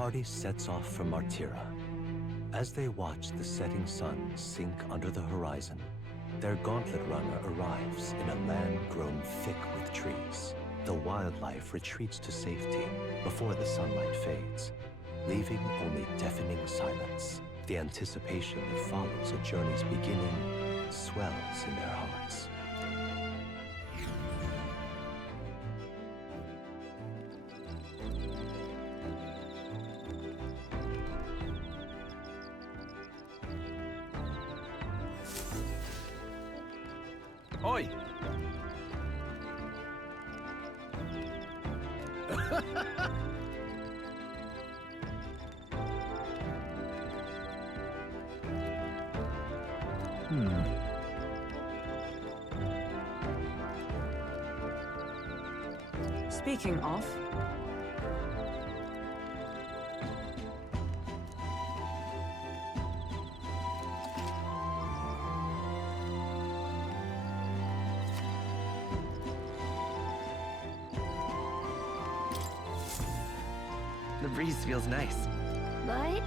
party sets off from Martira. As they watch the setting sun sink under the horizon, their gauntlet runner arrives in a land grown thick with trees. The wildlife retreats to safety before the sunlight fades, leaving only deafening silence. The anticipation that follows a journey's beginning swells in their hearts. Oi! Speaking of, The breeze feels nice. Right?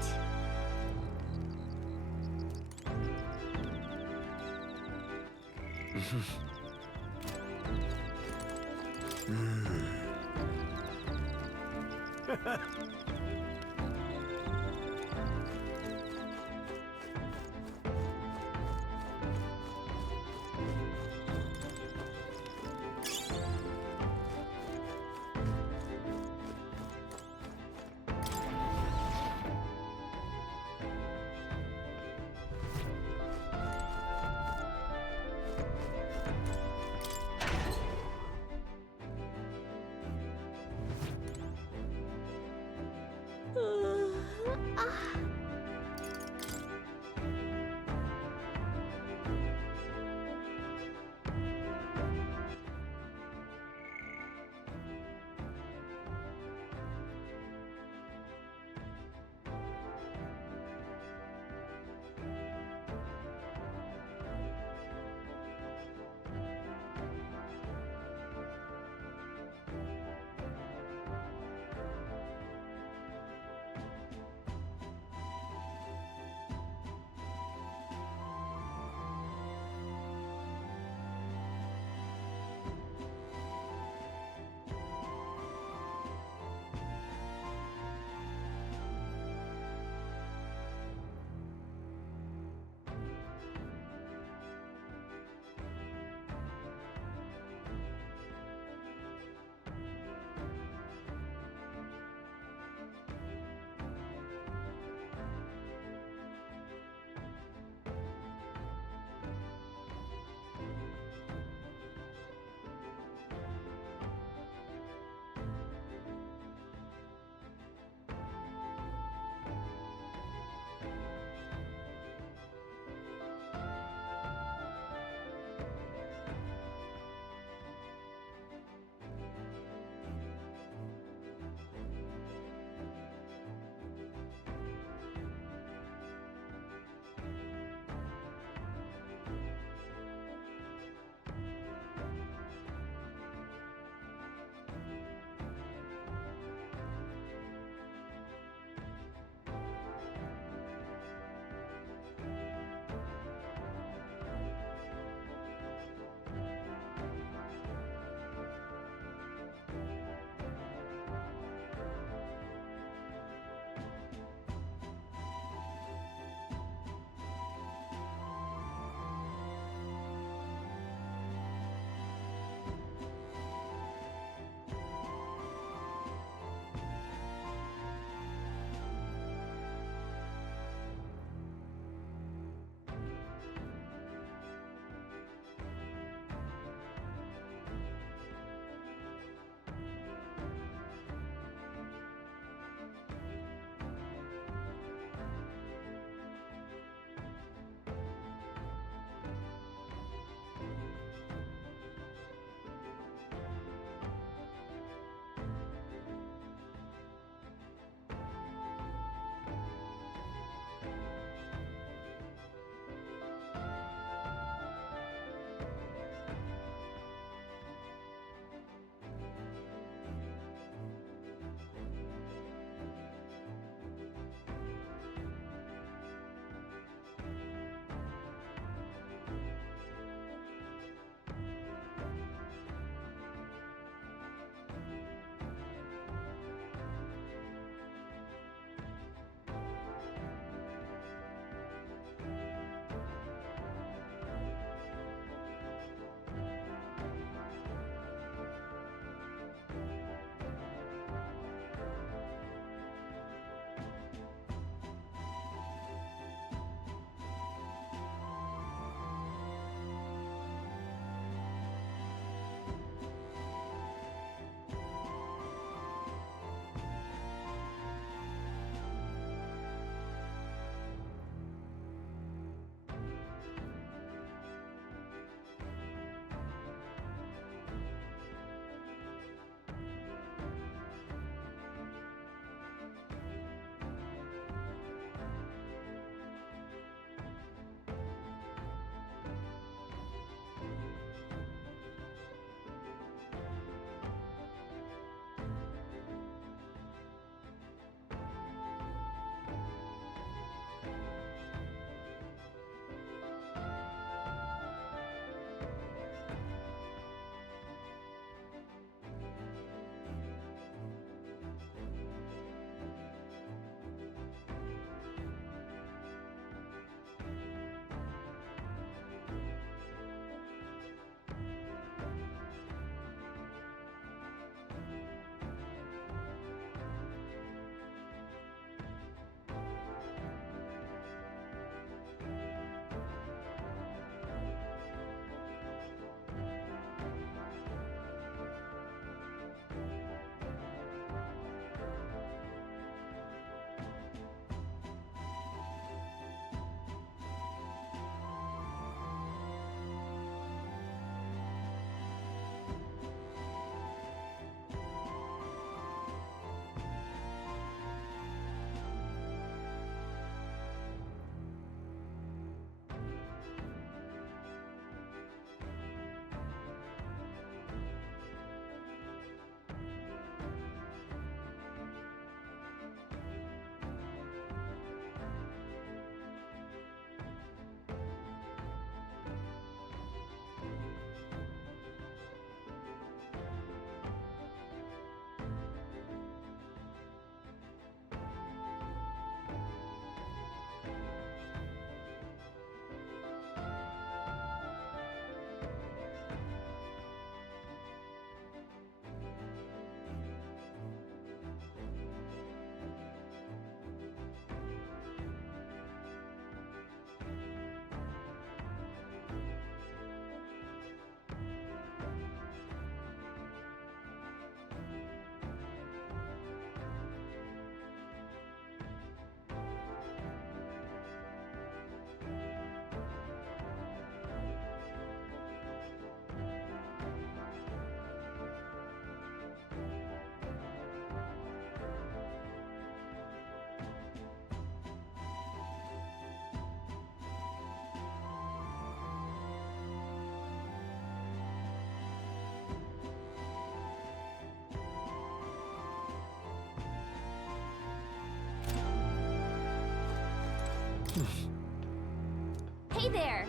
Hey there!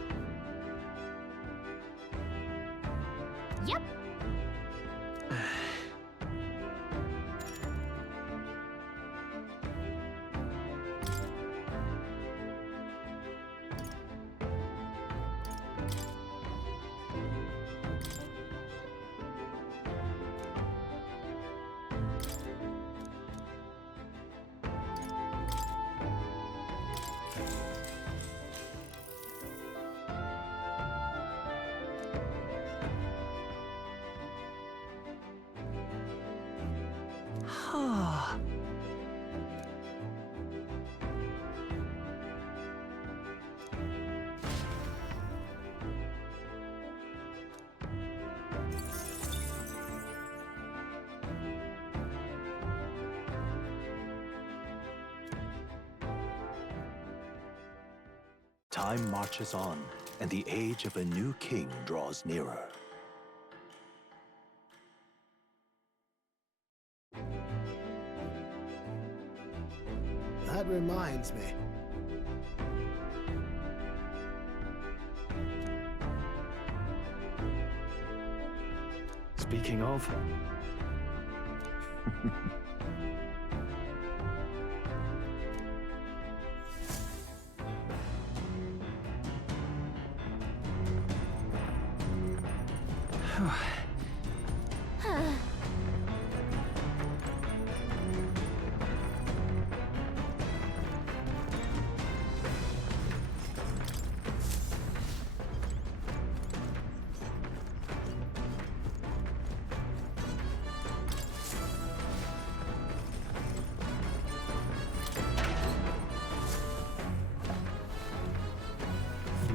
Yep. Time marches on, and the age of a new king draws nearer. That reminds me. Speaking of...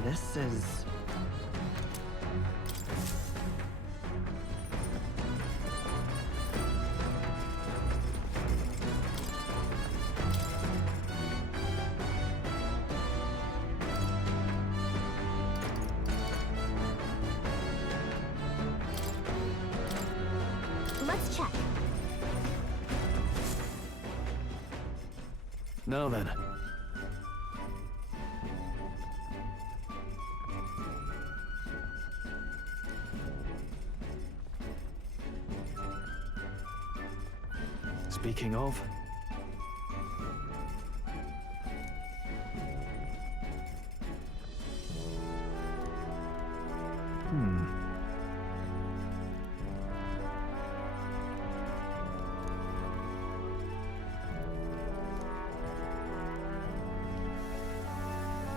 This is... Let's check. Now then. Speaking of...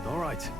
All right.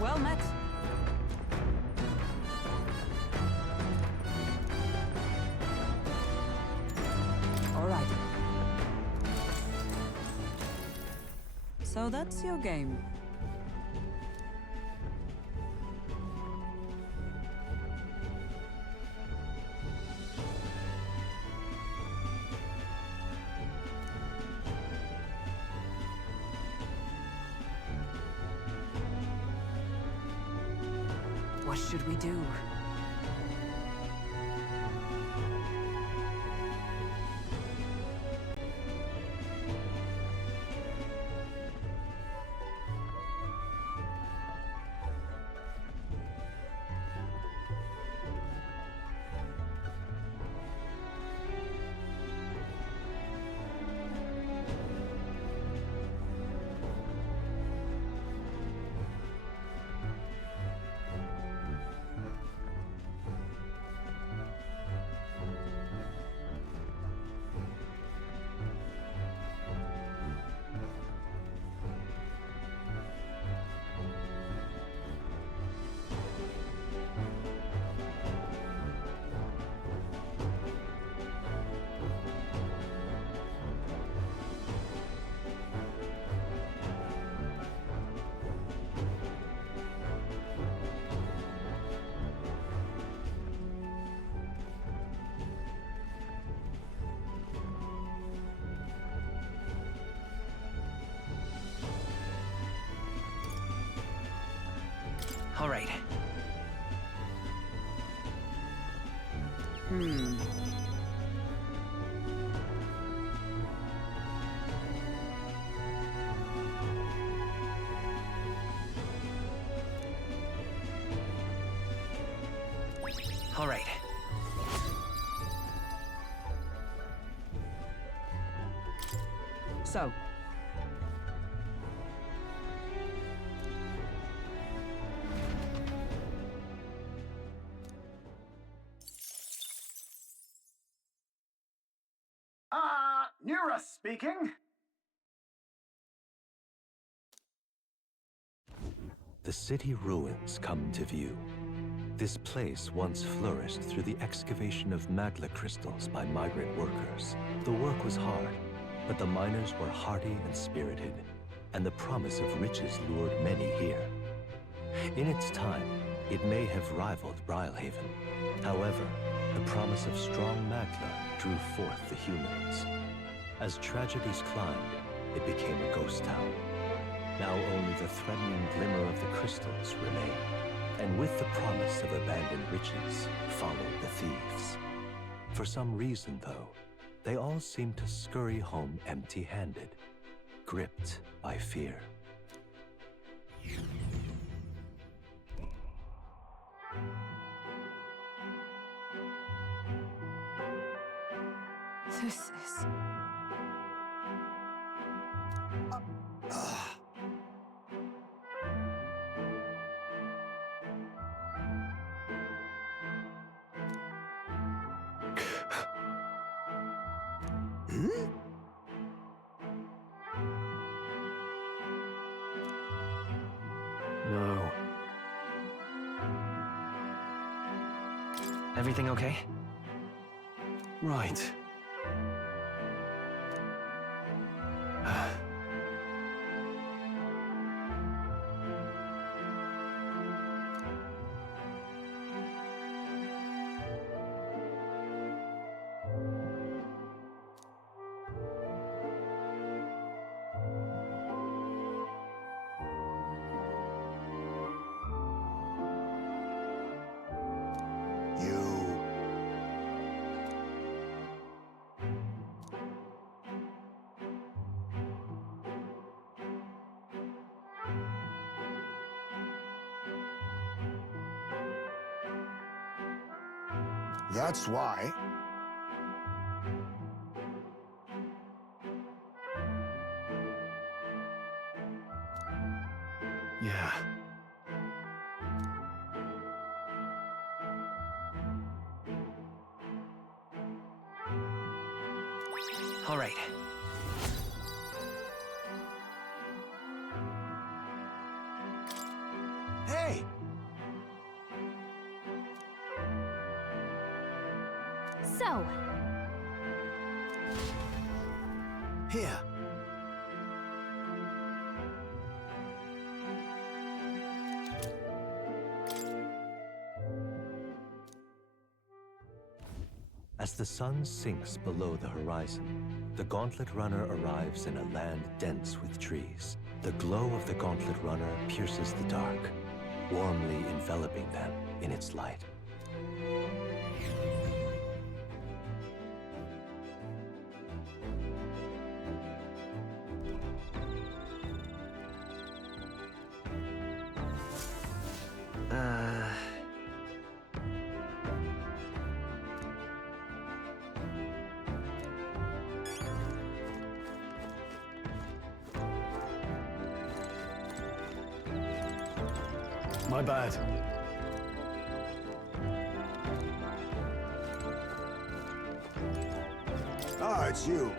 Well met. All right. So that's your game. What should we do? All right. All right. So, Nura speaking. The city ruins come to view. This place once flourished through the excavation of magla crystals by migrant workers. The work was hard, but the miners were hardy and spirited, and the promise of riches lured many here. In its time, it may have rivaled Brylehaven. However, the promise of strong magla drew forth the humans. As tragedies climbed, it became a ghost town. Now only the threatening glimmer of the crystals remain. And with the promise of abandoned riches followed the thieves. For some reason, though, they all seem to scurry home empty-handed, gripped by fear. this is... No. Everything okay? Right. That's why. Yeah. All right. Hey! So, Here. As the sun sinks below the horizon, the Gauntlet Runner arrives in a land dense with trees. The glow of the Gauntlet Runner pierces the dark, warmly enveloping them in its light. My bad. Ah, it's you.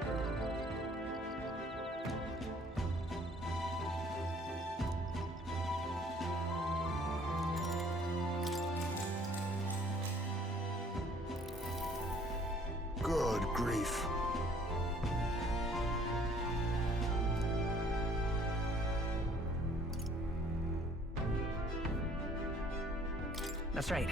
Good grief. That's right.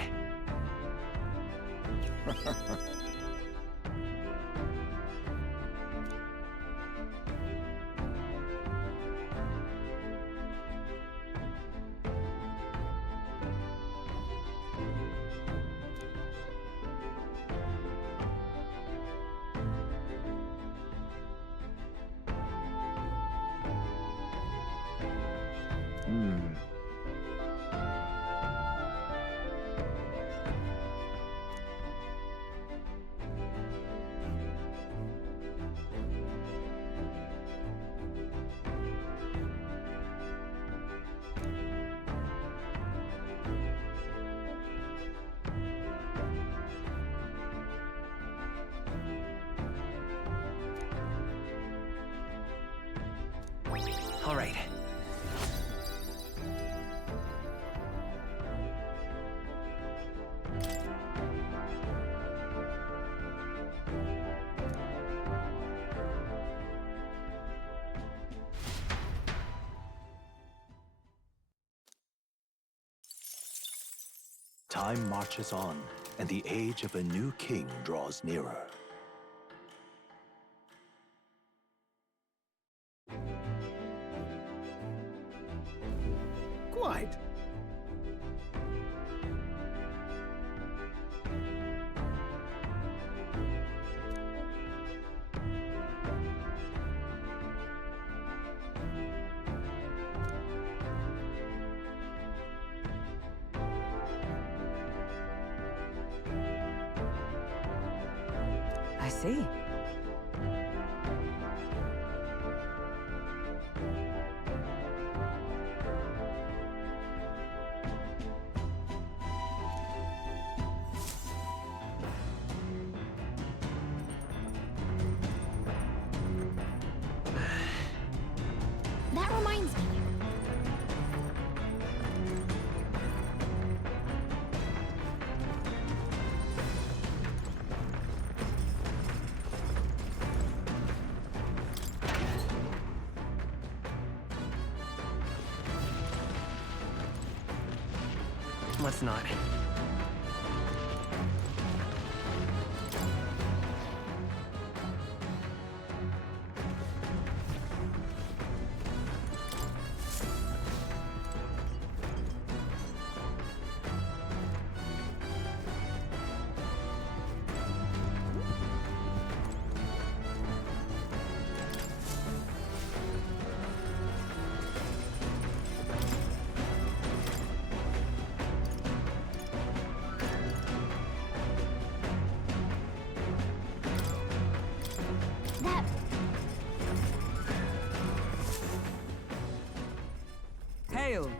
All right. Time marches on, and the age of a new king draws nearer. Quite. I see. That reminds me. Let's not. That... Hail!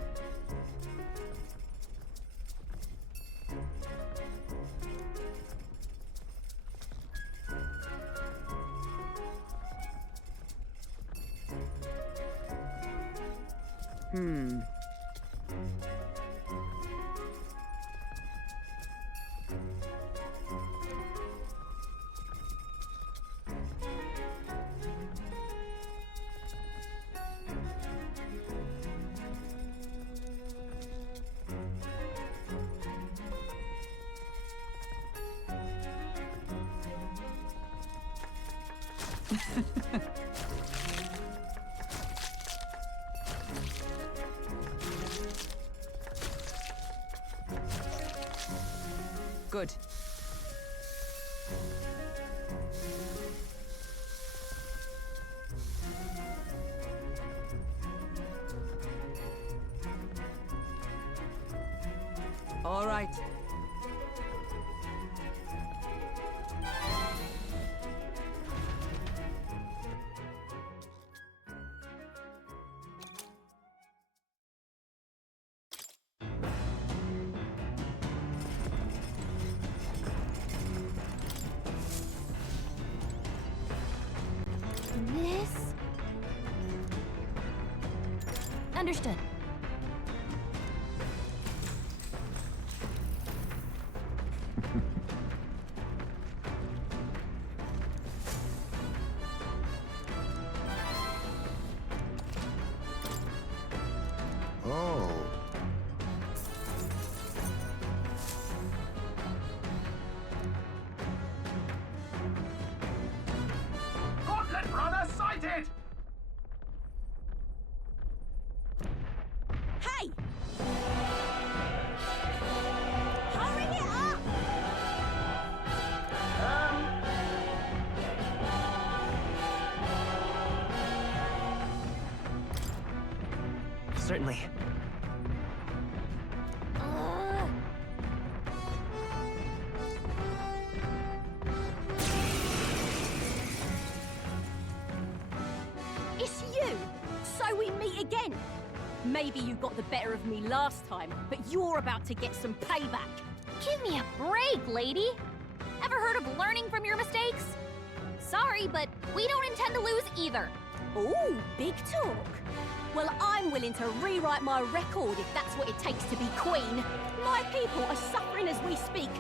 Good. All right. This... Understood. Oh. Gauntlet runner sighted! Certainly. It's you! So we meet again! Maybe you got the better of me last time, but you're about to get some payback. Give me a break, lady. Ever heard of learning from your mistakes? Sorry, but we don't intend to lose either. Ooh, big talk. Well, I'm willing to rewrite my record if that's what it takes to be queen. My people are suffering as we speak.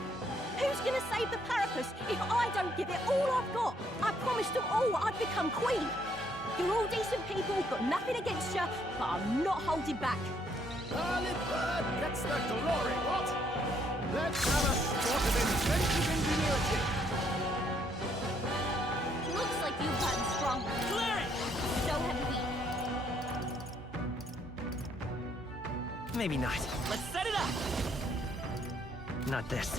Who's gonna save the Parapus if I don't give it all I've got? I promised them all I'd become queen. You're all decent people, got nothing against you, but I'm not holding back. Early bird gets the glory, what? Let's have a spot of inventive ingenuity. Looks like you've gotten stronger. Clear it! So have we. Maybe not. Let's set it up! Not this.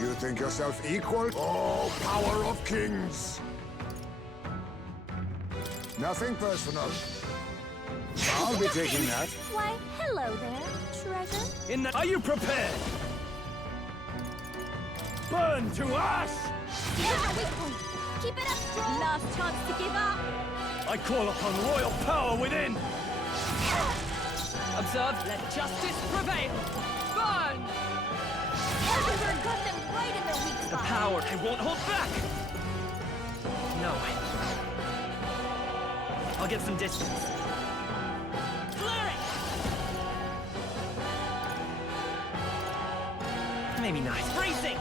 You think yourself equal? Oh, power of kings! Nothing personal. I'll be taking that. Why, hello there, treasure. In the... Are you prepared? Burn to ash! Keep it up, strong. Last chance to give up. I call upon royal power within! Observe, let justice prevail. Burn! Everyone got them right in their weak The spot. power, I won't hold back! No. I'll get some distance. Clear it! Maybe not. Bracing!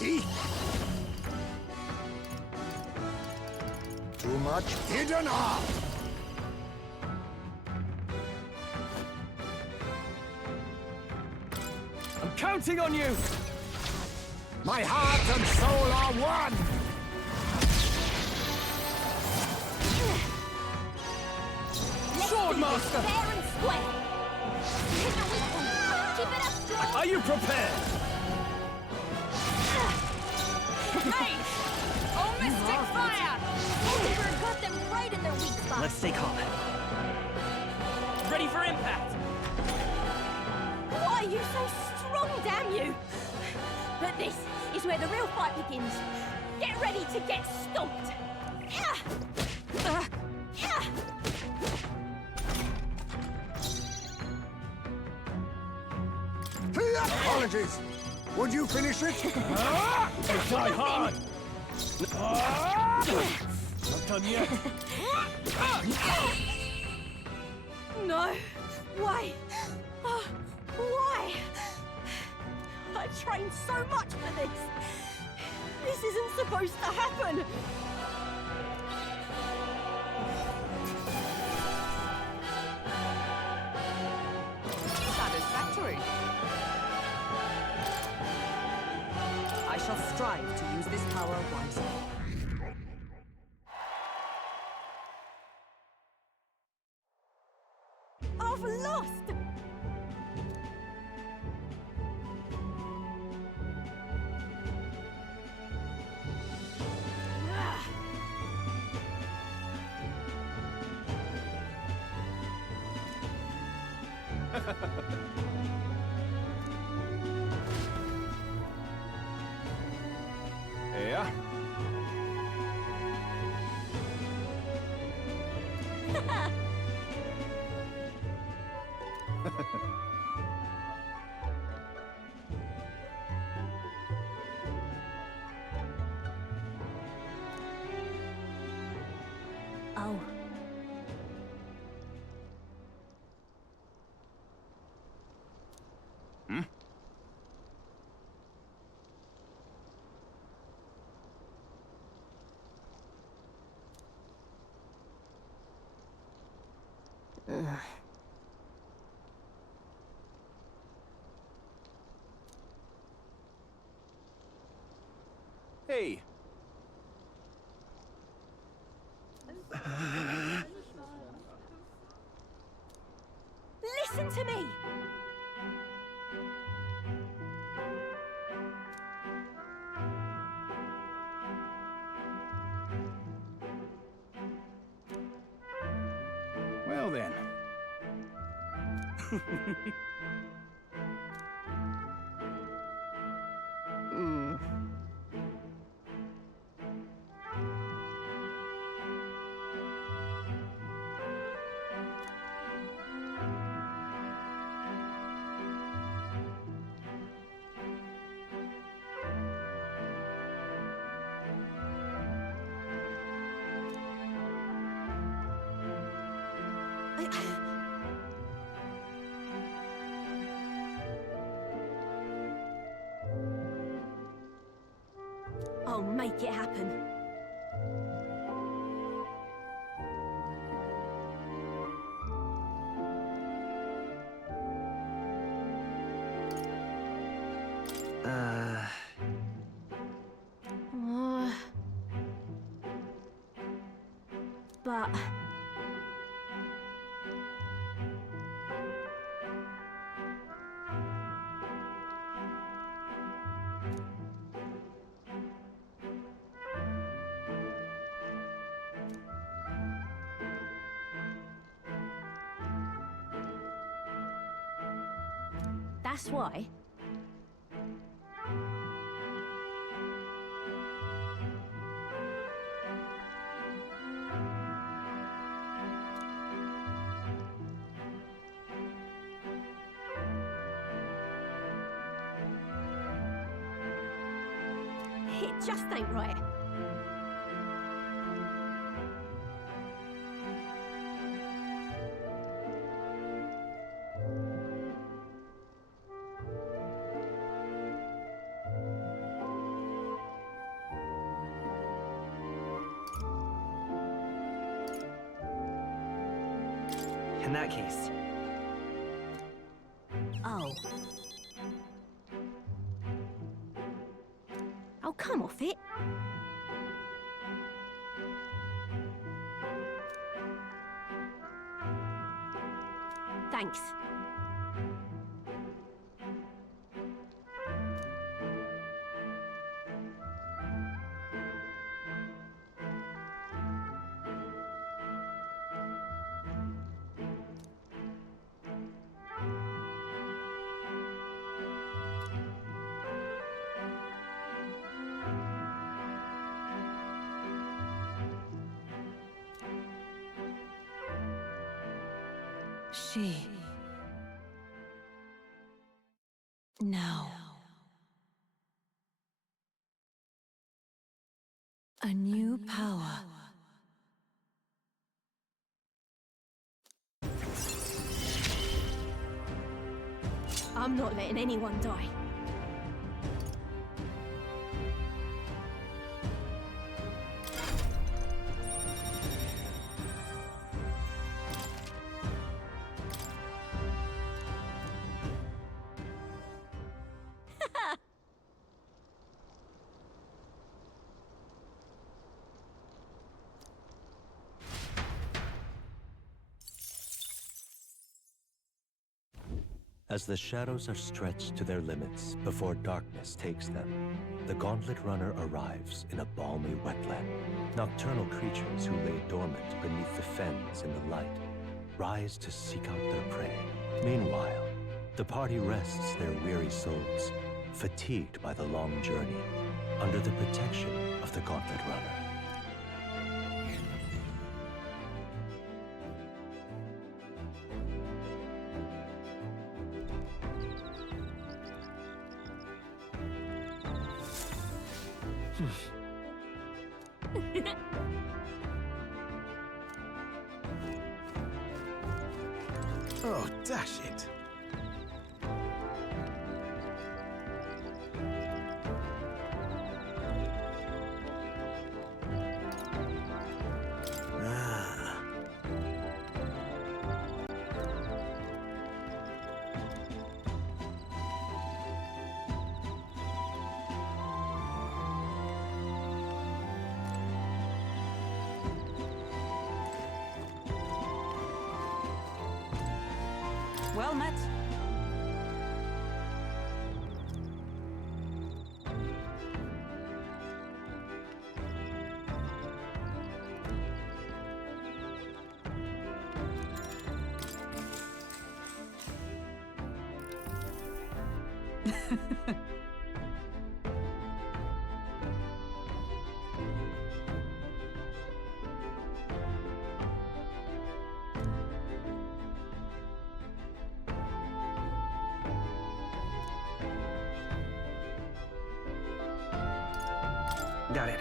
Eek. Too much hidden art! I'm counting on you! My heart and soul are one! Swordmaster! Fair and square. Hit the weak one. Keep it up, strong. Are you prepared? Hey! Oh, mystic fire! Everyone got them right in their weak spot. Let's stay calm. Ready for impact! Why are you so strong, damn you? But this is where the real fight begins. Get ready to get stomped. Apologies! Would you finish it? Try hard! Not done yet. No. Why? Why? I trained so much for this. This isn't supposed to happen. Satisfactory. I shall strive to use this power wisely. I've lost. Yeah? Oh. Hey! Listen to me. Well then. I'll make it happen. But... That's why. It just ain't right. In that case, Oh. Oh, come off it. Thanks. She... No. A new power. I'm not letting anyone die. As the shadows are stretched to their limits before darkness takes them, the Gauntlet Runner arrives in a balmy wetland. Nocturnal creatures who lay dormant beneath the fens in the light rise to seek out their prey. Meanwhile, the party rests their weary souls, fatigued by the long journey, under the protection of the Gauntlet Runner. Oh, dash it. Well met. Got it.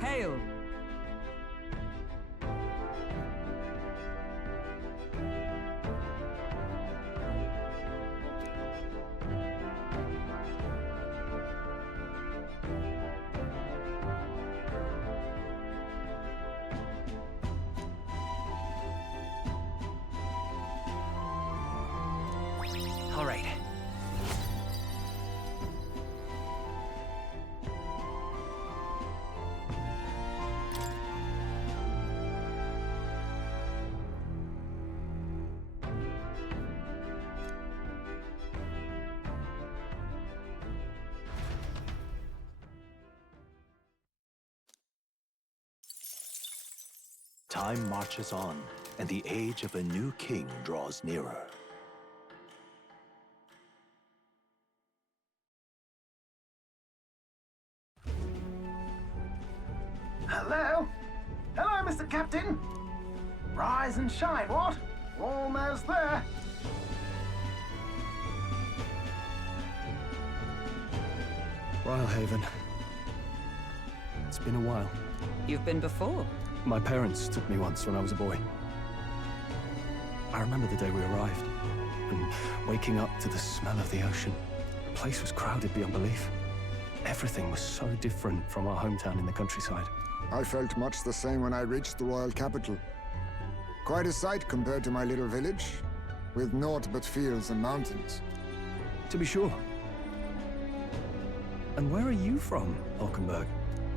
Hail! All right. Time marches on, and the age of a new king draws nearer. Hello? Hello, Mr. Captain. Rise and shine, what? Almost there. Haven. It's been a while. You've been before. My parents took me once when I was a boy. I remember the day we arrived, and waking up to the smell of the ocean. The place was crowded beyond belief. Everything was so different from our hometown in the countryside. I felt much the same when I reached the royal capital. Quite a sight compared to my little village, with naught but fields and mountains. To be sure. And where are you from, Hulkenberg?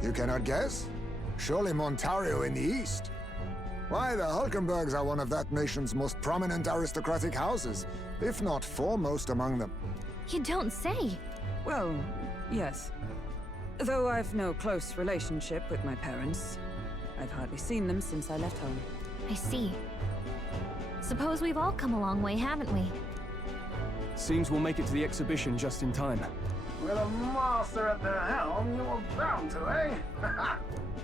You cannot guess? Surely Montario in the east. Why, the Hulkenbergs are one of that nation's most prominent aristocratic houses, if not foremost among them. You don't say. Well, yes. Though I've no close relationship with my parents. I've hardly seen them since I left home. I see. Suppose we've all come a long way, haven't we? Seems we'll make it to the exhibition just in time. With a master at the helm, you're bound to, eh?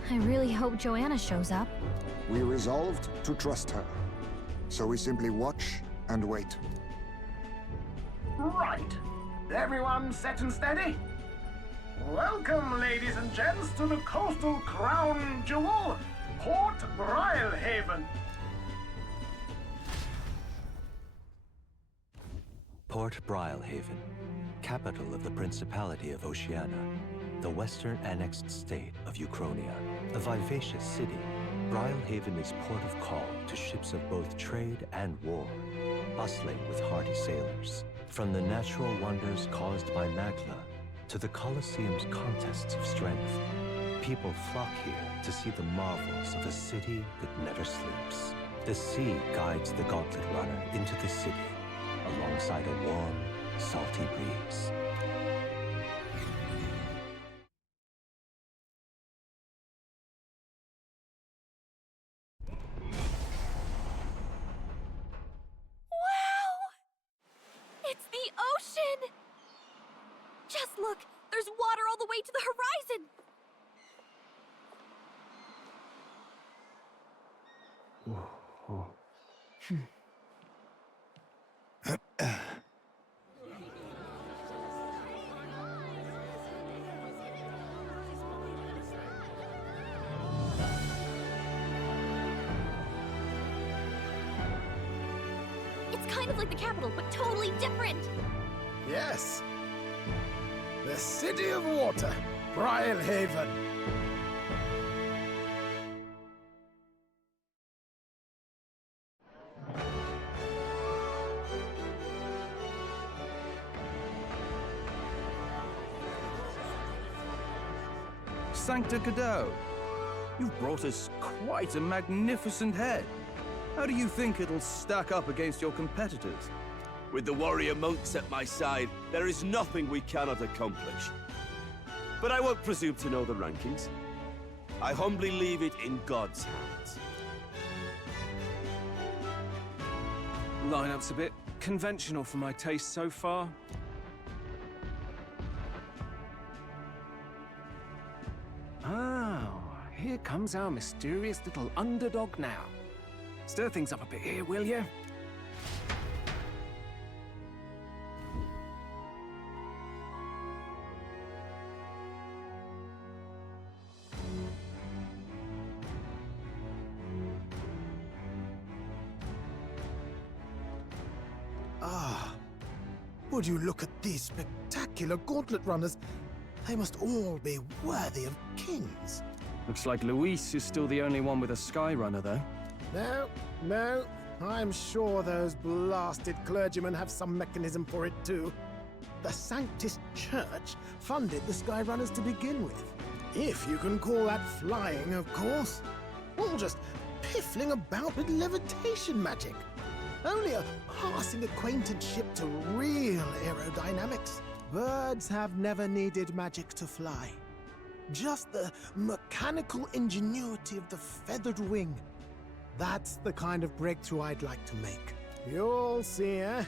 I really hope Joanna shows up. We resolved to trust her. So we simply watch and wait. Right. Everyone set and steady? Welcome, ladies and gents, to the coastal crown jewel, Port Brilehaven. Port Brilehaven, capital of the Principality of Oceania, the western annexed state of Uchronia. A vivacious city, Brilehaven is port of call to ships of both trade and war, bustling with hardy sailors. From the natural wonders caused by Magla to the Colosseum's contests of strength, people flock here to see the marvels of a city that never sleeps. The sea guides the gauntlet runner into the city, alongside a warm, salty breeze. It's the ocean! Just look! There's water all the way to the horizon! It's kind of like the capital, but totally different. Yes. The City of Water, Brilehaven. Sancta Cadeau, you've brought us quite a magnificent head. How do you think it'll stack up against your competitors? With the warrior monks at my side, there is nothing we cannot accomplish. But I won't presume to know the rankings. I humbly leave it in God's hands. Lineup's a bit conventional for my taste so far. Oh, here comes our mysterious little underdog now. Stir things up a bit here, will you? Ah, would you look at these spectacular gauntlet runners? They must all be worthy of kings. Looks like Luis is still the only one with a sky runner, though. No, I'm sure those blasted clergymen have some mechanism for it too. The Sanctus Church funded the Skyrunners to begin with. If you can call that flying, of course. All just piffling about with levitation magic. Only a passing acquaintanceship to real aerodynamics. Birds have never needed magic to fly. Just the mechanical ingenuity of the feathered wing. That's the kind of breakthrough I'd like to make. You'll see, eh?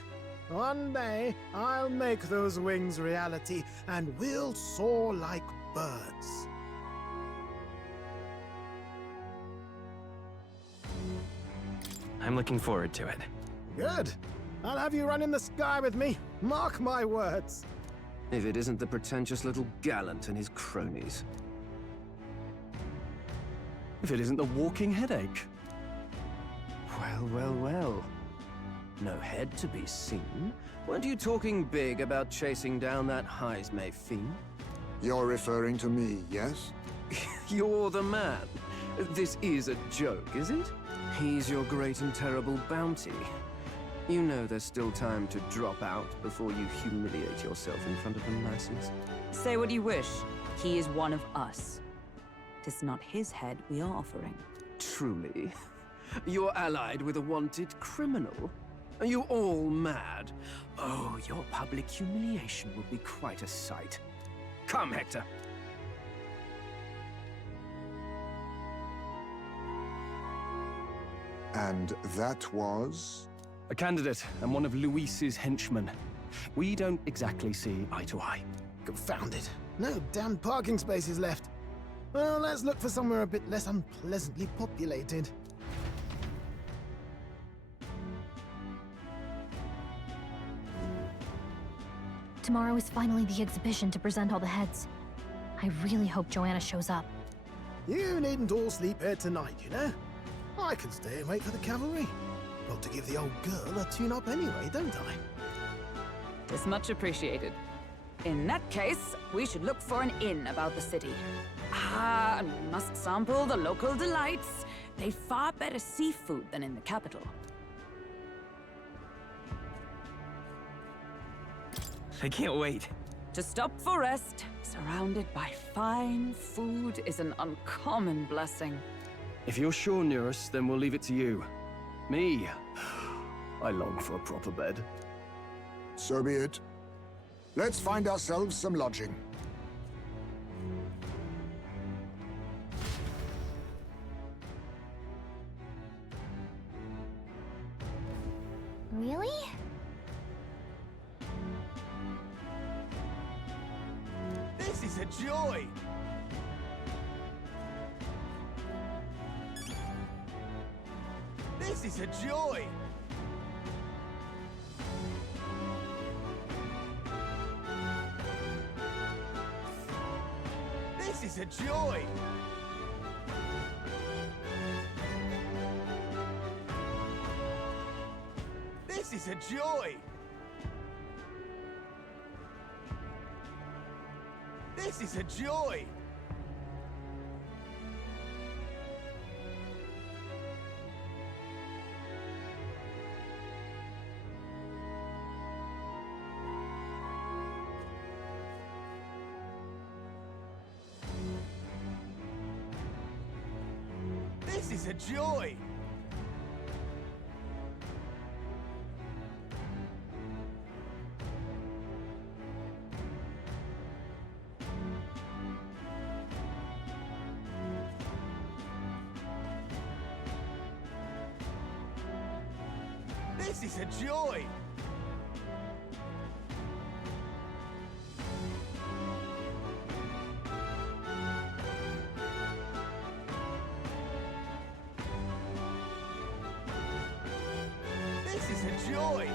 One day, I'll make those wings reality, and we'll soar like birds. I'm looking forward to it. Good. I'll have you run in the sky with me. Mark my words. If it isn't the pretentious little gallant and his cronies. If it isn't the walking headache. Well. No head to be seen. Weren't you talking big about chasing down that Heismay fiend? You're referring to me, yes? You're the man. This is a joke, is it? He's your great and terrible bounty. You know there's still time to drop out before you humiliate yourself in front of the masses. Say what you wish. He is one of us. 'Tis not his head we are offering. Truly? You're allied with a wanted criminal? Are you all mad? Oh, your public humiliation will be quite a sight. Come, Hector. And that was? A candidate and one of Luis's henchmen. We don't exactly see eye to eye. Confound it. No damn parking spaces left. Well, let's look for somewhere a bit less unpleasantly populated. Tomorrow is finally the exhibition to present all the heads. I really hope Joanna shows up. You needn't all sleep here tonight, you know? I can stay and wait for the cavalry. Got to give the old girl a tune-up anyway, don't I? 'Tis much appreciated. In that case, we should look for an inn about the city. And we must sample the local delights. They've far better seafood than in the capital. I can't wait. To stop for rest, surrounded by fine food, is an uncommon blessing. If you're sure, Nearest, then we'll leave it to you. Me, I long for a proper bed. So be it. Let's find ourselves some lodging. Really? This is a joy! This is a joy! This is a joy! This is a joy! This is a joy! This is a joy! This is a joy! This is a joy!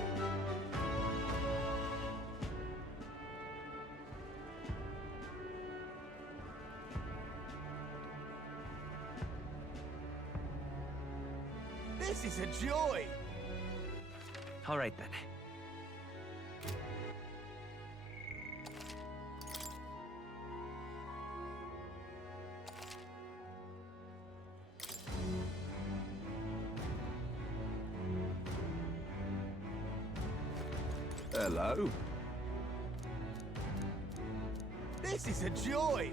This is a joy! All right then. Hello? This is a joy!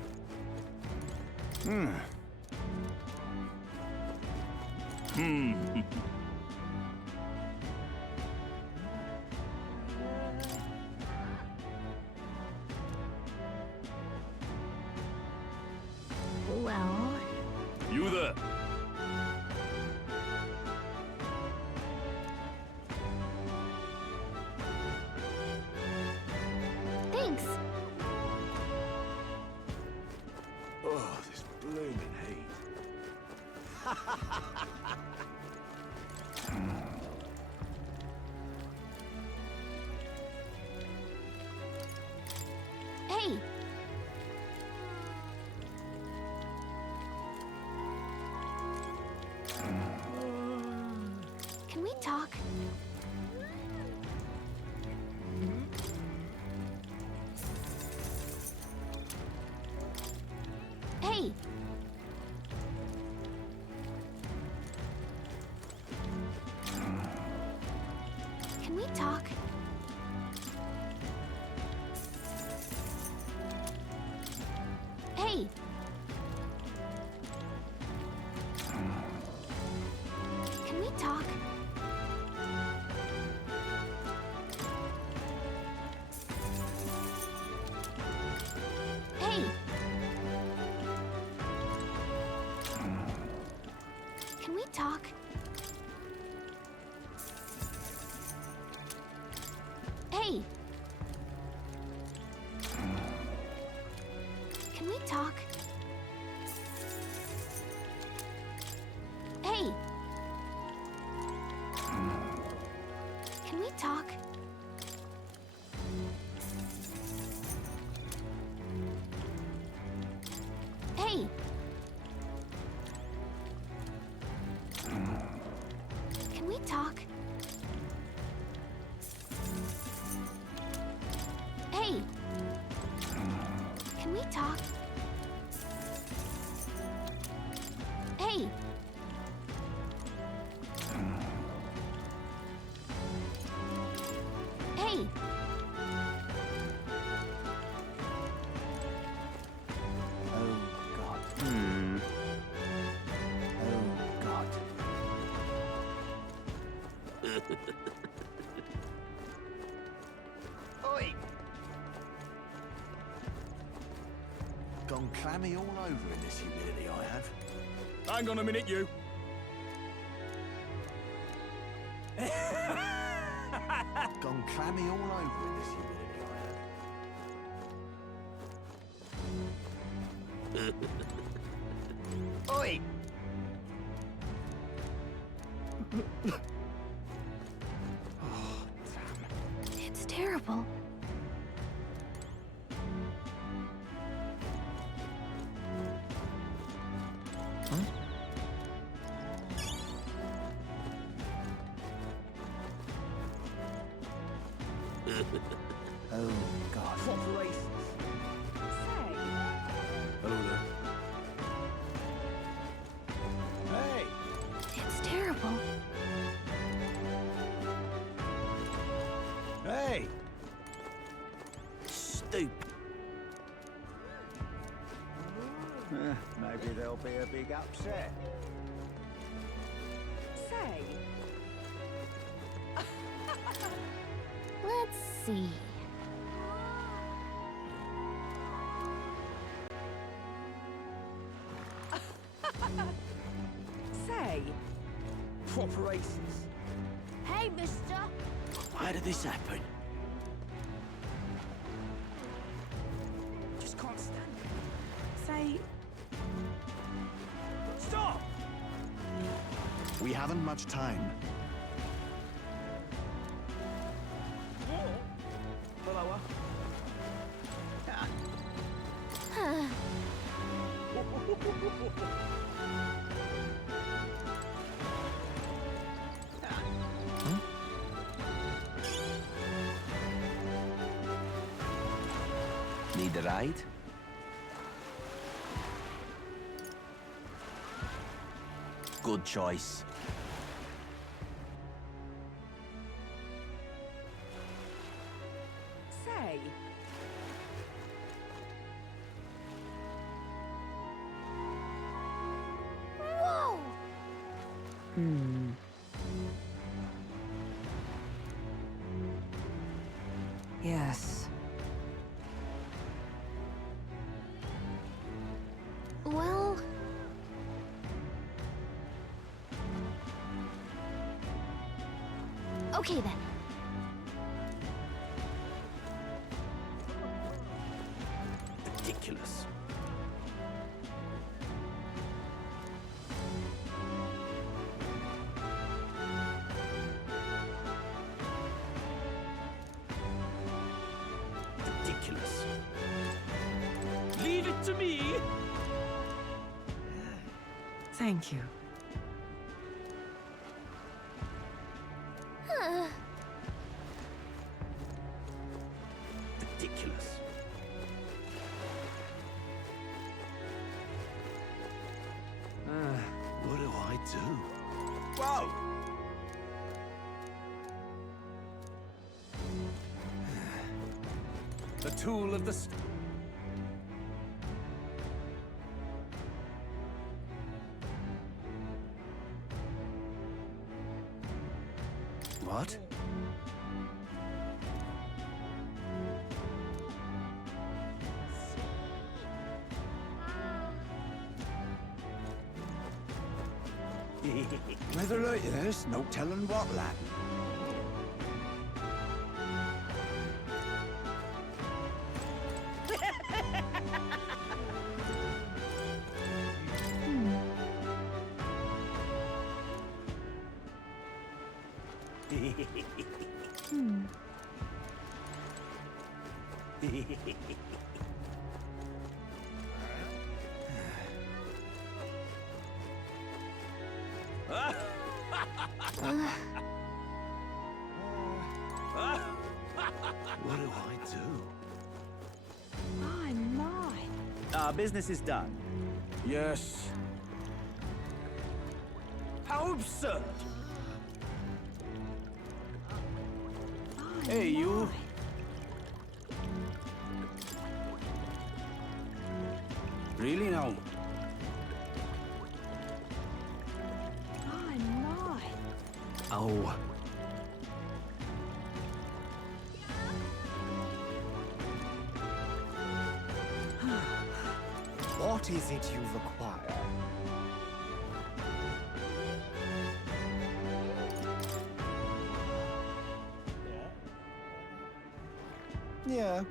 Well, You there? thanks. Oh, this blooming heat. Hey, can we talk? Hey, can we talk? Hey, can we talk? Hey, can we talk? Hey, can we talk? Hey, can we talk? Hey, can we talk? Hey, can we talk? Hey, hey, Oh, God. Oh, God. Oi! Gone clammy all over in this humidity I have. Hang on a minute, you. Gone clammy all over in this humidity I have. Oi! it's terrible. Oh, God. Hello there. Hey! It's terrible. Hey! Stupid. Maybe there'll be a big upset. Say, Let's see. say, Proper aces. Hey, mister! Why did this happen? Just can't stand it. Say, Stop! We haven't much time. Follower. Need a ride? Good choice. say. Whoa! Yes. Well... Okay then. Ridiculous. Ridiculous. Leave it to me! Thank you. Ridiculous. What do I do? Whoa! The tool of the... What? Weather like this, no telling what, lad. What do I do? My, my. Our business is done. Yes. How absurd! Hey, you! Really now? My, my. Oh. What is it you require? Yeah.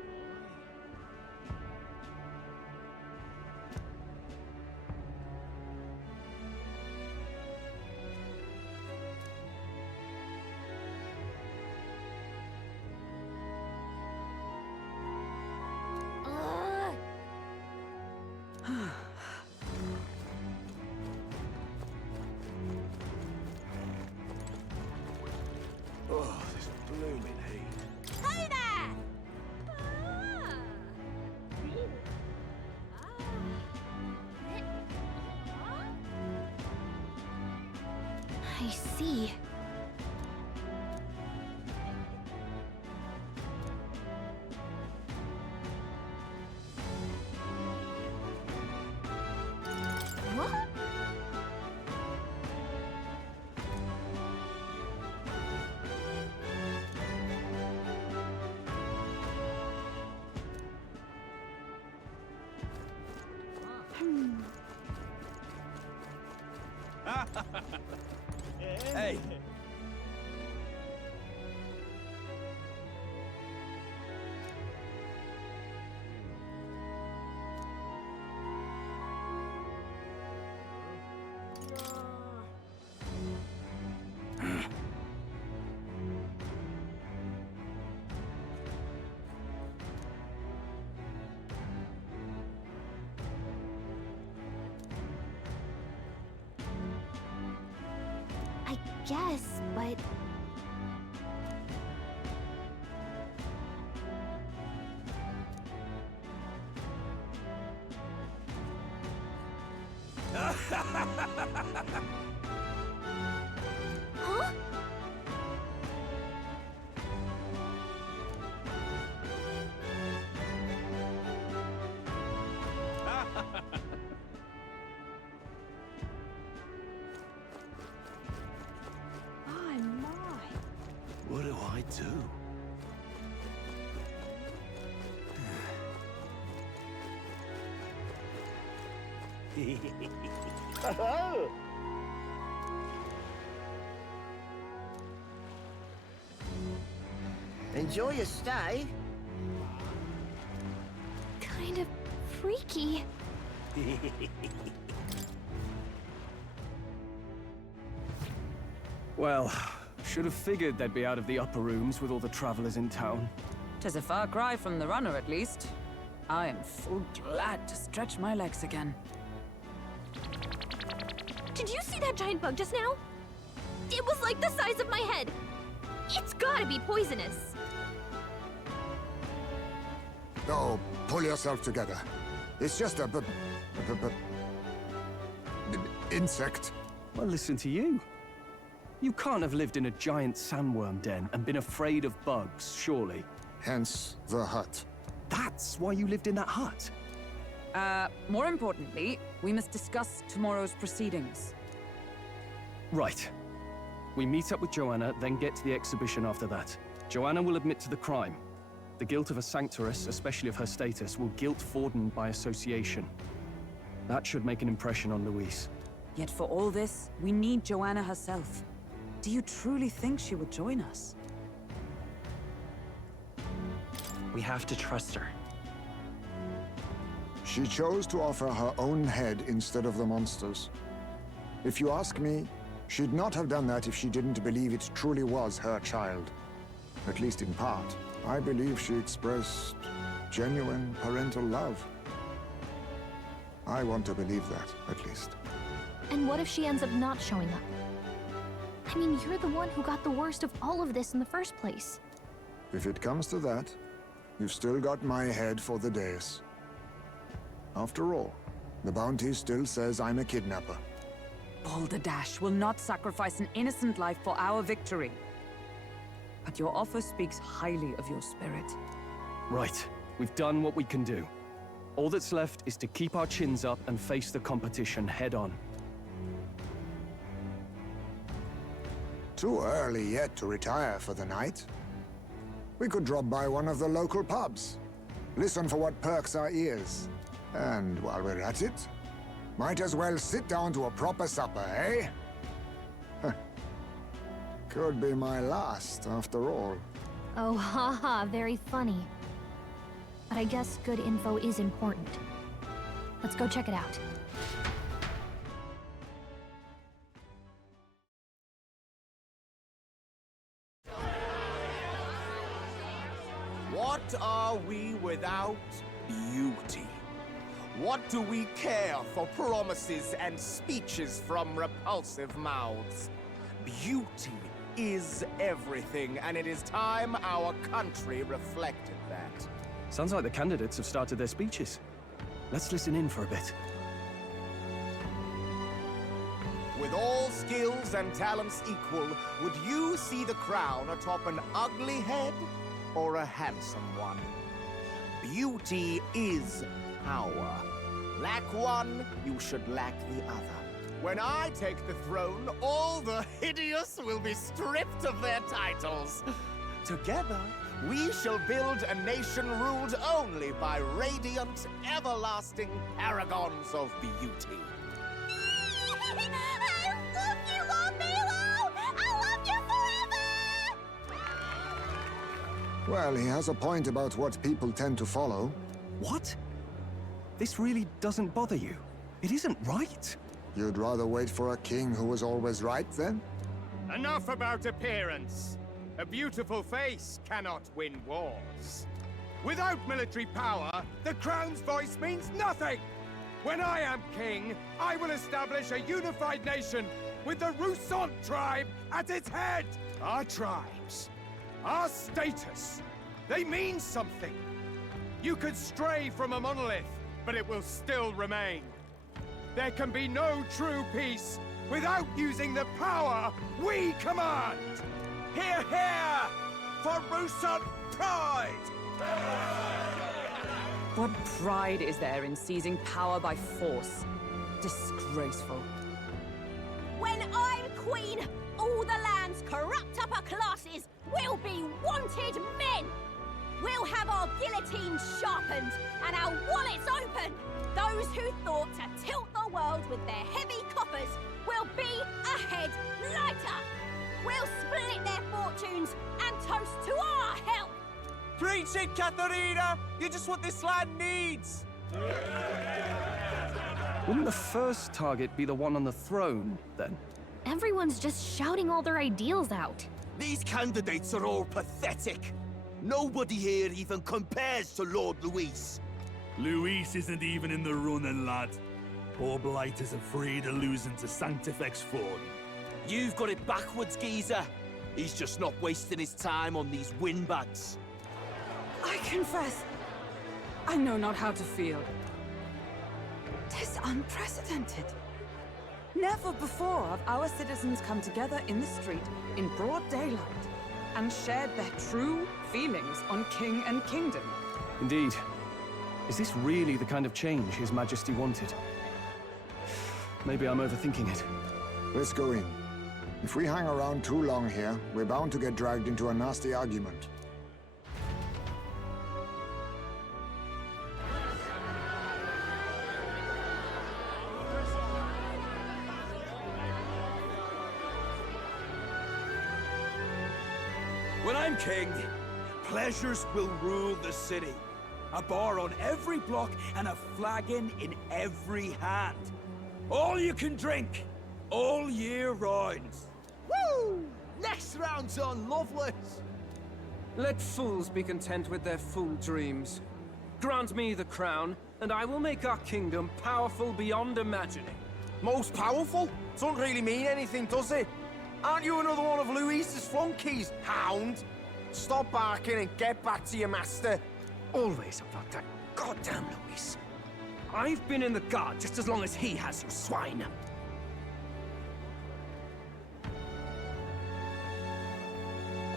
Oh, this blooming heat. Hey there! I see. What? Hey! guess, but... Huh? My, my. What do I do? Enjoy your stay. Kind of freaky. Well, should have figured they'd be out of the upper rooms with all the travelers in town. 'Tis a far cry from the runner, at least. I am full glad to stretch my legs again. Did you see that giant bug just now? It was like the size of my head. It's gotta be poisonous. Oh, pull yourself together. It's just a insect. Well, listen to you. You can't have lived in a giant sandworm den and been afraid of bugs, surely. Hence the hut. That's why you lived in that hut? More importantly, we must discuss tomorrow's proceedings. Right. We meet up with Joanna, then get to the exhibition after that. Joanna will admit to the crime. The guilt of a sanctoress, especially of her status, will guilt Forden by association. That should make an impression on Louise. Yet for all this, we need Joanna herself. Do you truly think she would join us? We have to trust her. She chose to offer her own head instead of the monster's. If you ask me, she'd not have done that if she didn't believe it truly was her child. At least in part. I believe she expressed genuine parental love. I want to believe that, at least. And what if she ends up not showing up? I mean, you're the one who got the worst of all of this in the first place. If it comes to that, you've still got my head for the dais. After all, the bounty still says I'm a kidnapper. Balderdash will not sacrifice an innocent life for our victory. But your offer speaks highly of your spirit. Right. We've done what we can do. All that's left is to keep our chins up and face the competition head on. Too early yet to retire for the night. We could drop by one of the local pubs. Listen for what perks our ears. And while we're at it, might as well sit down to a proper supper, eh? Could be my last, after all. Oh, haha, very funny. But I guess good info is important. Let's go check it out. What are we without beauty? What do we care for promises and speeches from repulsive mouths? Beauty is everything, and it is time our country reflected that. Sounds like the candidates have started their speeches. Let's listen in for a bit. With all skills and talents equal, would you see the crown atop an ugly head or a handsome one? Beauty is power. Lack one, you should lack the other. When I take the throne, all the hideous will be stripped of their titles. Together, we shall build a nation ruled only by radiant, everlasting paragons of beauty. I love you, Milo! I love you forever! Well, he has a point about what people tend to follow. What? This really doesn't bother you? It isn't right. You'd rather wait for a king who was always right, then? Enough about appearance. A beautiful face cannot win wars. Without military power, the crown's voice means nothing! When I am king, I will establish a unified nation with the Rusant tribe at its head! Our tribes, our status, they mean something. You could stray from a monolith, but it will still remain. There can be no true peace without using the power we command! Hear, hear! For Rusant pride! What pride is there in seizing power by force? Disgraceful. When I'm queen, all the land's corrupt upper classes will be wanted men! We'll have our guillotines sharpened and our wallets open! Those who thought to tilt the world with their heavy coffers will be a head lighter! We'll split their fortunes and toast to our help! Preach it, Katharina! You're just what this land needs! Wouldn't the first target be the one on the throne, then? Everyone's just shouting all their ideals out. These candidates are all pathetic. Nobody here even compares to Lord Luis. Luis isn't even in the running, lad. Poor Blight is afraid of losing to Sanctifex Fawn. You've got it backwards, geezer. He's just not wasting his time on these windbags. I confess, I know not how to feel. 'Tis unprecedented. Never before have our citizens come together in the street in broad daylight and shared their true feelings on king and kingdom. Indeed. Is this really the kind of change His Majesty wanted? Maybe I'm overthinking it. Let's go in. If we hang around too long here, we're bound to get dragged into a nasty argument. When I'm king, pleasures will rule the city. A bar on every block and a flagon in every hand. All you can drink, all year round. Woo! Next round's on Loveless! Let fools be content with their fool dreams. Grant me the crown, and I will make our kingdom powerful beyond imagining. Most powerful? Doesn't really mean anything, does it? Aren't you another one of Luis's flunkies, hound? Stop barking and get back to your master. Always about that goddamn Luis. I've been in the guard just as long as he has, you swine.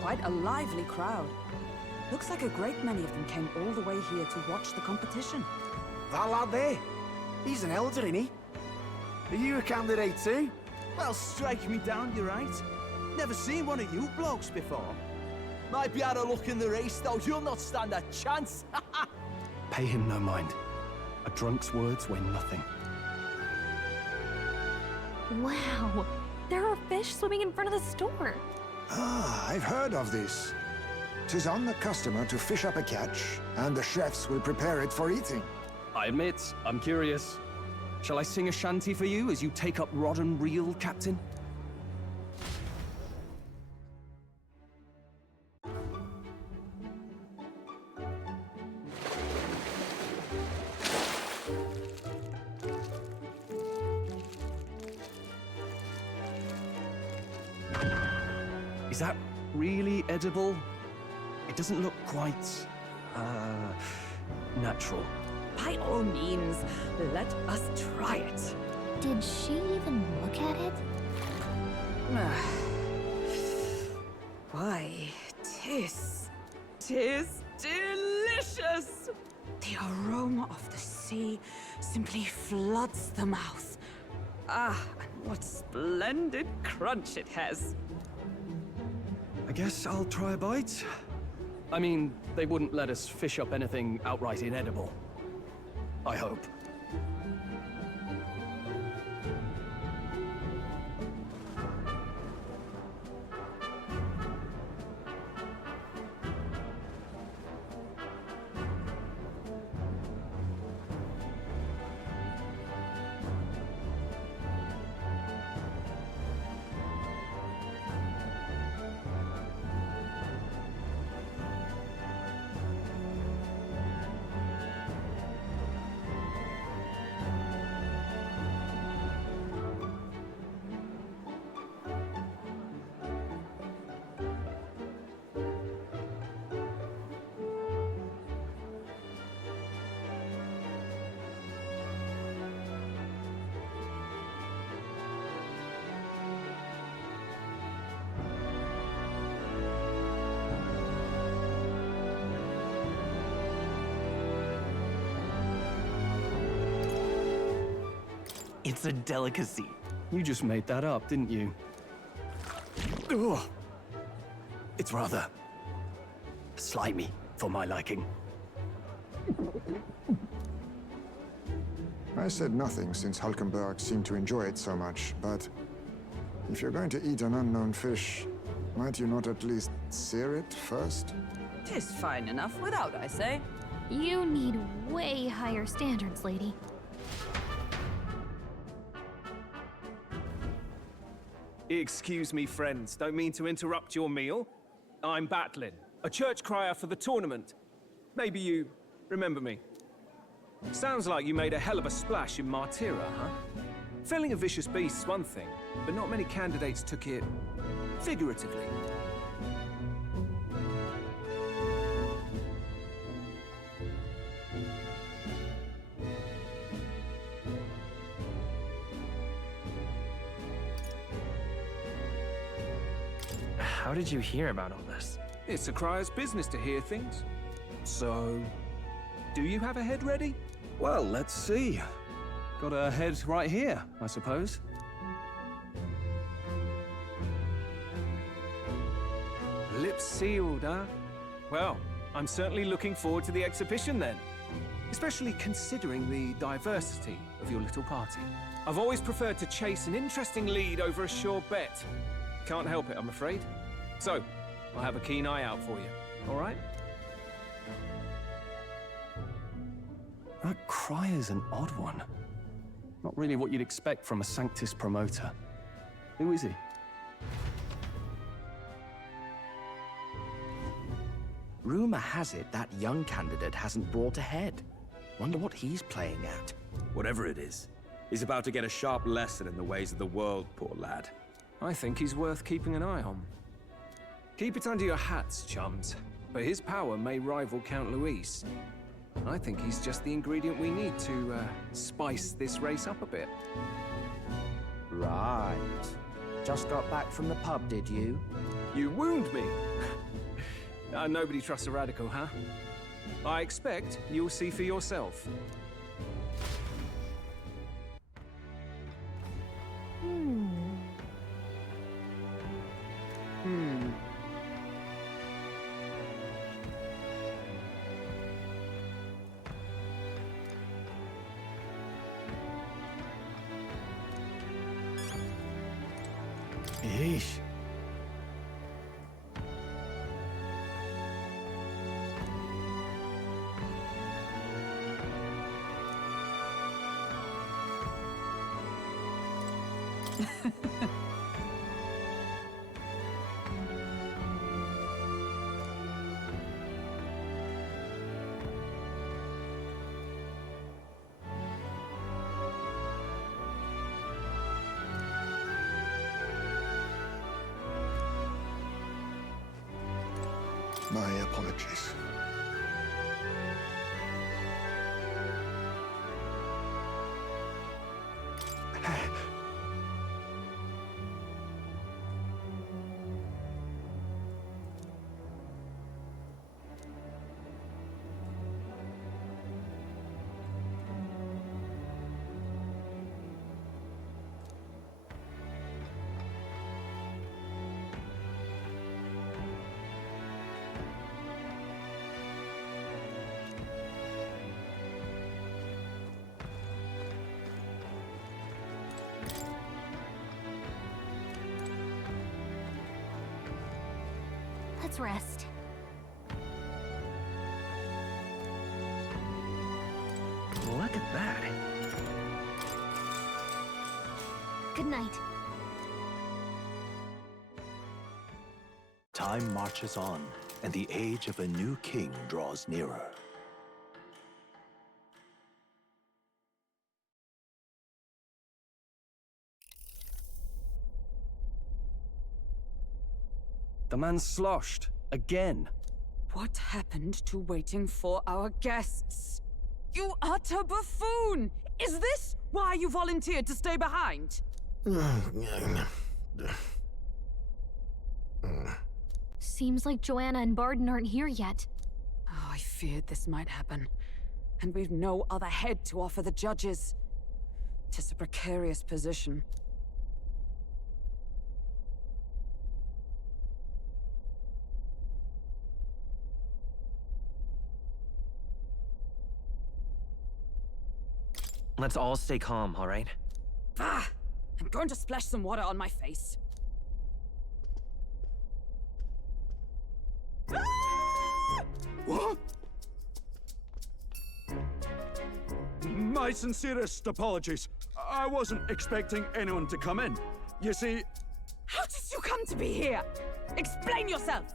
Quite a lively crowd. Looks like a great many of them came all the way here to watch the competition. That lad there, he's an elder, isn't he? Are you a candidate too? Well, strike me down, you're right. Never seen one of you blokes before. Might be out of luck in the race, though. You'll not stand a chance. Pay him no mind. A drunk's words weigh nothing. Wow, there are fish swimming in front of the store. Ah, I've heard of this. 'Tis on the customer to fish up a catch, and the chefs will prepare it for eating. I admit, I'm curious. Shall I sing a shanty for you as you take up rod and reel, Captain? Is that really edible? It doesn't look quite, natural. By all means, let us try it. Did she even look at it? Why, tis delicious! The aroma of the sea simply floods the mouth. Ah, and what splendid crunch it has. I guess I'll try a bite. I mean, they wouldn't let us fish up anything outright inedible. I hope. It's a delicacy. You just made that up, didn't you? Ugh. It's rather slimy for my liking. I said nothing since Hulkenberg seemed to enjoy it so much, but if you're going to eat an unknown fish, might you not at least sear it first? 'Tis fine enough without, I say. You need way higher standards, lady. Excuse me, friends. Don't mean to interrupt your meal. I'm Batlin, a church crier for the tournament. Maybe you remember me. Sounds like you made a hell of a splash in Martira, huh? Felling a vicious beast's one thing, but not many candidates took it figuratively. How did you hear about all this? It's a crier's business to hear things. So, do you have a head ready? Well, let's see. Got a head right here, I suppose. Lips sealed, huh? Well, I'm certainly looking forward to the exhibition then. Especially considering the diversity of your little party. I've always preferred to chase an interesting lead over a sure bet. Can't help it, I'm afraid. So, I'll have a keen eye out for you, all right? That crier's an odd one. Not really what you'd expect from a Sanctus promoter. Who is he? Rumor has it that young candidate hasn't brought a head. Wonder what he's playing at. Whatever it is, he's about to get a sharp lesson in the ways of the world, poor lad. I think he's worth keeping an eye on. Keep it under your hats, chums. But his power may rival Count Luis. I think he's just the ingredient we need to spice this race up a bit. Right. Just got back from the pub, did you? You wound me! Nobody trusts a radical, huh? I expect you'll see for yourself. Yeesh. My apologies. Let's rest. Look at that. Good night. Time marches on, and the age of a new king draws nearer. The man's sloshed. Again. What happened to waiting for our guests? You utter buffoon! Is this why you volunteered to stay behind? Seems like Joanna and Barden aren't here yet. Oh, I feared this might happen. And we've no other head to offer the judges. 'Tis a precarious position. Let's all stay calm, all right? Ah! I'm going to splash some water on my face. What? My sincerest apologies. I wasn't expecting anyone to come in. You see... How did you come to be here? Explain yourself!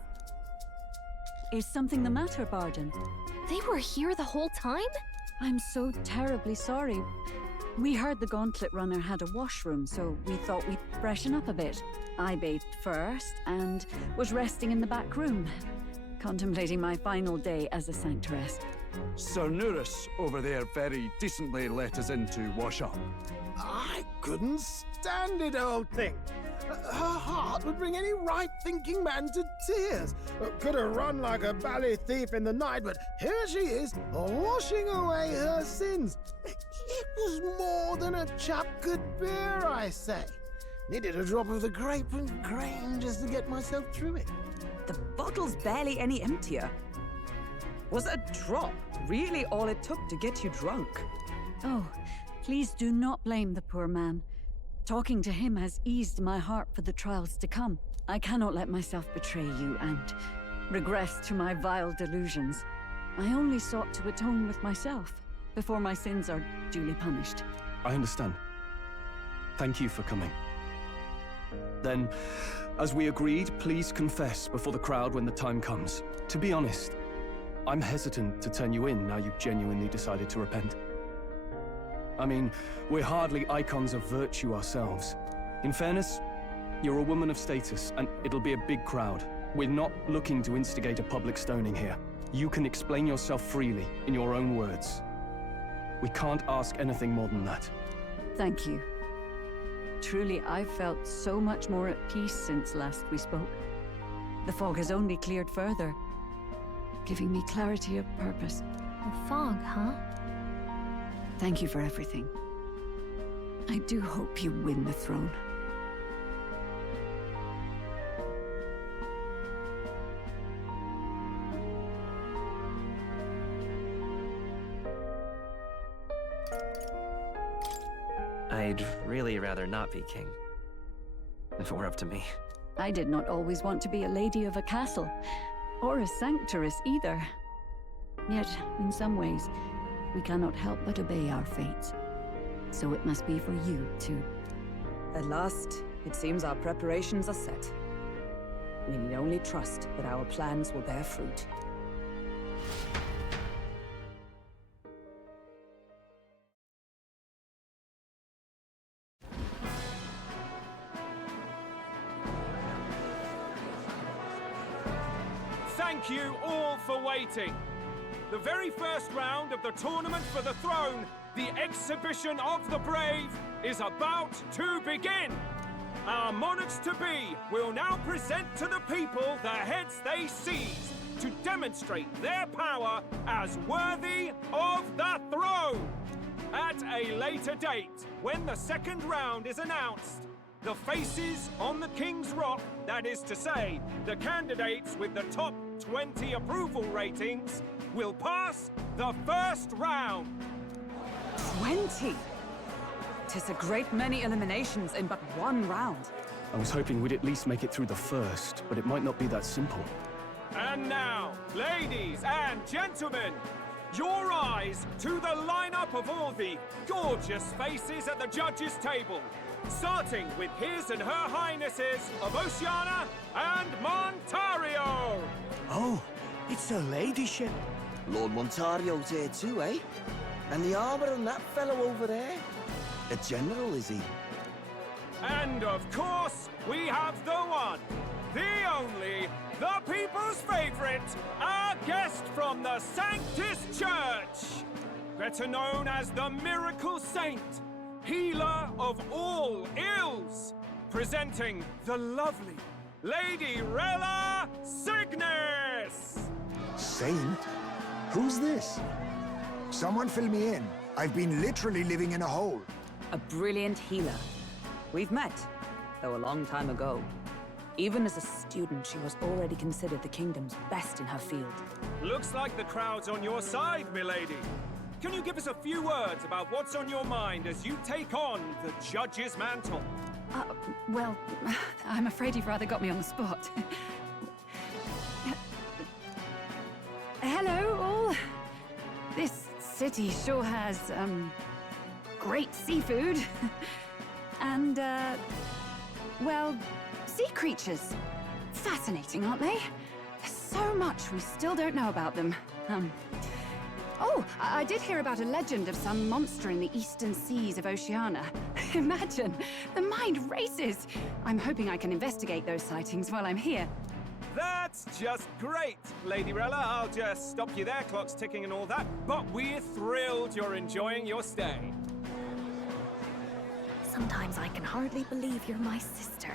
Is something the matter, Barden? They were here the whole time? I'm so terribly sorry. We heard the Gauntlet Runner had a washroom, so we thought we'd freshen up a bit. I bathed first and was resting in the back room, contemplating my final day as a Sanctress. Sir Nuris over there very decently let us in to wash up. I couldn't stand it, old thing. Her heart would bring any right-thinking man to tears. Could have run like a bally thief in the night, but here she is, washing away her sins. It was more than a chap could bear, I say. Needed a drop of the grape and grain just to get myself through it. The bottle's barely any emptier. Was a drop really all it took to get you drunk? Oh, please do not blame the poor man. Talking to him has eased my heart for the trials to come. I cannot let myself betray you and regress to my vile delusions. I only sought to atone with myself before my sins are duly punished. I understand. Thank you for coming. Then, as we agreed, please confess before the crowd when the time comes. To be honest, I'm hesitant to turn you in now you've genuinely decided to repent. I mean, we're hardly icons of virtue ourselves. In fairness, you're a woman of status, and it'll be a big crowd. We're not looking to instigate a public stoning here. You can explain yourself freely, in your own words. We can't ask anything more than that. Thank you. Truly, I've felt so much more at peace since last we spoke. The fog has only cleared further, giving me clarity of purpose. The fog, huh? Thank you for everything. I do hope you win the throne. I'd really rather not be king. If it were up to me. I did not always want to be a lady of a castle, or a sanctress either. Yet, in some ways, we cannot help but obey our fates. So it must be for you, too. At last, it seems our preparations are set. We need only trust that our plans will bear fruit. Thank you all for waiting. The very first round of the tournament for the throne, the exhibition of the brave, is about to begin. Our monarchs-to-be will now present to the people the heads they seized to demonstrate their power as worthy of the throne. At a later date, when the second round is announced, the faces on the King's Rock, that is to say, the candidates with the top 20 approval ratings, will pass the first round. 20? 'Tis a great many eliminations in but one round. I was hoping we'd at least make it through the first, but it might not be that simple. And now, ladies and gentlemen, your eyes to the lineup of all the gorgeous faces at the judges' table, starting with His and Her Highnesses of Oceania and Montario. Oh, it's her ladyship. Lord Montario's here too, eh? And the armor and that fellow over there. A general, is he? And of course, we have the one, the only, the people's favorite, our guest from the Sanctus Church, better known as the Miracle Saint, healer of all ills, presenting the lovely Lady Rella Cygnus! Saint? Who's this? Someone fill me in. I've been literally living in a hole. a brilliant healer. We've met, though a long time ago. Even as a student, she was already considered the kingdom's best in her field. Looks like the crowd's on your side, milady. Can you give us a few words about what's on your mind as you take on the judge's mantle? Well, I'm afraid you've rather got me on the spot. Hello, all. This city sure has, great seafood. And, well, sea creatures. Fascinating, aren't they? There's so much we still don't know about them. Oh, I did hear about a legend of some monster in the eastern seas of Oceania. Imagine, the mind races. I'm hoping I can investigate those sightings while I'm here. That's just great, Lady Rella. I'll just stop you there, clock's ticking and all that. But we're thrilled you're enjoying your stay. Sometimes I can hardly believe you're my sister.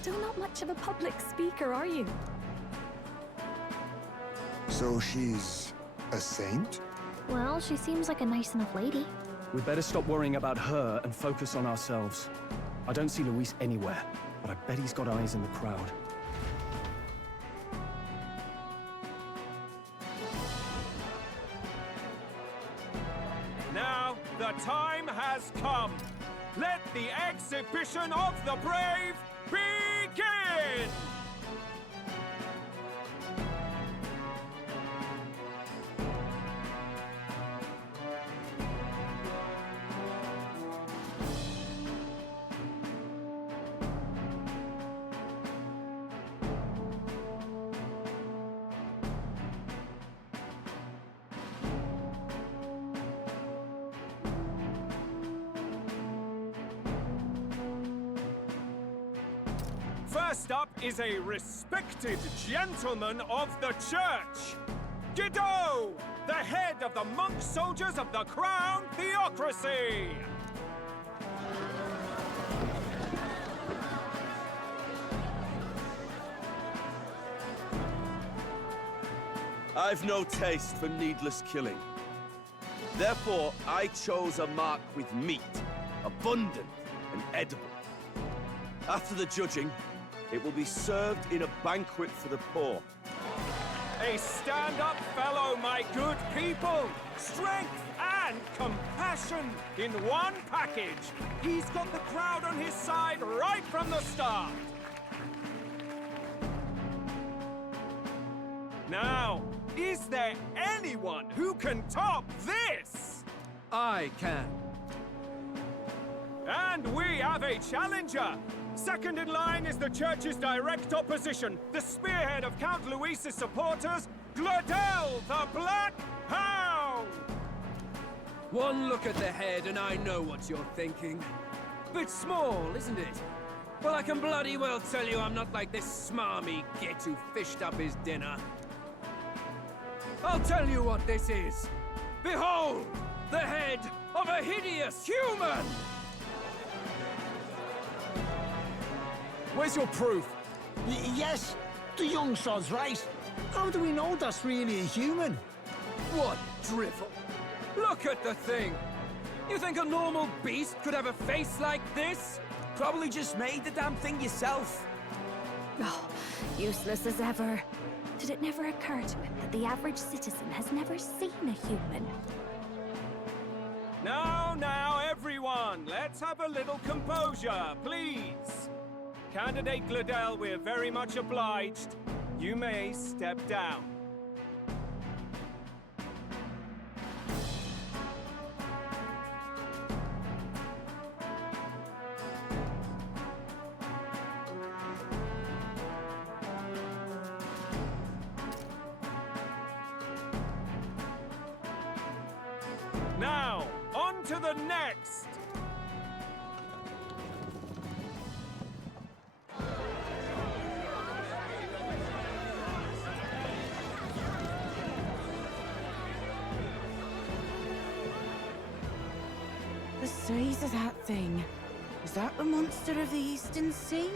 Still not much of a public speaker, are you? So she's a saint? Well, she seems like a nice enough lady. We'd better stop worrying about her and focus on ourselves. I don't see Luis anywhere, but I bet he's got eyes in the crowd. Now, the time has come. Let the exhibition of the brave begin! First up is a respected gentleman of the church, Guido, the head of the monk soldiers of the Crown Theocracy. I've no taste for needless killing. Therefore, I chose a mark with meat, abundant and edible. After the judging, it will be served in a banquet for the poor. A stand-up fellow, my good people! Strength and compassion in one package! He's got the crowd on his side right from the start! Now, is there anyone who can top this? I can. And we have a challenger! Second in line is the church's direct opposition, the spearhead of Count Luis's supporters, Gladel the Black Hound! One look at the head and I know what you're thinking. Bit small, isn't it? Well, I can bloody well tell you I'm not like this smarmy git who fished up his dinner. I'll tell you what this is. Behold, the head of a hideous human! Where's your proof? Yes, the young sod's right. How do we know that's really a human? What drivel! Look at the thing! You think a normal beast could have a face like this? Probably just made the damn thing yourself. Oh, useless as ever. Did it never occur to him that the average citizen has never seen a human? Now, everyone, let's have a little composure, please. Candidate Gladel, we're very much obliged. You may step down. Now, on to the next! The size of that thing. Is that the monster of the Eastern Sea?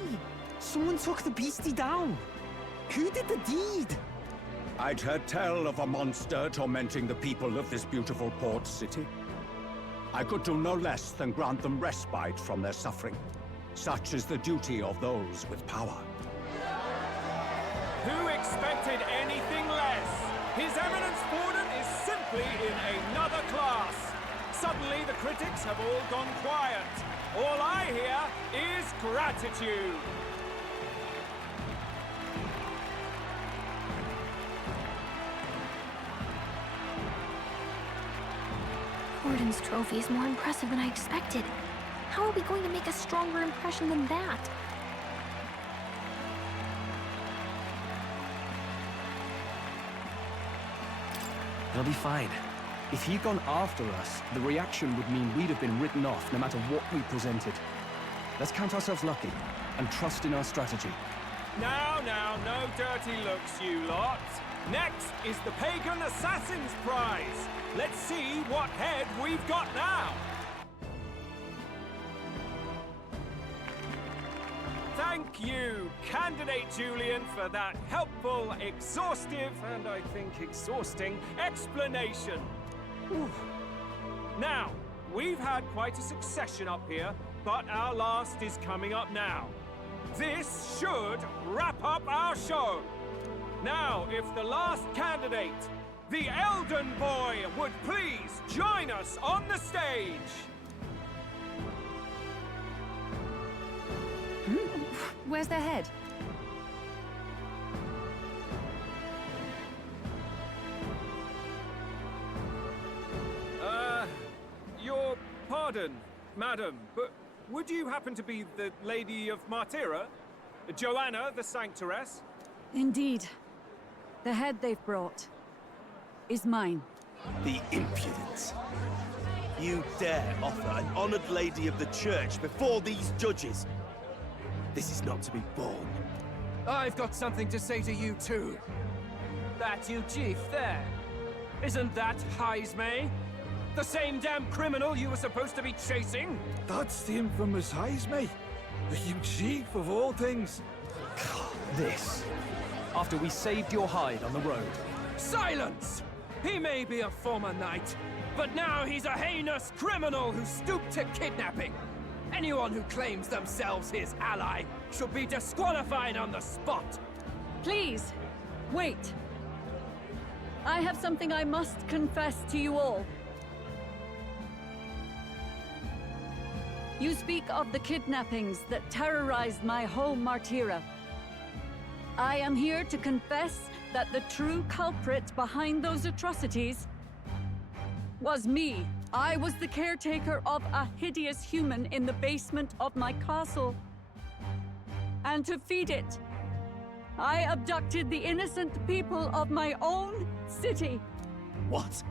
Someone took the beastie down. Who did the deed? I'd heard tell of a monster tormenting the people of this beautiful port city. I could do no less than grant them respite from their suffering. Such is the duty of those with power. Who expected anything less? His Eminence Borden is simply in another class. Suddenly the critics have all gone quiet. All I hear is gratitude. Borden's trophy is more impressive than I expected. How are we going to make a stronger impression than that? It'll be fine. If he'd gone after us, the reaction would mean we'd have been written off no matter what we presented. Let's count ourselves lucky and trust in our strategy. Now, no dirty looks, you lot. Next is the Pagan Assassin's Prize. Let's see what head we've got now. Thank you, Candidate Julian, for that helpful, exhaustive, and I think exhausting explanation. Whew. Now, we've had quite a succession up here, but our last is coming up now. This should wrap up our show. Now, if the last candidate, the Elden Boy, would please join us on the stage. Where's their head? Your pardon, madam, but would you happen to be the Lady of Martyra? Joanna, the Sanctoress? Indeed. The head they've brought is mine. The impudence. You dare offer an honored lady of the church before these judges? This is not to be borne. I've got something to say to you too. That you, Chief, there. Isn't that Heismay? The same damn criminal you were supposed to be chasing? That's the infamous Heismay. You chief of all things. This. After we saved your hide on the road. Silence! He may be a former knight, but now he's a heinous criminal who stooped to kidnapping. Anyone who claims themselves his ally should be disqualified on the spot. Please, wait. I have something I must confess to you all. You speak of the kidnappings that terrorized my home, Martyra. I am here to confess that the true culprit behind those atrocities was me. I was the caretaker of a hideous human in the basement of my castle. And to feed it, I abducted the innocent people of my own city. What?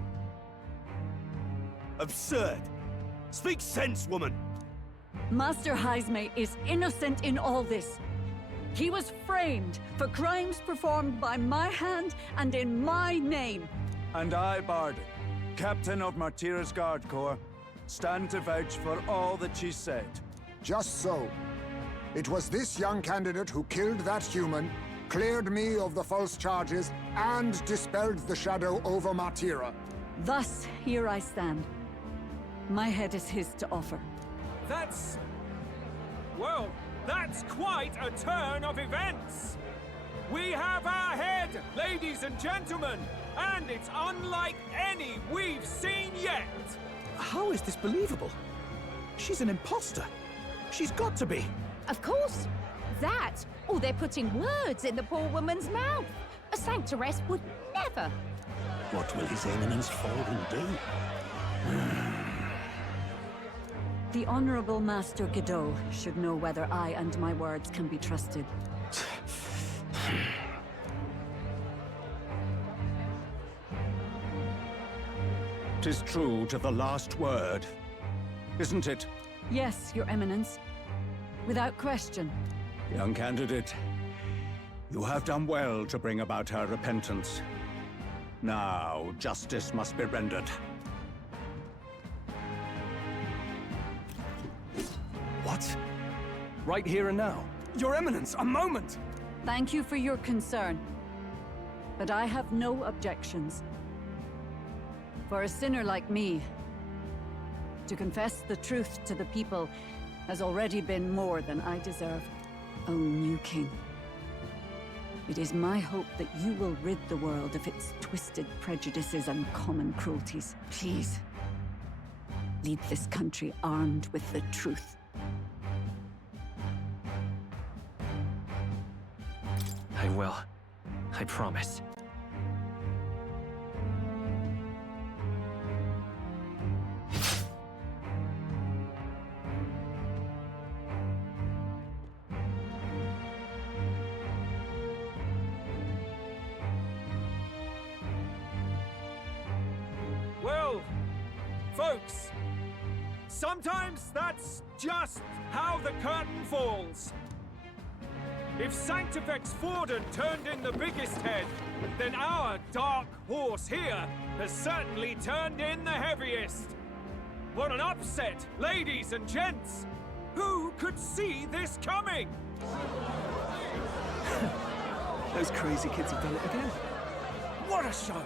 Absurd! Speak sense, woman! Master Heismay is innocent in all this. He was framed for crimes performed by my hand and in my name. And I, Bardin, Captain of Martyra's Guard Corps, stand to vouch for all that she said. Just so. It was this young candidate who killed that human, cleared me of the false charges, and dispelled the shadow over Martyra. Thus, here I stand. My head is his to offer. That's... well, that's quite a turn of events. We have our head, ladies and gentlemen, and it's unlike any we've seen yet. How is this believable? She's an imposter. She's got to be. Of course. That, or they're putting words in the poor woman's mouth. A Sanctoress would never. What will His Eminence Borden do? The Honorable Master Godot should know whether I and my words can be trusted. 'Tis true to the last word, isn't it? Yes, Your Eminence. Without question. Young candidate, you have done well to bring about her repentance. Now, justice must be rendered. What? Right here and now? Your Eminence, a moment! Thank you for your concern. But I have no objections. For a sinner like me, To confess the truth to the people has already been more than I deserve. O new king, it is my hope that you will rid the world of its twisted prejudices and common cruelties. Please, lead this country armed with the truth. I will. I promise. Well, folks, sometimes that's just how the curtain falls. If Sanctifex Forden turned in the biggest head, then our dark horse here has certainly turned in the heaviest. What an upset, ladies and gents! Who could see this coming? Those crazy kids have done it again. What a show!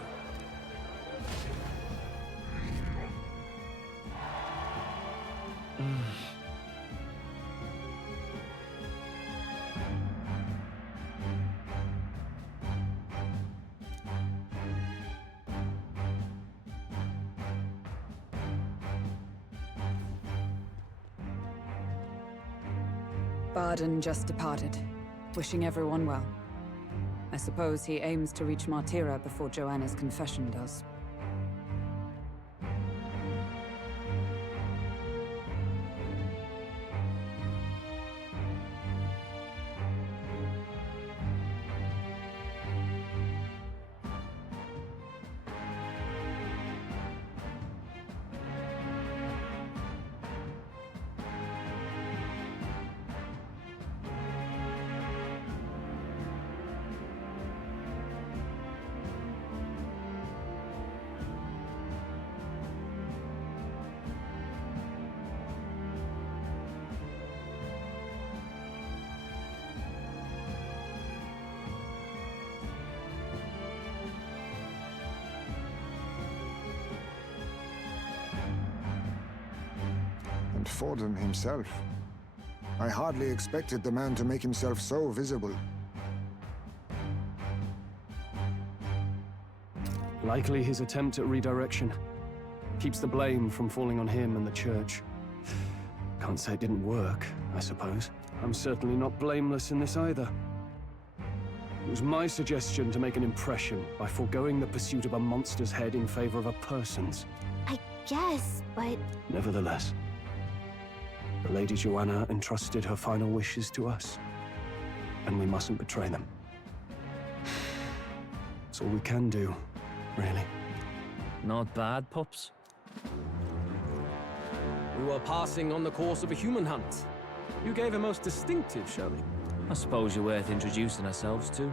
Varden just departed, wishing everyone well. I suppose he aims to reach Martira before Joanna's confession does. And Forden himself. I hardly expected the man to make himself so visible. Likely his attempt at redirection. Keeps the blame from falling on him and the church. Can't say it didn't work, I suppose. I'm certainly not blameless in this either. It was my suggestion to make an impression by foregoing the pursuit of a monster's head in favor of a person's. I guess, but... Nevertheless, the Lady Joanna entrusted her final wishes to us, and we mustn't betray them. It's all we can do, really. Not bad, pups. We were passing on the course of a human hunt. You gave a most distinctive showing. I suppose you're worth introducing ourselves to.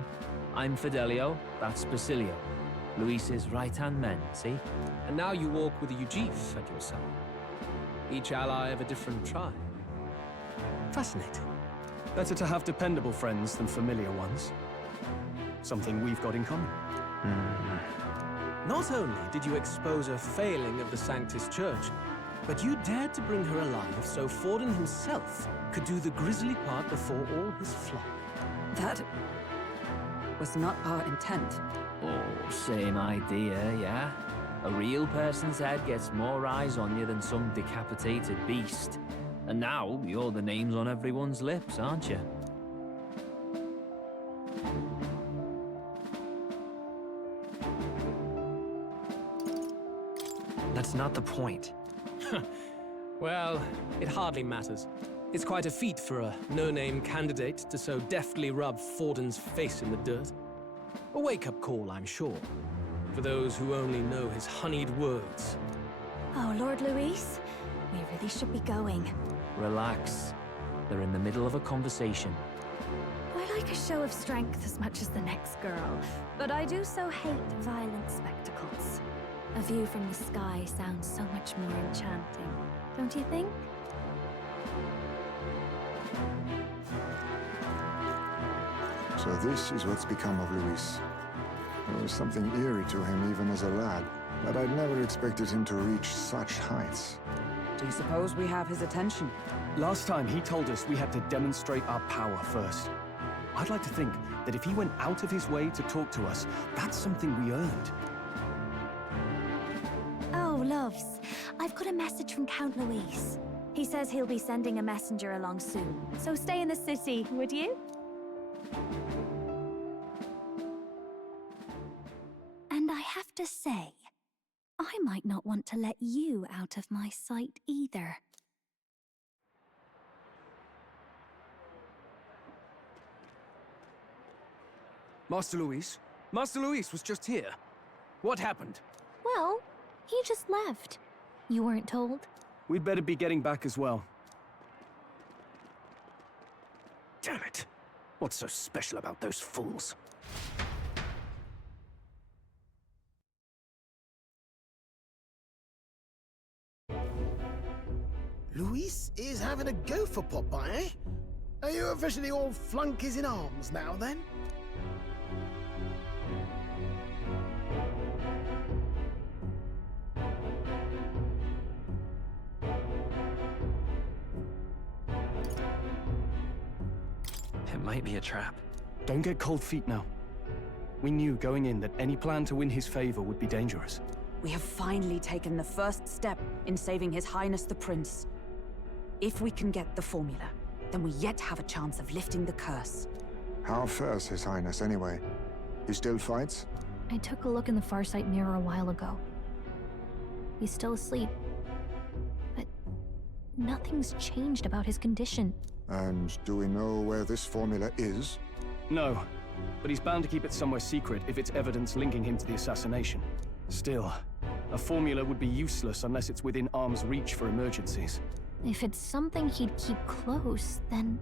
I'm Fidelio, that's Basilio. Luis's right-hand men, see? And now you walk with a Ujif at your side. Each ally of a different tribe. Fascinating. Better to have dependable friends than familiar ones. Something we've got in common. Not only did you expose a failing of the Sanctis Church, but you dared to bring her alive so Forden himself could do the grisly part before all his flock. That was not our intent. Oh, same idea, yeah? A real person's head gets more eyes on you than some decapitated beast. And now, you're the names on everyone's lips, aren't you? That's not the point. Well, it hardly matters. It's quite a feat for a no-name candidate to so deftly rub Forden's face in the dirt. A wake-up call, I'm sure, for those who only know his honeyed words. Oh, Lord Luis, we really should be going. Relax. They're in the middle of a conversation. I like a show of strength as much as the next girl, but I do so hate violent spectacles. A view from the sky sounds so much more enchanting, don't you think? So this is what's become of Luis. There was something eerie to him even as a lad, but I'd never expected him to reach such heights. Do you suppose we have his attention? Last time he told us we had to demonstrate our power first. I'd like to think that if he went out of his way to talk to us, that's something we earned. Oh, loves. I've got a message from Count Luis. He says he'll be sending a messenger along soon. So stay in the city, would you? And I have to say, I might not want to let you out of my sight either. Master Luis? Master Luis was just here. What happened? Well, he just left. You weren't told? We'd better be getting back as well. Damn it. What's so special about those fools? Luis is having a go for Popeye, eh? Are you officially all flunkies in arms now, then? It might be a trap. Don't get cold feet now. We knew going in that any plan to win his favor would be dangerous. We have finally taken the first step in saving His Highness the Prince. If we can get the formula, then we yet have a chance of lifting the curse. How fares His Highness, anyway? He still fights? I took a look in the Farsight mirror a while ago. He's still asleep. But nothing's changed about his condition. And do we know where this formula is? No, but he's bound to keep it somewhere secret if it's evidence linking him to the assassination. Still, a formula would be useless unless it's within arm's reach for emergencies. If it's something he'd keep close, then...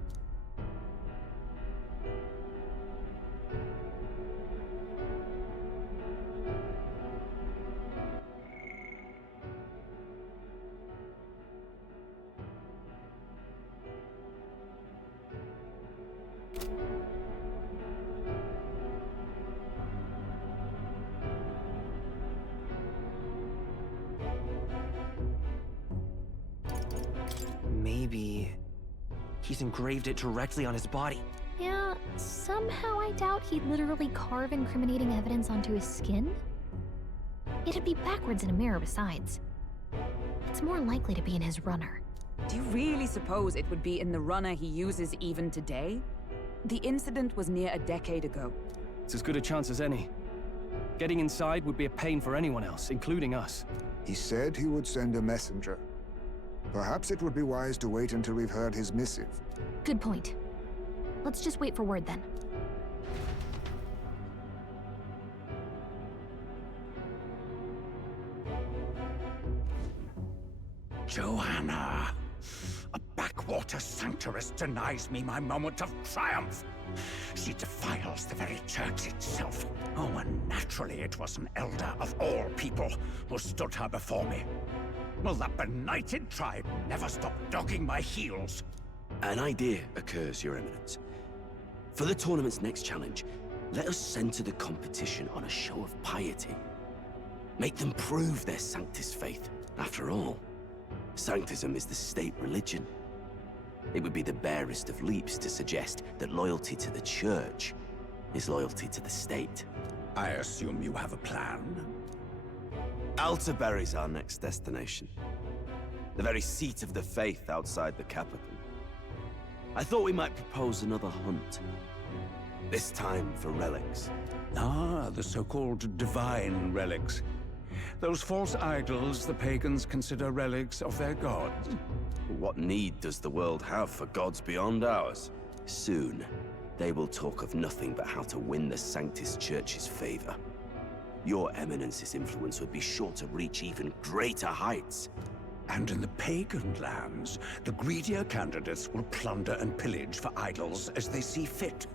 Maybe he's engraved it directly on his body. Yeah, somehow I doubt he'd literally carve incriminating evidence onto his skin. It'd be backwards in a mirror besides. It's more likely to be in his runner. Do you really suppose it would be in the runner he uses even today? The incident was near a decade ago. It's as good a chance as any. Getting inside would be a pain for anyone else, including us. He said he would send a messenger. Perhaps it would be wise to wait until we've heard his missive. Good point. Let's just wait for word then. Joanna! A backwater sanctuarist denies me my moment of triumph! She defiles the very church itself. Oh, and naturally it was an elder of all people who stood her before me. Will that benighted tribe never stop dogging my heels? An idea occurs, Your Eminence. For the tournament's next challenge, let us center the competition on a show of piety. Make them prove their Sanctus faith. After all, Sanctism is the state religion. It would be the barest of leaps to suggest that loyalty to the Church is loyalty to the state. I assume you have a plan? Altaberry's our next destination. The very seat of the faith outside the capital. I thought we might propose another hunt. This time for relics. Ah, the so-called divine relics. Those false idols the pagans consider relics of their gods. What need does the world have for gods beyond ours? Soon, they will talk of nothing but how to win the Sanctus Church's favor. Your Eminence's influence would be sure to reach even greater heights. And in the pagan lands, the greedier candidates will plunder and pillage for idols as they see fit.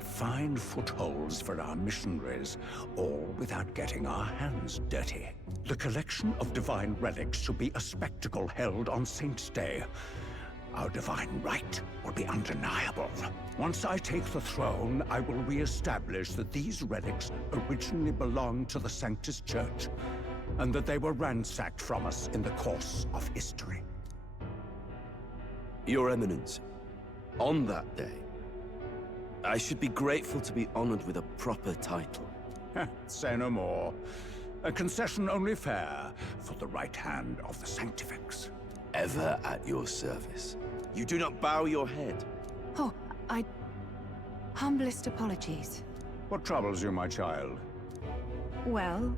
Fine footholds for our missionaries, all without getting our hands dirty. The collection of divine relics should be a spectacle held on Saint's Day. Our divine right will be undeniable. Once I take the throne, I will re-establish that these relics originally belonged to the Sanctus Church. and that they were ransacked from us in the course of history. Your Eminence, on that day, I should be grateful to be honored with a proper title. Say no more. A concession only fair for the right hand of the Sanctifex. Ever at your service. You do not bow your head. Oh, humblest apologies. What troubles you, my child? Well,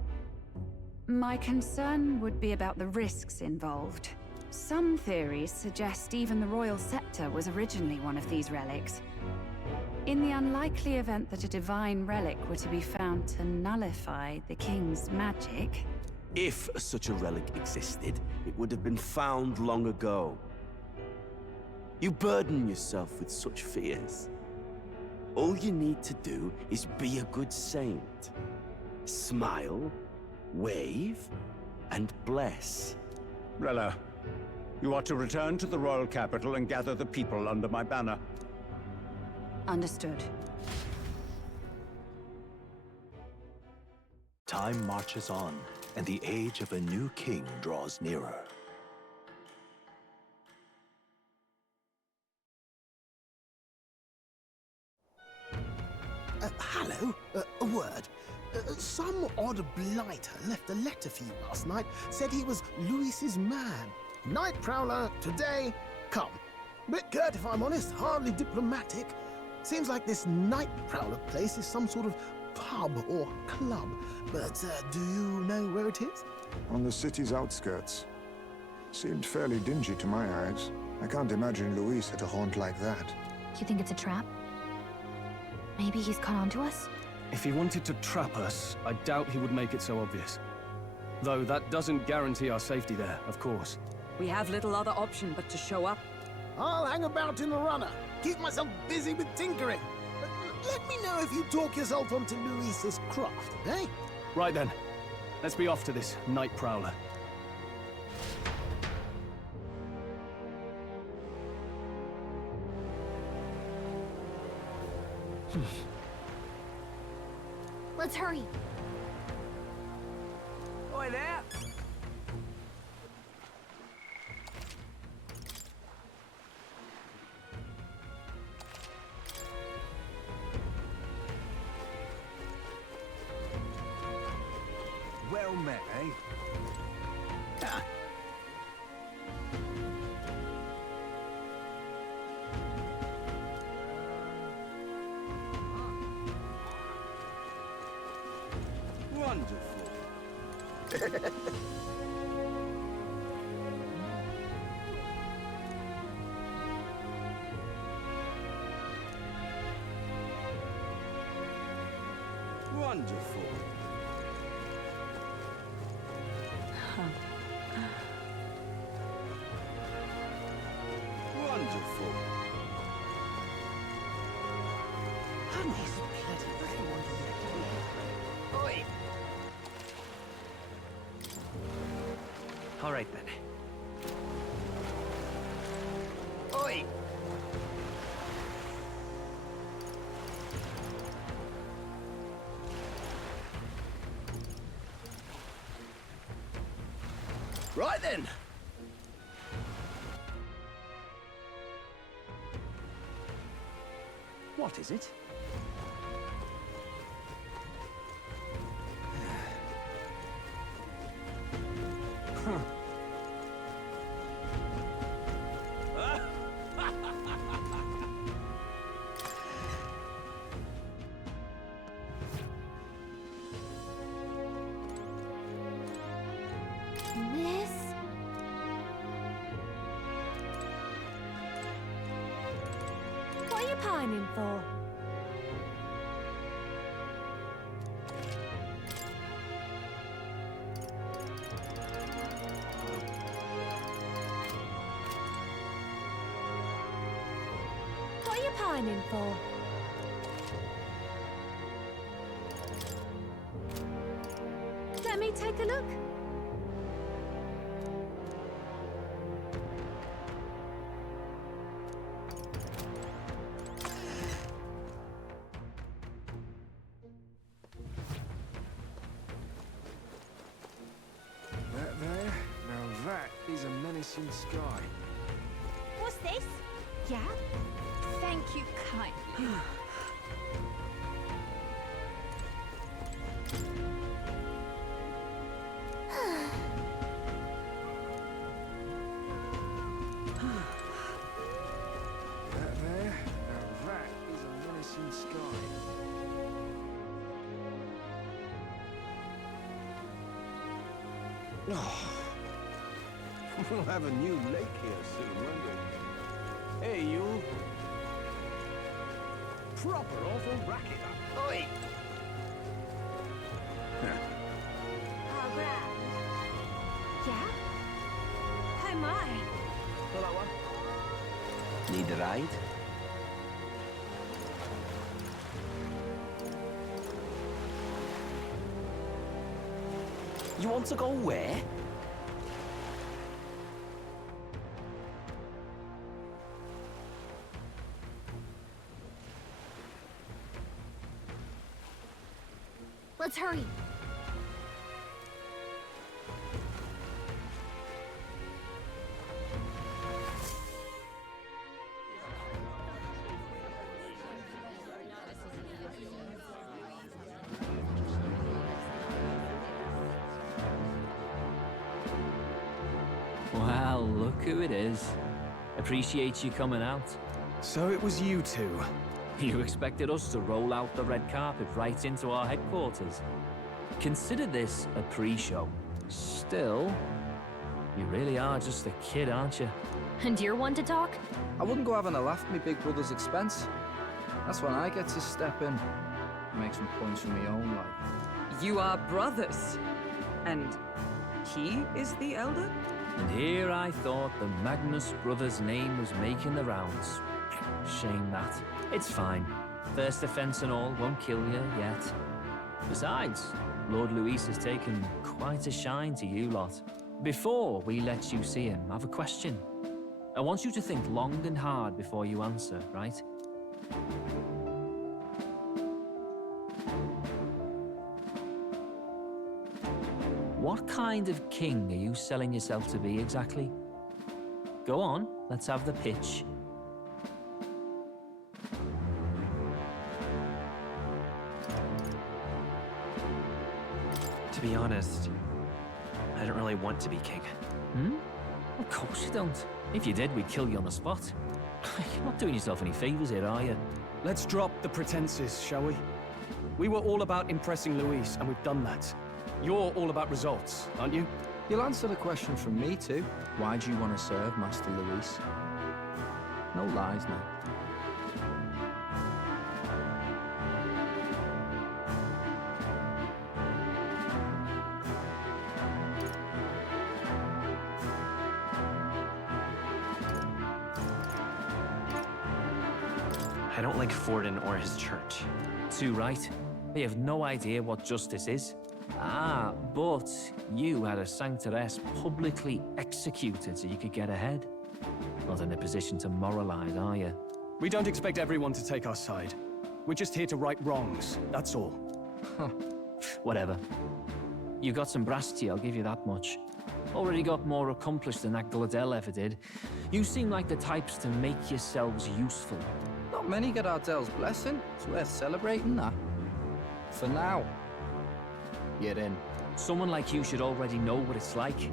my concern would be about the risks involved. Some theories suggest even the royal scepter was originally one of these relics. In the unlikely event that a divine relic were to be found to nullify the king's magic... If such a relic existed, it would have been found long ago. You burden yourself with such fears. All you need to do is be a good saint. Smile, wave, and bless. Rella, you are to return to the royal capital and gather the people under my banner. Understood. Time marches on, and the age of a new king draws nearer. Hello? A word. Some odd blighter left a letter for you last night. Said he was Luis's man. Night Prowler, today, come. Bit curt if I'm honest, hardly diplomatic. Seems like this Night Prowler place is some sort of pub or club. But do you know where it is? On the city's outskirts. Seemed fairly dingy to my eyes. I can't imagine Luis at a haunt like that. You think it's a trap? Maybe he's caught on to us? If he wanted to trap us, I doubt he would make it so obvious. Though that doesn't guarantee our safety there, of course. We have little other option but to show up. I'll hang about in the runner. Keep myself busy with tinkering. Let me know if you talk yourself onto Luis's craft, eh? Right then. Let's be off to this Night Prowler. Let's hurry. Oi there! Well met, eh? Ah. Wonderful. Wonderful. Wonderful. Oi! All right, then. Oi! Right then. What is it? Miss? What are you pining for? What are you pining for? Let me take a look. menacing sky. What's this? Yeah? Thank you kindly. That there, now that is a menacing sky. Oh. We'll have a new lake here soon, won't we? Hey, you. Proper awful racket up. Oi! Oh, grand. Yeah? Oh, my. Pull that one. Need a ride? You want to go where? Let's hurry. Well, look who it is. Appreciate you coming out. So it was you two. You expected us to roll out the red carpet right into our headquarters. Consider this a pre-show. Still, you really are just a kid, aren't you? And you're one to talk? I wouldn't go having a laugh at my big brother's expense. That's when I get to step in and make some points for my own life. You are brothers. And he is the elder? And here I thought the Magnus brothers' name was making the rounds. Shame that. It's fine. First offense and all won't kill you yet. Besides, Lord Luis has taken quite a shine to you lot. Before we let you see him, I have a question. I want you to think long and hard before you answer, right? What kind of king are you selling yourself to be exactly? Go on, let's have the pitch. To be honest, I don't really want to be king. Hmm? Of course you don't. If you did, we'd kill you on the spot. You're not doing yourself any favors here, are you? Let's drop the pretenses, shall we? We were all about impressing Luis, and we've done that. You're all about results, aren't you? You'll answer the question from me too. Why do you want to serve Master Luis? No lies now. I don't like Forden or his church. Too right. They have no idea what justice is. Ah, but you had a sanctoress publicly executed so you could get ahead. Not in a position to moralize, are you? We don't expect everyone to take our side. We're just here to right wrongs, that's all. Whatever. You got some brass tea, I'll give you that much. Already got more accomplished than that Gladel ever did. You seem like the types to make yourselves useful. Not many get Ardel's blessing. It's worth celebrating that. For now, you're in. Someone like you should already know what it's like.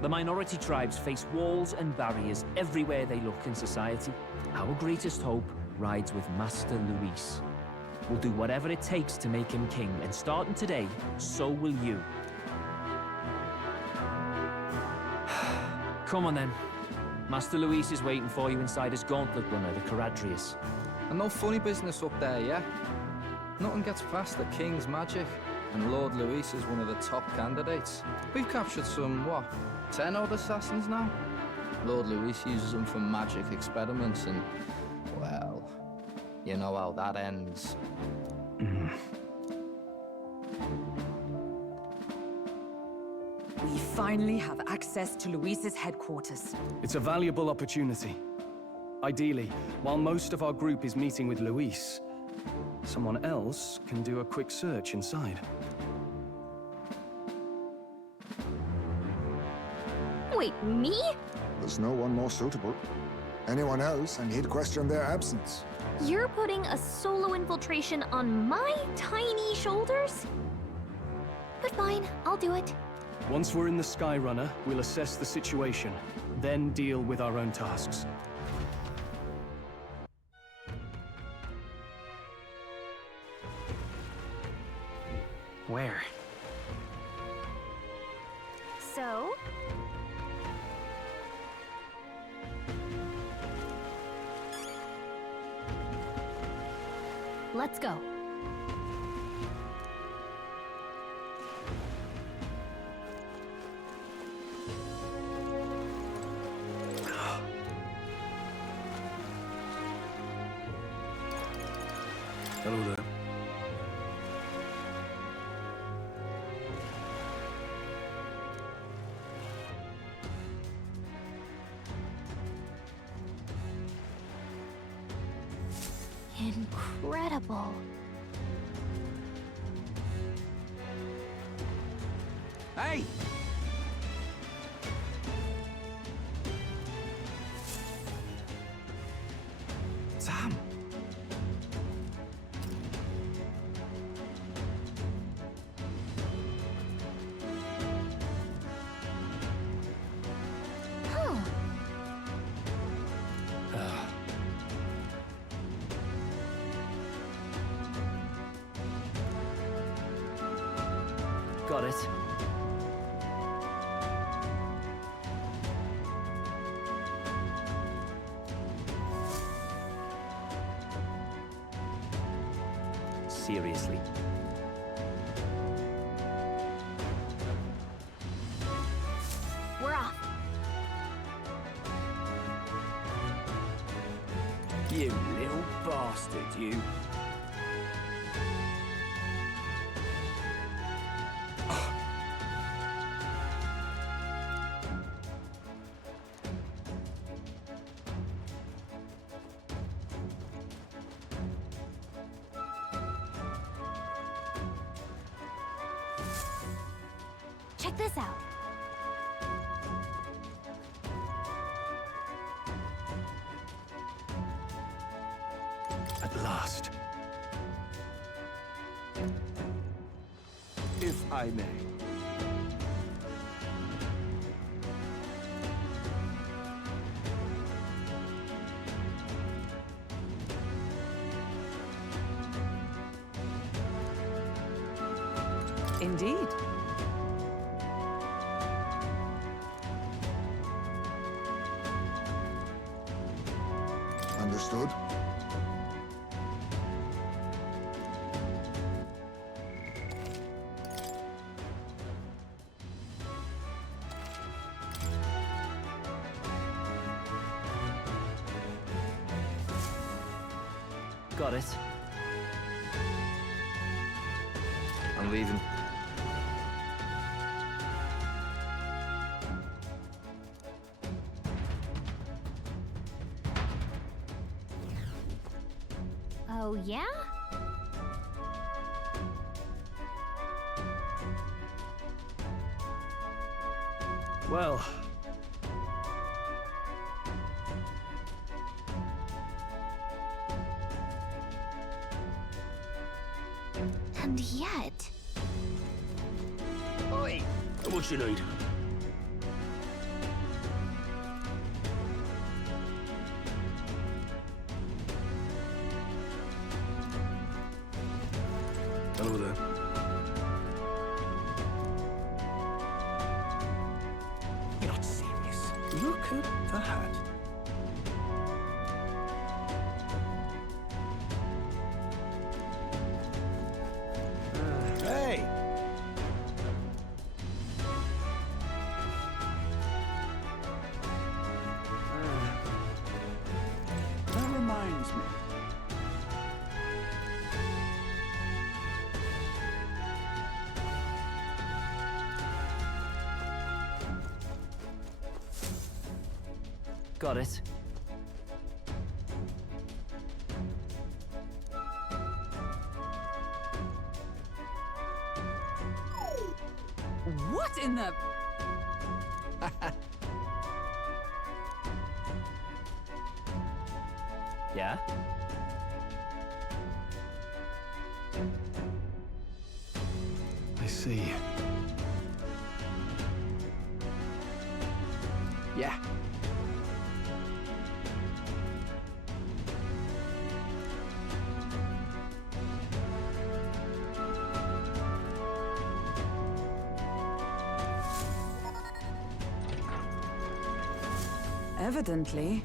The minority tribes face walls and barriers everywhere they look in society. Our greatest hope rides with Master Luis. We'll do whatever it takes to make him king, and starting today, so will you. Come on then. Master Luis is waiting for you inside his gauntlet runner, the Caradrius. And no funny business up there, yeah? Nothing gets past the King's magic, and Lord Luis is one of the top candidates. We've captured some, what, 10 odd assassins now? Lord Luis uses them for magic experiments and, well, you know how that ends. We finally have access to Luis's headquarters. It's a valuable opportunity. Ideally, while most of our group is meeting with Luis, someone else can do a quick search inside. Wait, me? There's no one more suitable. Anyone else, and he'd question their absence. You're putting a solo infiltration on my tiny shoulders? But fine, I'll do it. Once we're in the Skyrunner, we'll assess the situation, then deal with our own tasks. Where? So? Let's go. Hello there. Incredible. Hey! Sam! Huh. Got it. Seriously. We're off. You little bastard, you. Check this out. At last. If I may. Indeed. Understood? Got it. I'm leaving. Oh, yeah? Well, And yet... Oi! What you need? hello there. You're not serious. Look at that. Hey! That reminds me. Got it. What in the... Yeah? I see. Yeah. Evidently.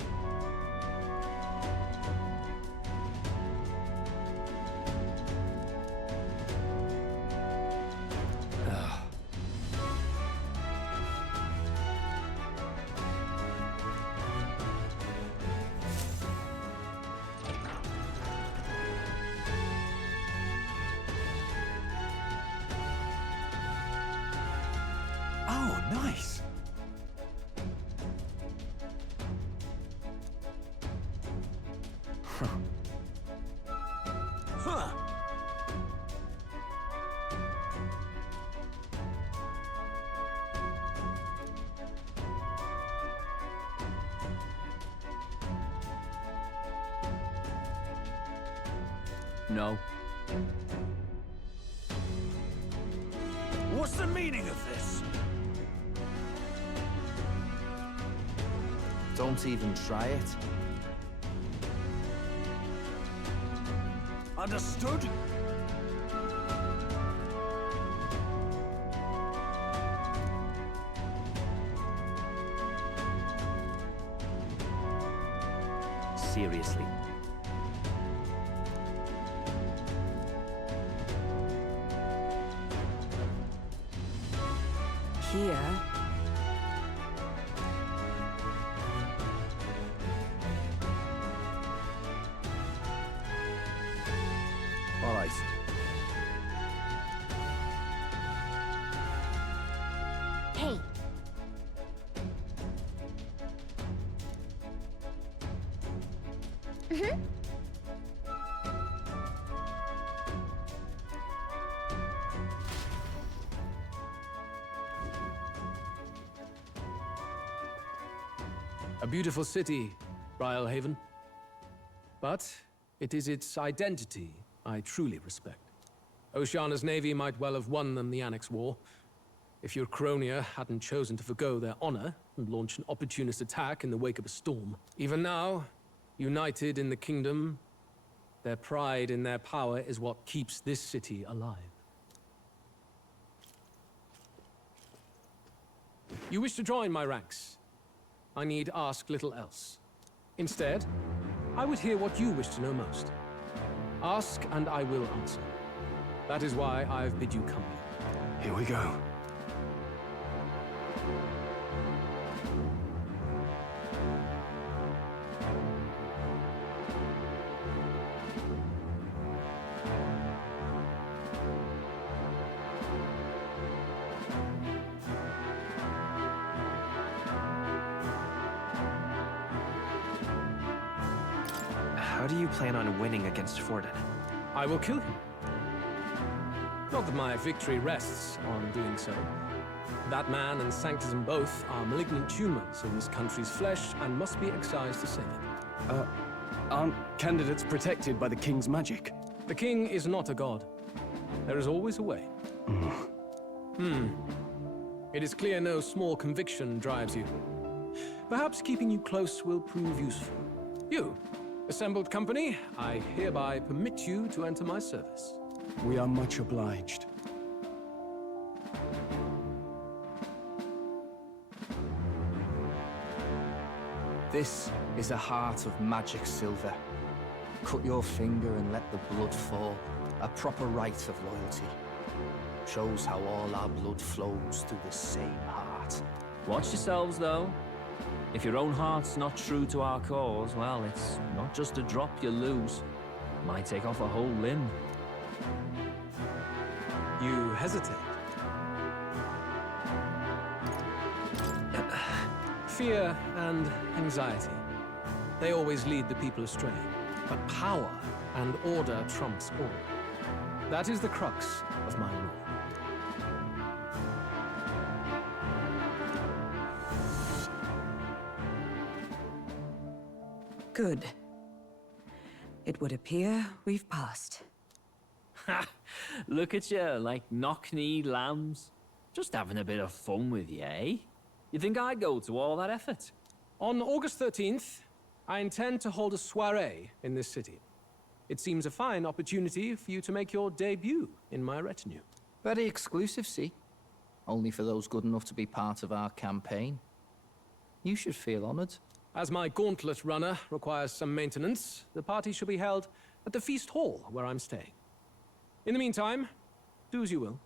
Oh, nice. Huh. No. What's the meaning of this? Don't even try it. Understood? Seriously. Here. All right. Hey. Mm-hmm. A beautiful city, Brialhaven. But it is its identity I truly respect. Oceana's navy might well have won them the Annex War, if your Cronia hadn't chosen to forgo their honor and launch an opportunist attack in the wake of a storm. Even now, united in the kingdom, their pride in their power is what keeps this city alive. You wish to join my ranks. I need ask little else. Instead, I would hear what you wish to know most. Ask and I will answer. That is why I've bid you come here. Here we go. How do you plan on winning against Forden? I will kill him. Not that my victory rests on doing so. That man and Sanctism both are malignant tumors in this country's flesh and must be excised to save it. Aren't candidates protected by the king's magic? The king is not a god. There is always a way. It is clear no small conviction drives you. Perhaps keeping you close will prove useful. You, assembled company, I hereby permit you to enter my service. We are much obliged. This is a heart of magic silver. Cut your finger and let the blood fall. A proper rite of loyalty. Shows how all our blood flows through the same heart. Watch yourselves, though. If your own heart's not true to our cause, well, it's not just a drop you lose. Might take off a whole limb. You hesitate. Fear and anxiety. They always lead the people astray. But power and order trumps all. That is the crux of my rule. Good. It would appear we've passed. Ha! Look at you, like knock-kneed lambs. Just having a bit of fun with you, eh? You think I'd go to all that effort? On August 13th, I intend to hold a soiree in this city. It seems a fine opportunity for you to make your debut in my retinue. Very exclusive, see? Only for those good enough to be part of our campaign. You should feel honored. As my gauntlet runner requires some maintenance, the party shall be held at the feast hall where I'm staying. In the meantime, do as you will.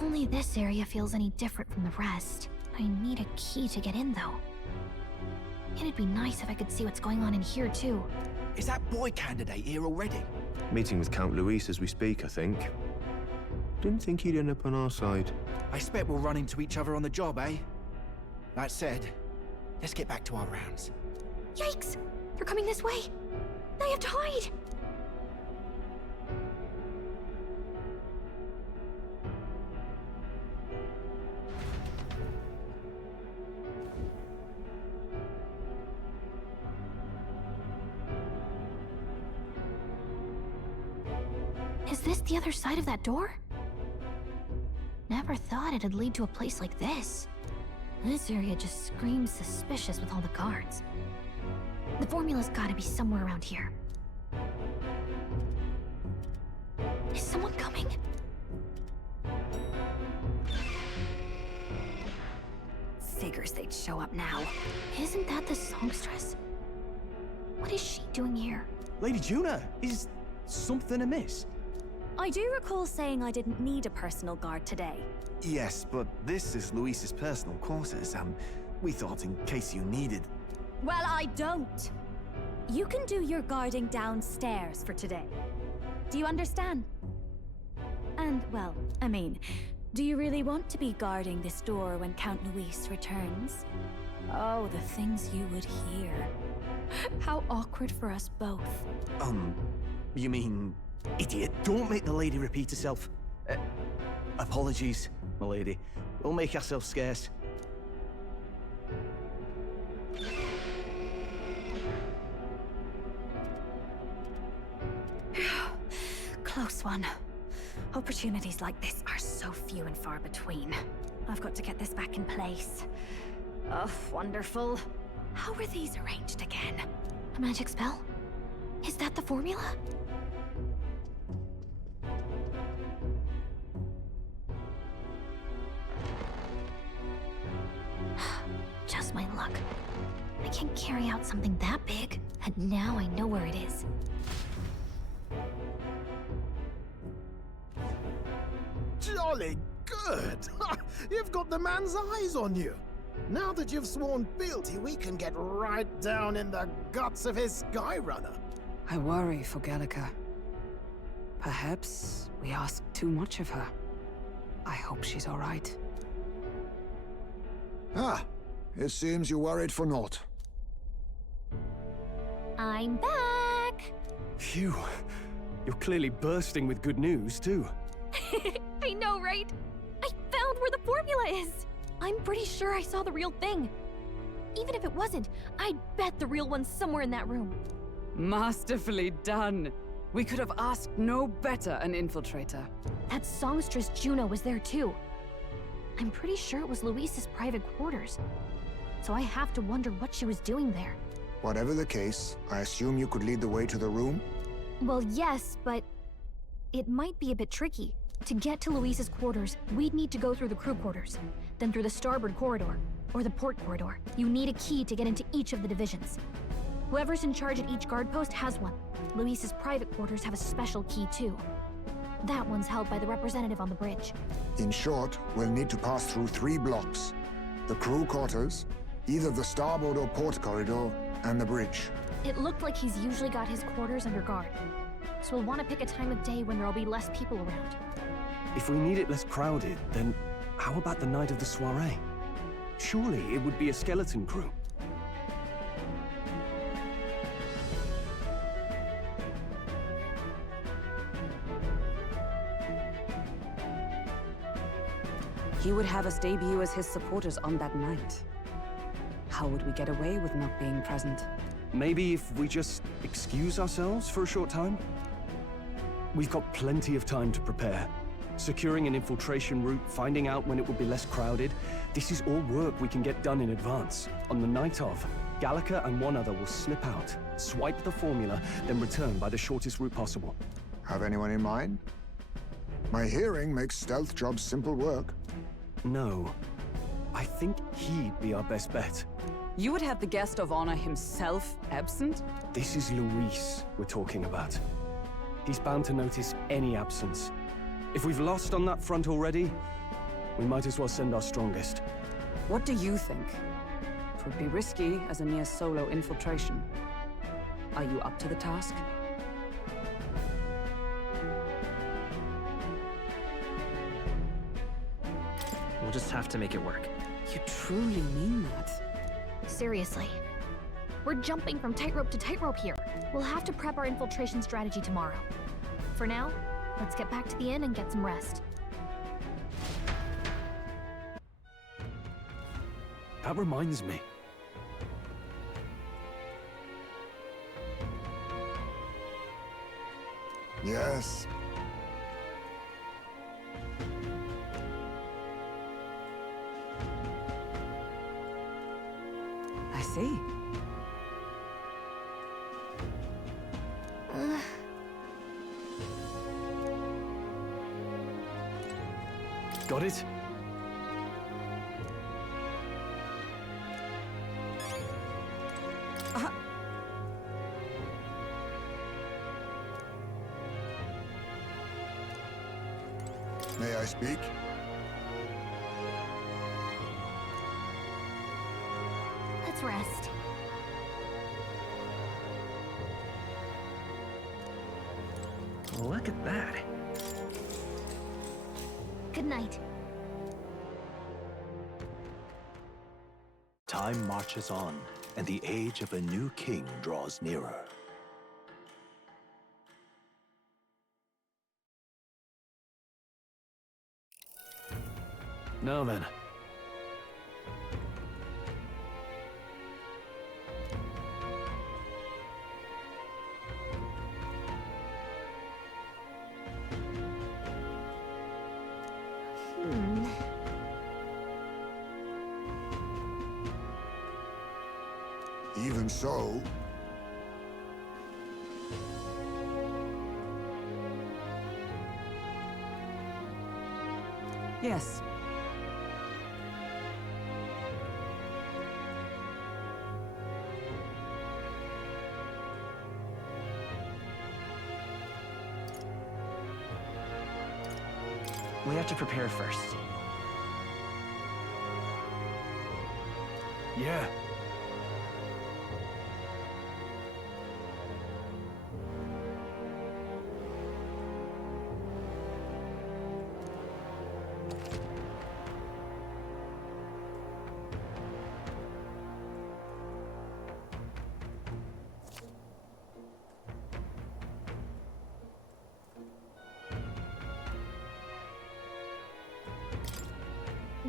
Only this area feels any different from the rest. I need a key to get in, though. It'd be nice if I could see what's going on in here, too. Is that boy candidate here already? Meeting with Count Luis as we speak, I think. Didn't think he'd end up on our side. I expect we'll run into each other on the job, eh? That said, let's get back to our rounds. Yikes! They're coming this way! I have to hide! Is this the other side of that door? Never thought it'd lead to a place like this. This area just screams suspicious with all the guards. The formula's gotta be somewhere around here. Is someone coming? Figures they'd show up now. Isn't that the songstress? What is she doing here? Lady Juna, is something amiss? I do recall saying I didn't need a personal guard today. Yes, but this is Luis's personal quarters, and we thought in case you needed... Well, I don't. You can do your guarding downstairs for today. Do you understand? And, well, I mean, do you really want to be guarding this door when Count Luis returns? Oh, the things you would hear. How awkward for us both. You mean... Idiot, don't make the lady repeat herself. Apologies, my lady. We'll make ourselves scarce. Close one. Opportunities like this are so few and far between. I've got to get this back in place. Oh, wonderful. How were these arranged again? A magic spell? Is that the formula? Just my luck. I can't carry out something that big, and now I know where it is. Jolly good! You've got the man's eyes on you. Now that you've sworn fealty, we can get right down in the guts of his Skyrunner. I worry for Gallica. Perhaps we ask too much of her. I hope she's all right. Ah, it seems you worried for naught. I'm back! Phew. You're clearly bursting with good news, too. I know, right? I found where the formula is! I'm pretty sure I saw the real thing. Even if it wasn't, I'd bet the real one's somewhere in that room. Masterfully done. We could have asked no better an infiltrator. That songstress Juno was there too. I'm pretty sure it was Luis's private quarters. So I have to wonder what she was doing there. Whatever the case, I assume you could lead the way to the room? Well, yes, but it might be a bit tricky. To get to Luis's quarters, we'd need to go through the crew quarters, then through the starboard corridor, or the port corridor. You need a key to get into each of the divisions. Whoever's in charge at each guard post has one. Luis's private quarters have a special key too. That one's held by the representative on the bridge. In short, we'll need to pass through 3 blocks. The crew quarters, either the starboard or port corridor, and the bridge. It looked like he's usually got his quarters under guard. So we'll want to pick a time of day when there'll be less people around. If we need it less crowded, then how about the night of the soiree? Surely it would be a skeleton crew. he would have us debut as his supporters on that night. How would we get away with not being present? Maybe if we just excuse ourselves for a short time? We've got plenty of time to prepare. Securing an infiltration route, finding out when it will be less crowded. This is all work we can get done in advance. On the night of, Gallica and one other will slip out, swipe the formula, then return by the shortest route possible. Have anyone in mind? My hearing makes stealth jobs simple work. No. I think he'd be our best bet. You would have the guest of honor himself absent? This is Luis we're talking about. He's bound to notice any absence. If we've lost on that front already, we might as well send our strongest. What do you think? It would be risky as a near solo infiltration. Are you up to the task? We'll just have to make it work. You truly mean that? Seriously. We're jumping from tightrope to tightrope here. We'll have to prep our infiltration strategy tomorrow. For now, let's get back to the inn and get some rest. That reminds me. Yes. I see. Got it? May I speak? Let's rest. Look at that. Good night. Time marches on, and the age of a new king draws nearer. Now then. Even so, Yes. We have to prepare first. Yeah.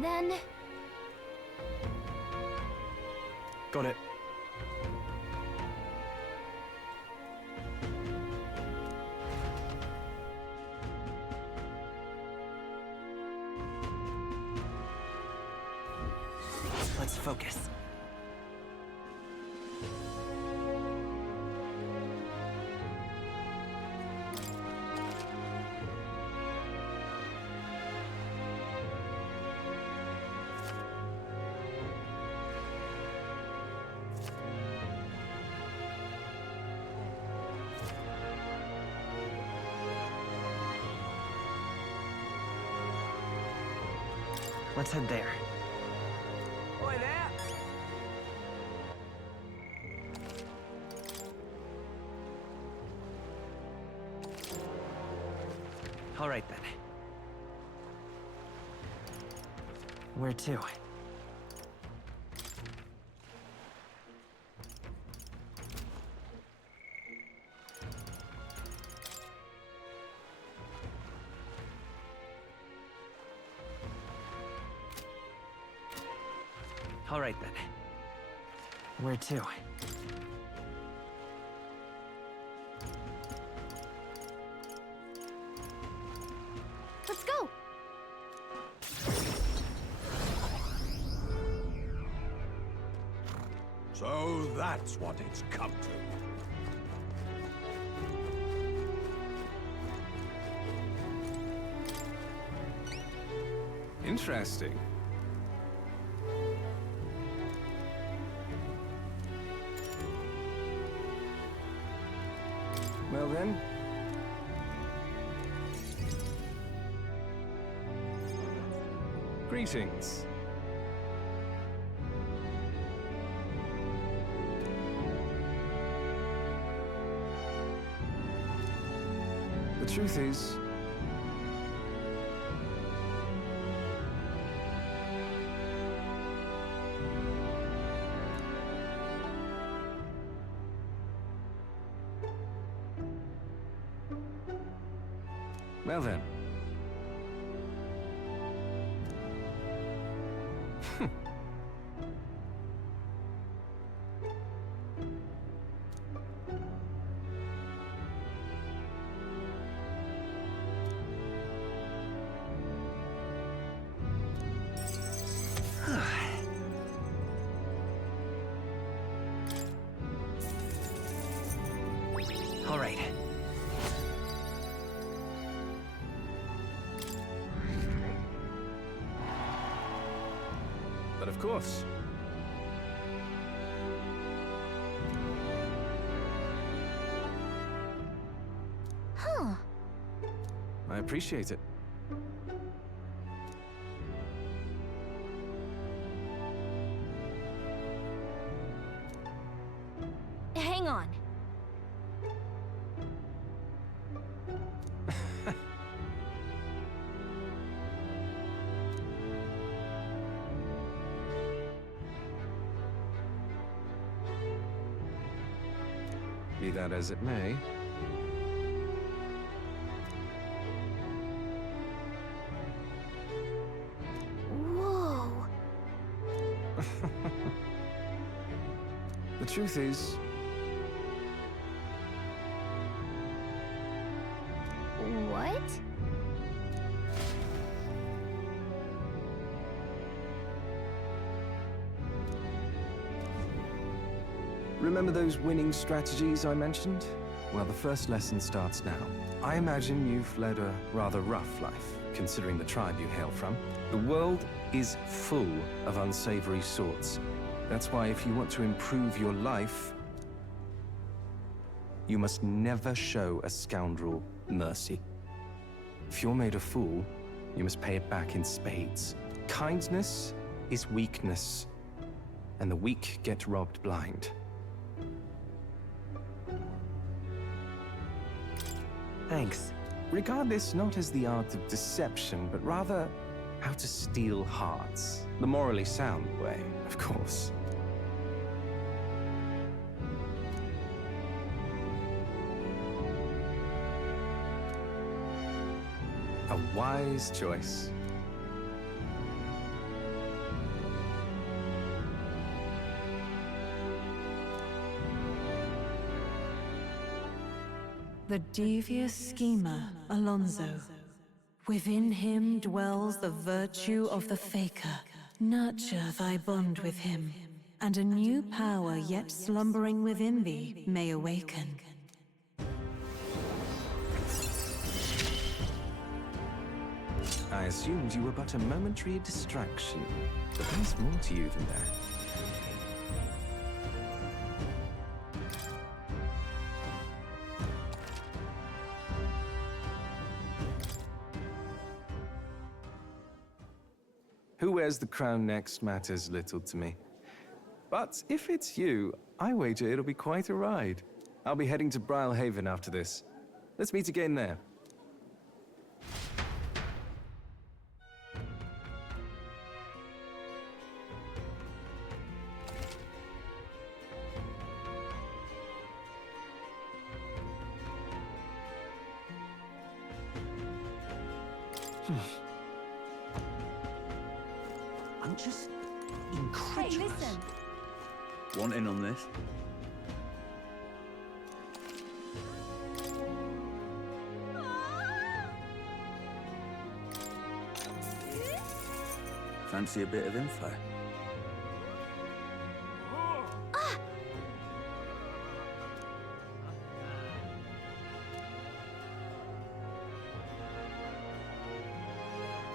Then... Got it. Let's focus. Let's head there. Oi there! All right, then. Where to? All right then. Where to? Let's go! So that's what it's come to. Interesting. Well then. Greetings. The truth is, well then. All right. But of course. Huh. I appreciate it. Hang on. Be that as it may. Whoa. The truth is, What? remember those winning strategies I mentioned? Well, the first lesson starts now. I imagine you've led a rather rough life, considering the tribe you hail from. The world is full of unsavory sorts. That's why if you want to improve your life, you must never show a scoundrel mercy. If you're made a fool, you must pay it back in spades. Kindness is weakness, and the weak get robbed blind. Thanks. Regard this not as the art of deception, but rather how to steal hearts. The morally sound way, of course. A wise choice. The devious schemer, Alonso. Within him dwells the virtue of the faker. Nurture thy bond with him, and a new power yet slumbering within thee may awaken. I assumed you were but a momentary distraction, but there's more to you than that. Who wears the crown next matters little to me. But if it's you, I wager it'll be quite a ride. I'll be heading to Brylehaven after this. Let's meet again there. I'm just incredulous. Hey, listen. Want in on this? Fancy a bit of info?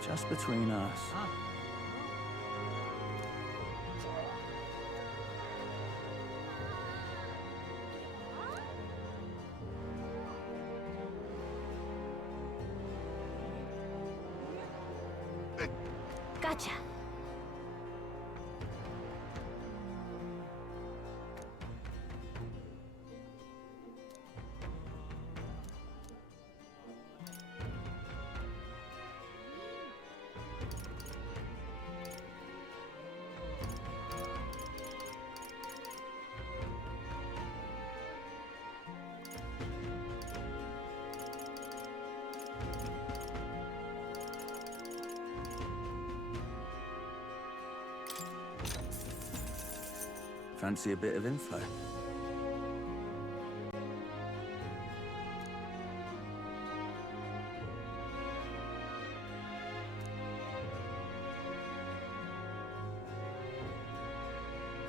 Just between us. Gotcha. Fancy a bit of info?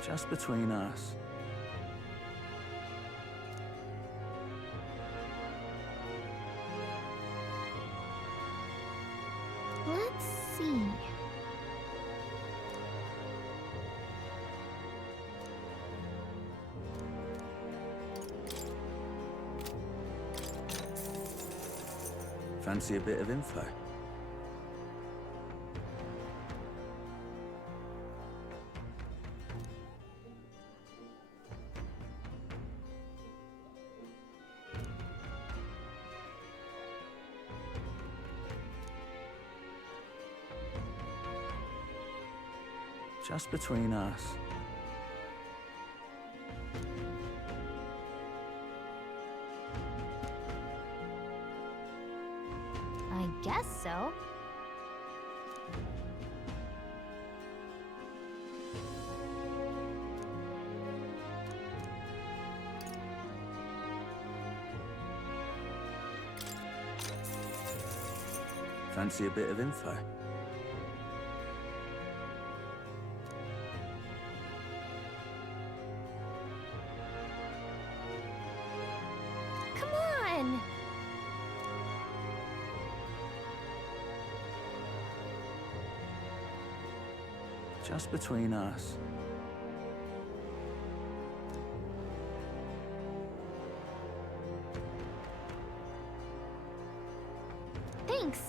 Just between us. Let's see. Fancy a bit of info? Just between us. I guess so. Fancy a bit of info? Come on! Just between us. Thanks.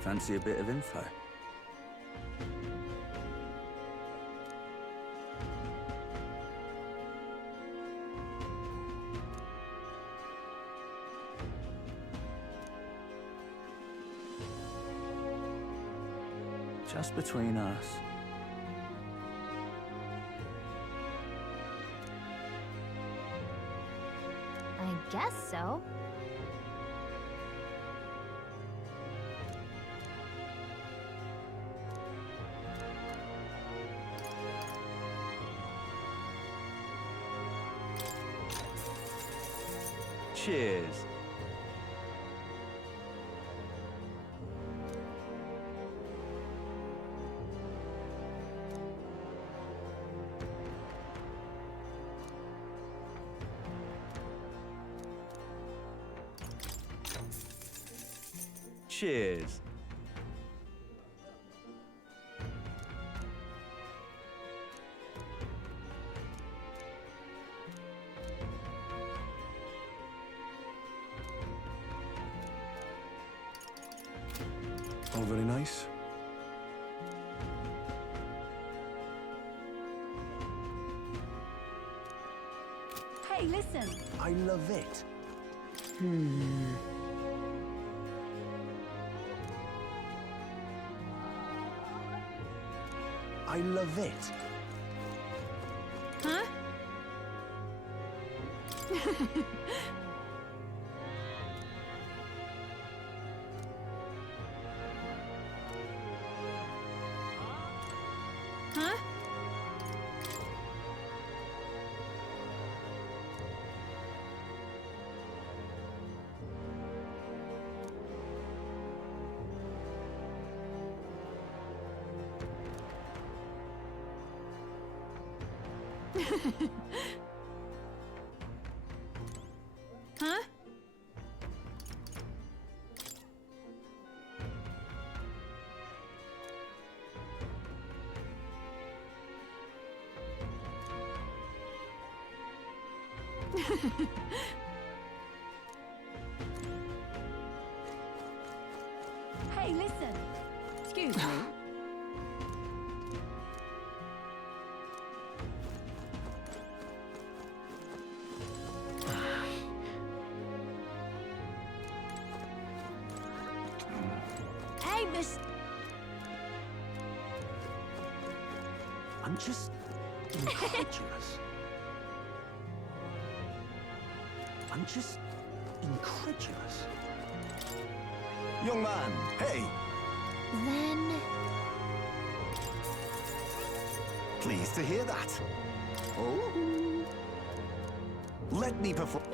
Fancy a bit of info? Just between us. I guess so. Cheers. Cheers. All very nice. Hey, listen. I love it. I love it. Huh? Huh? Huh? Hey, listen. Excuse me. Hey, Miss... I'm just incredulous. I'm just incredulous. Young man, hey! Then... Pleased to hear that. Oh. Let me perform.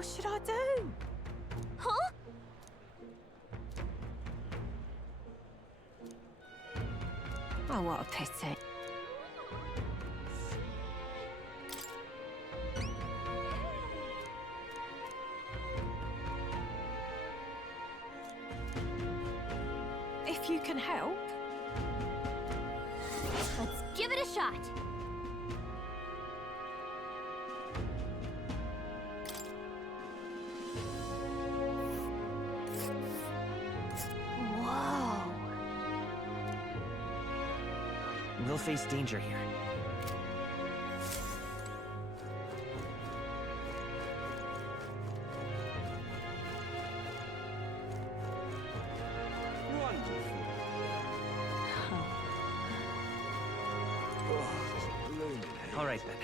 What should I do? Huh? Oh, what a pity. If you can help. Let's give it a shot. Whoa. We'll face danger here. All right, then.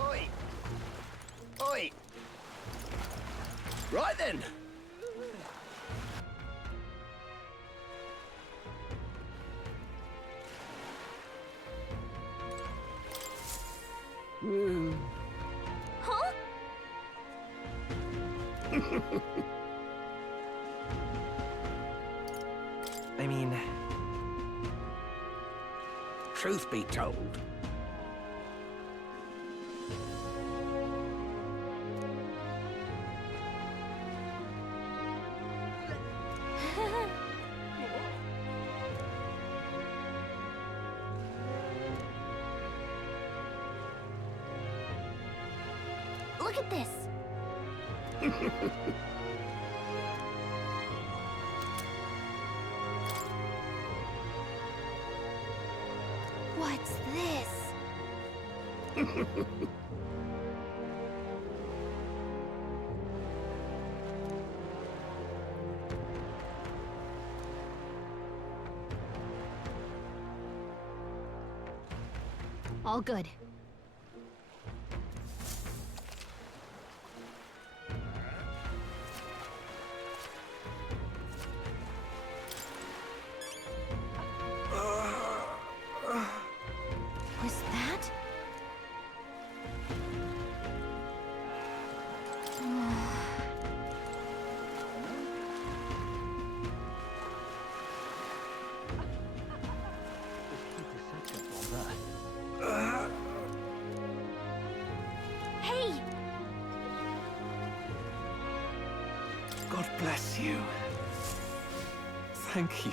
Oi! Oi! Right then! Huh? I mean... Truth be told, Look at this. What's this? All good. Was that? Hey! God bless you. Thank you.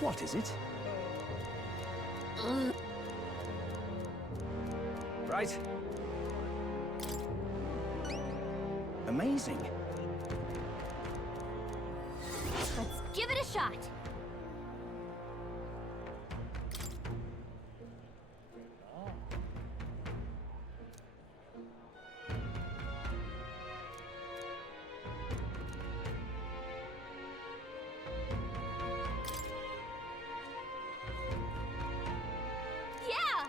What is it? Right. Amazing. Let's give it a shot. Yeah!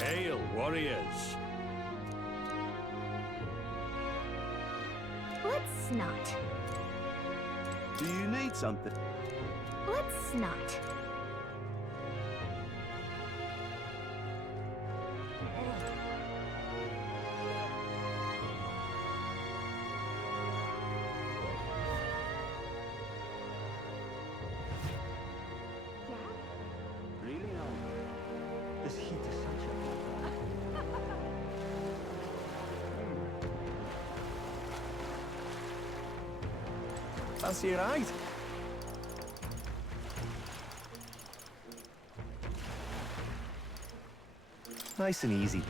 Hail, warriors! Let's not. Do you need something? Let's not. Really no. This heat is such a... Fancy a ride? Nice and easy.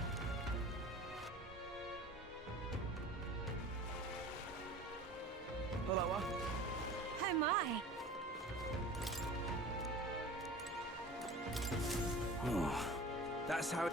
That's how it...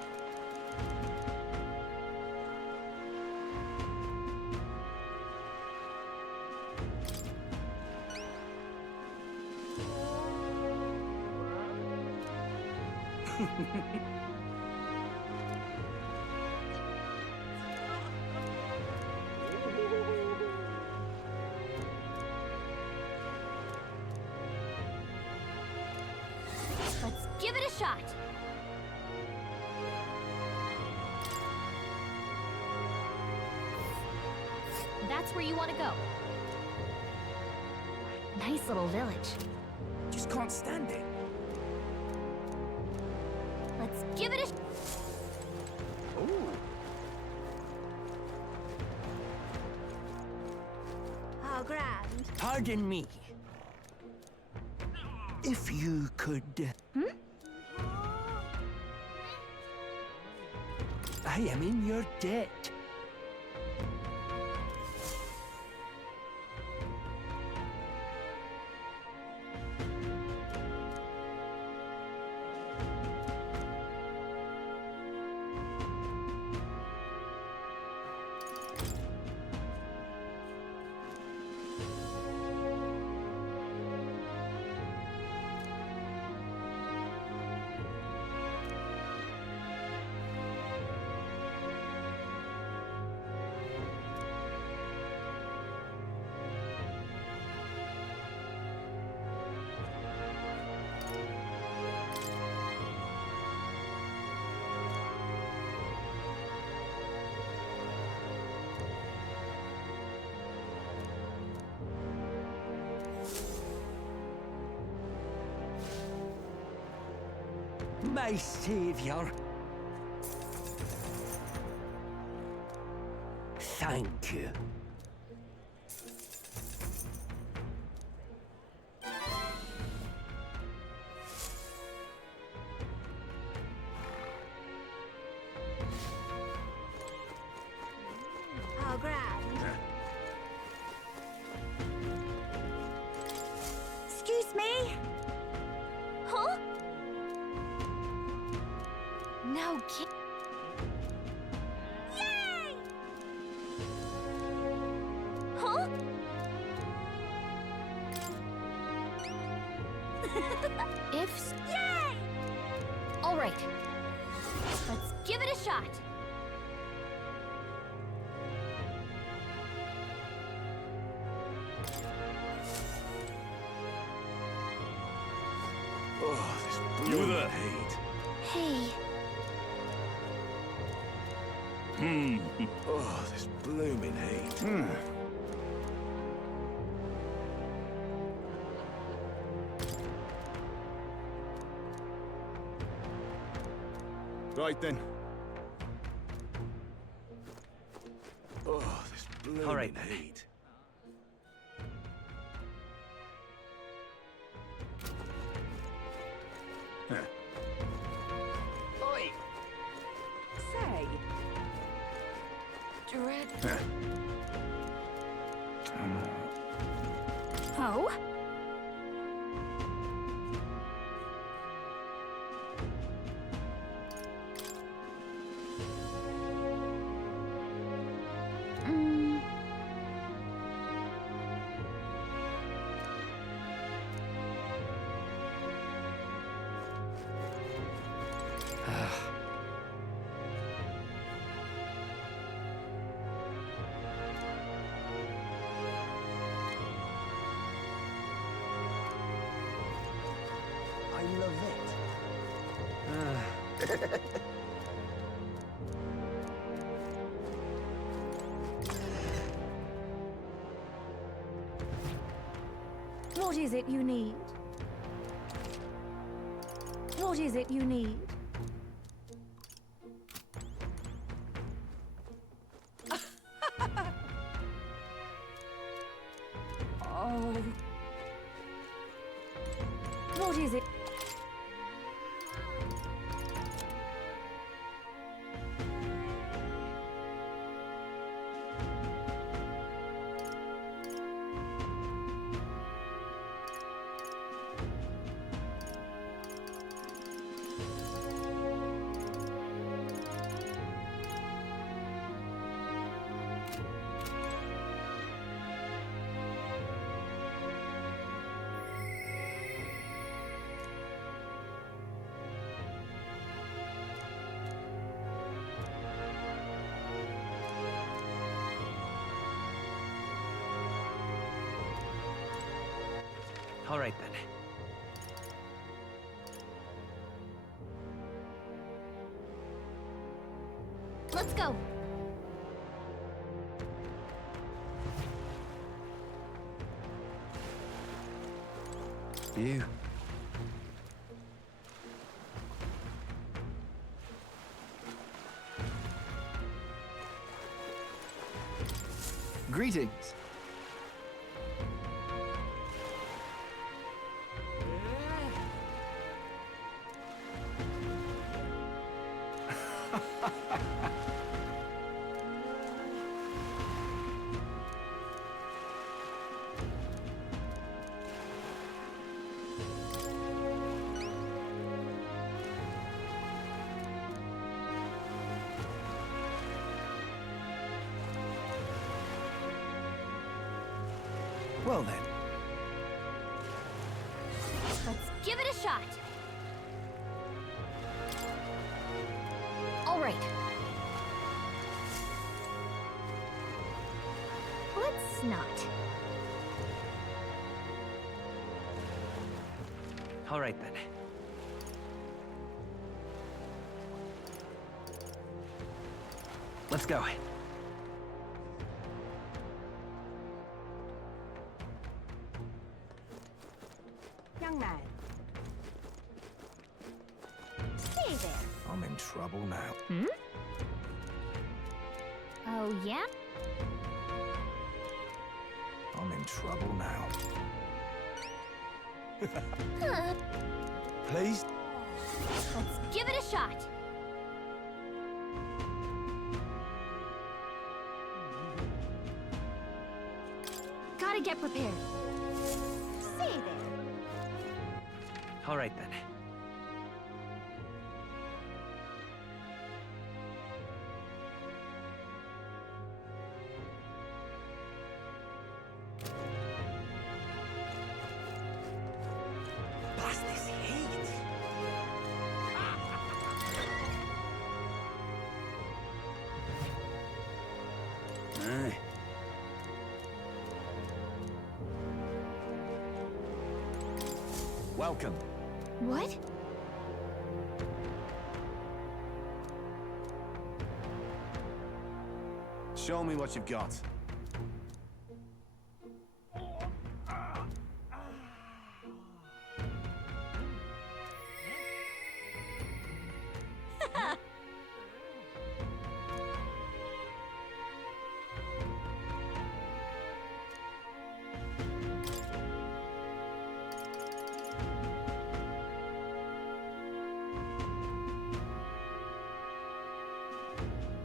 Let's give it a shot. That's where you want to go. Nice little village. Just can't stand it. Let's give it a... Ooh. How grand. Pardon me. If you could... I am in your debt. My savior. Thank you. How grand. Excuse me? Huh? No kid. Yay! Huh? If... Yay! All right. Let's give it a shot. Oh, this You blooming there? hate. Hey. Oh, this blooming hate. Right then. Oh, this blooming All right. hate. Oi! Say. Dread. Oh? Mm. I love it. What is it you need? What is it you need? Oh. What is it? All right then. Let's go. You. Greetings. Well then. Let's give it a shot. All right. Let's not. All right then. Let's go. Young man. Stay there. I'm in trouble now. Hmm? Oh, yeah? I'm in trouble now. Huh. Please? Let's give it a shot. Gotta get prepared. Stay there. All right then. Blast this heat! Aye. Welcome. What? Show me what you've got.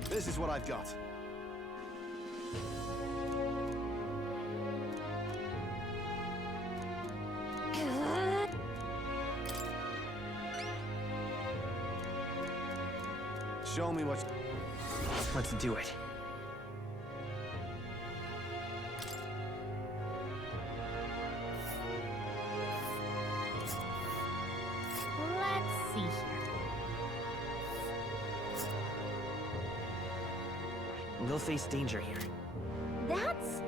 This is what I've got. Show me what... Let's do it. Let's see here. We'll face danger here. That's...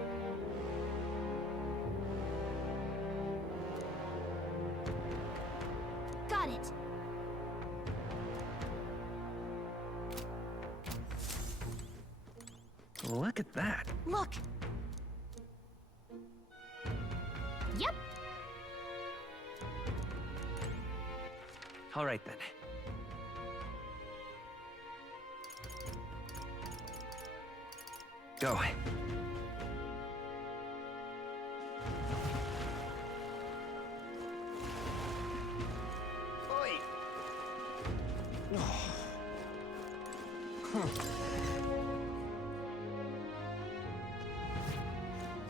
Got it. Look at that. Look. Yep. All right then. Go.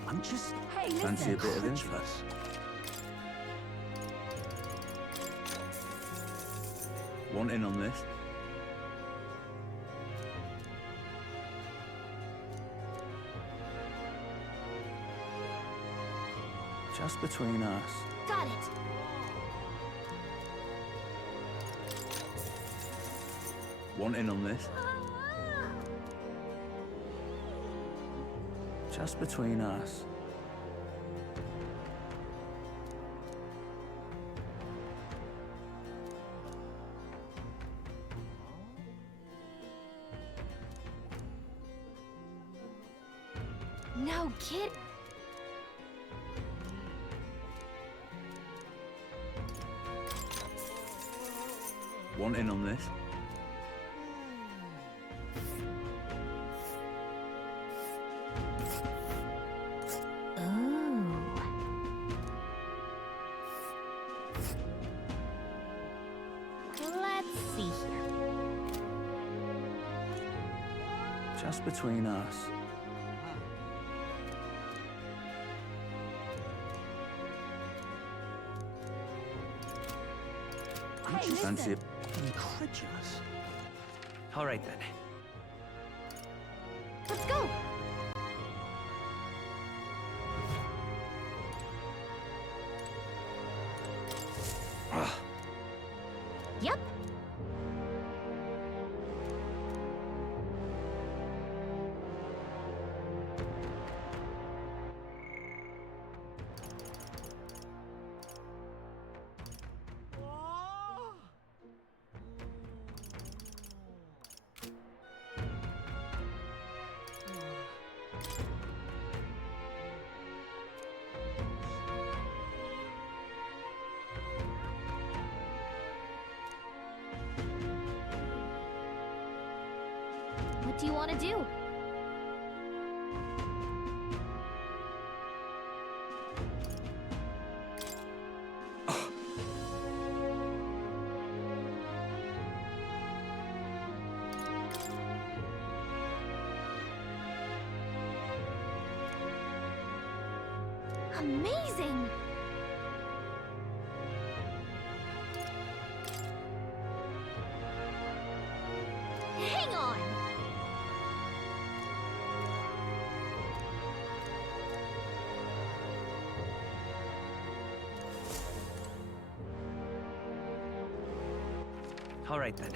I'm just Hey, fancy a listen. bit of interest. Want in on this? Just between us. Got it. Want in on this? Just between us. No kid. Want in on this? Let's see here. Just between us. Hey, Fancy listen. it? Incredulous. All right then. Let's go. Yep. What do you want to do? Amazing! Hang on! All right then.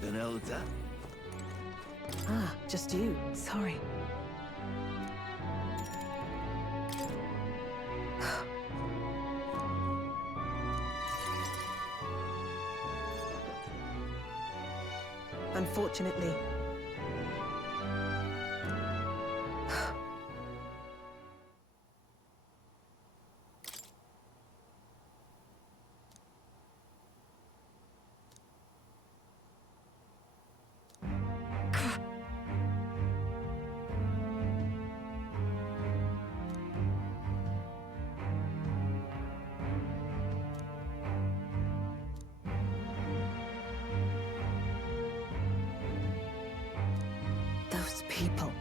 Donelda? Ah, just you. Sorry. Unfortunately. Those people.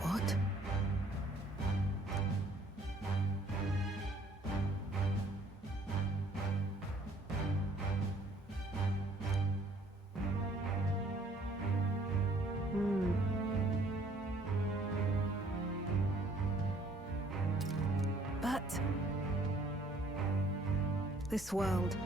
What? But this world.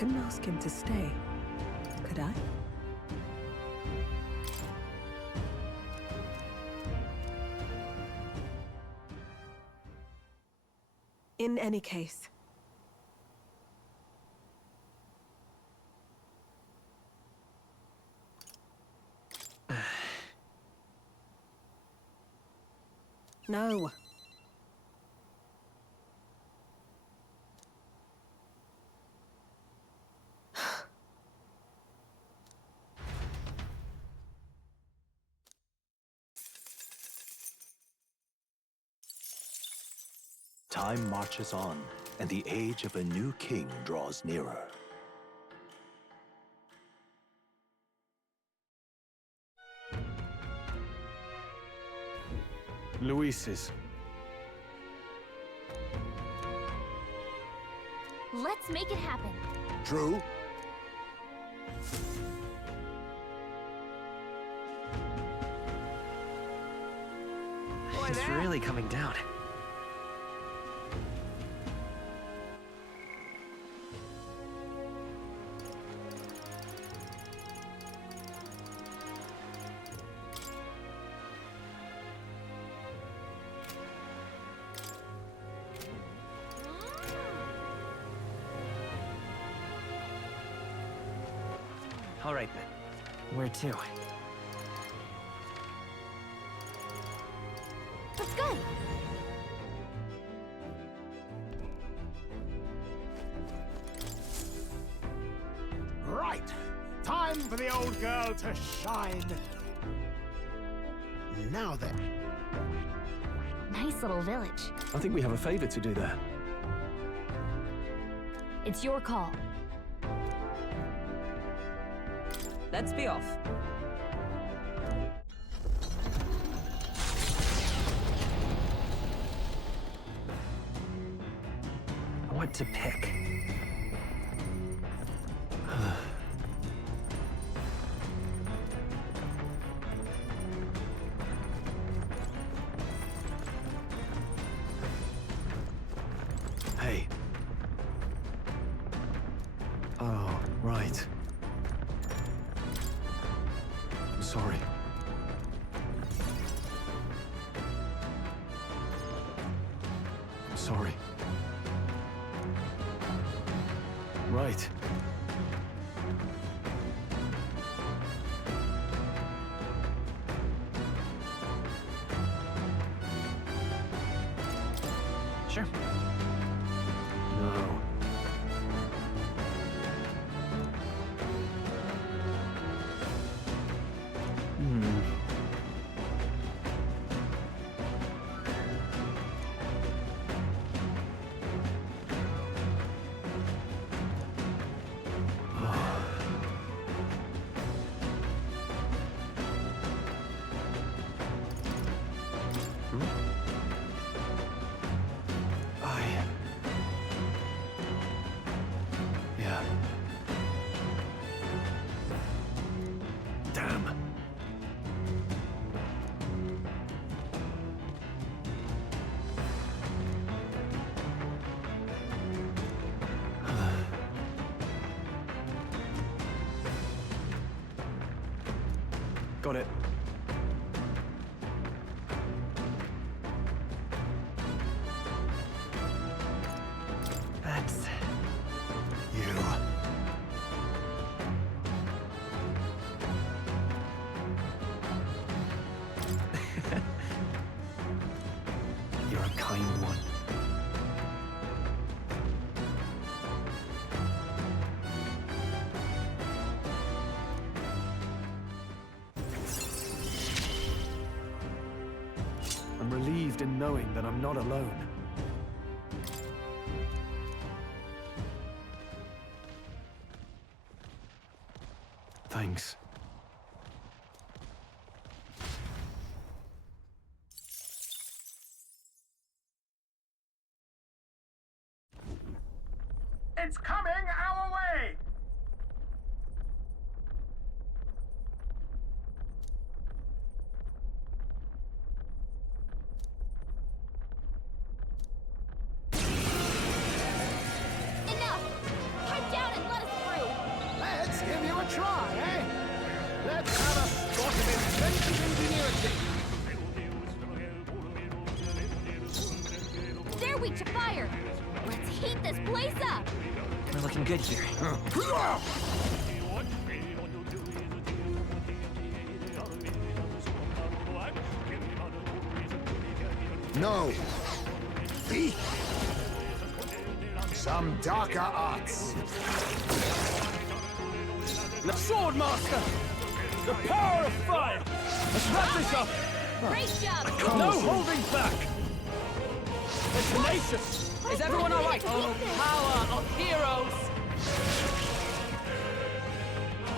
couldn't ask him to stay, could I? In any case, no. Time marches on, and the age of a new king draws nearer. Luis's. Let's make it happen. True. It's really coming down. All right then. Where to? Let's go! Right! Time for the old girl to shine! Now then. Nice little village. I think we have a favor to do there. It's your call. Let's be off. What to pick? Hey. Oh, right. I'm sorry. I'm sorry. Right. Sure. No. Yeah. Damn. Got it. That's... You. You're a kind one. I'm relieved in knowing that I'm not alone. Thanks. It's coming our way! Enough! Pipe down and let us looking good here. No. Thief. Some darker arts. The Swordmaster! The power of fire! Let's wrap this up! Great job! No holding back! They're tenacious! Is everyone all right? Oh, power of heroes!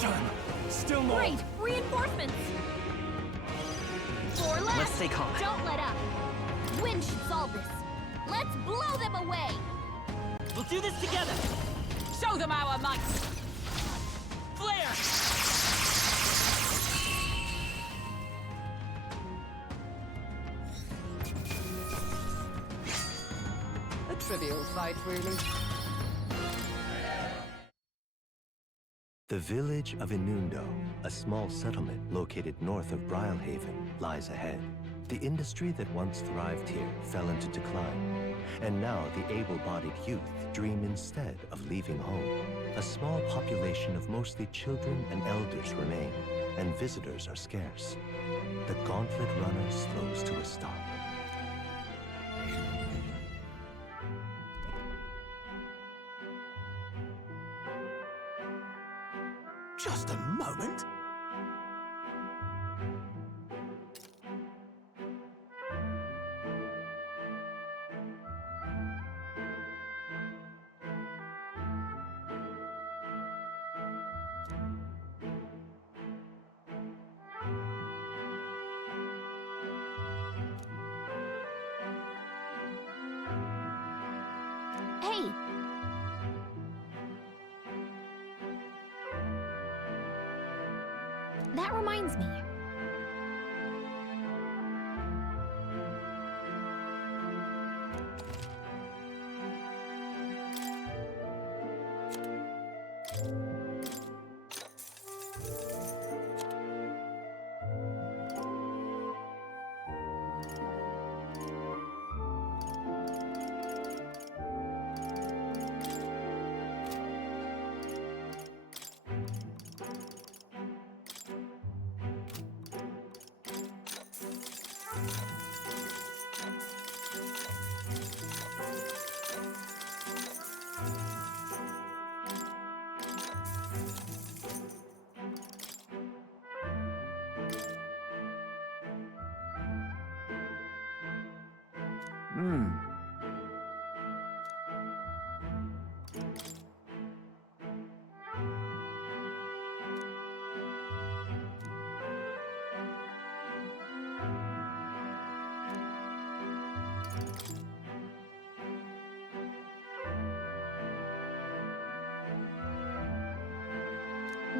Damn! Still more! Great! Reinforcements! 4 left! Let's stay calm. Don't let up! Wind should solve this! Let's blow them away! We'll do this together! Show them our might! Flare! A trivial fight, really. The village of Inundo, a small settlement located north of Brilehaven, lies ahead. The industry that once thrived here fell into decline, and now the able-bodied youth dream instead of leaving home. A small population of mostly children and elders remain, and visitors are scarce. The Gauntlet Runner slows to a stop. Just a moment. Hey! That reminds me.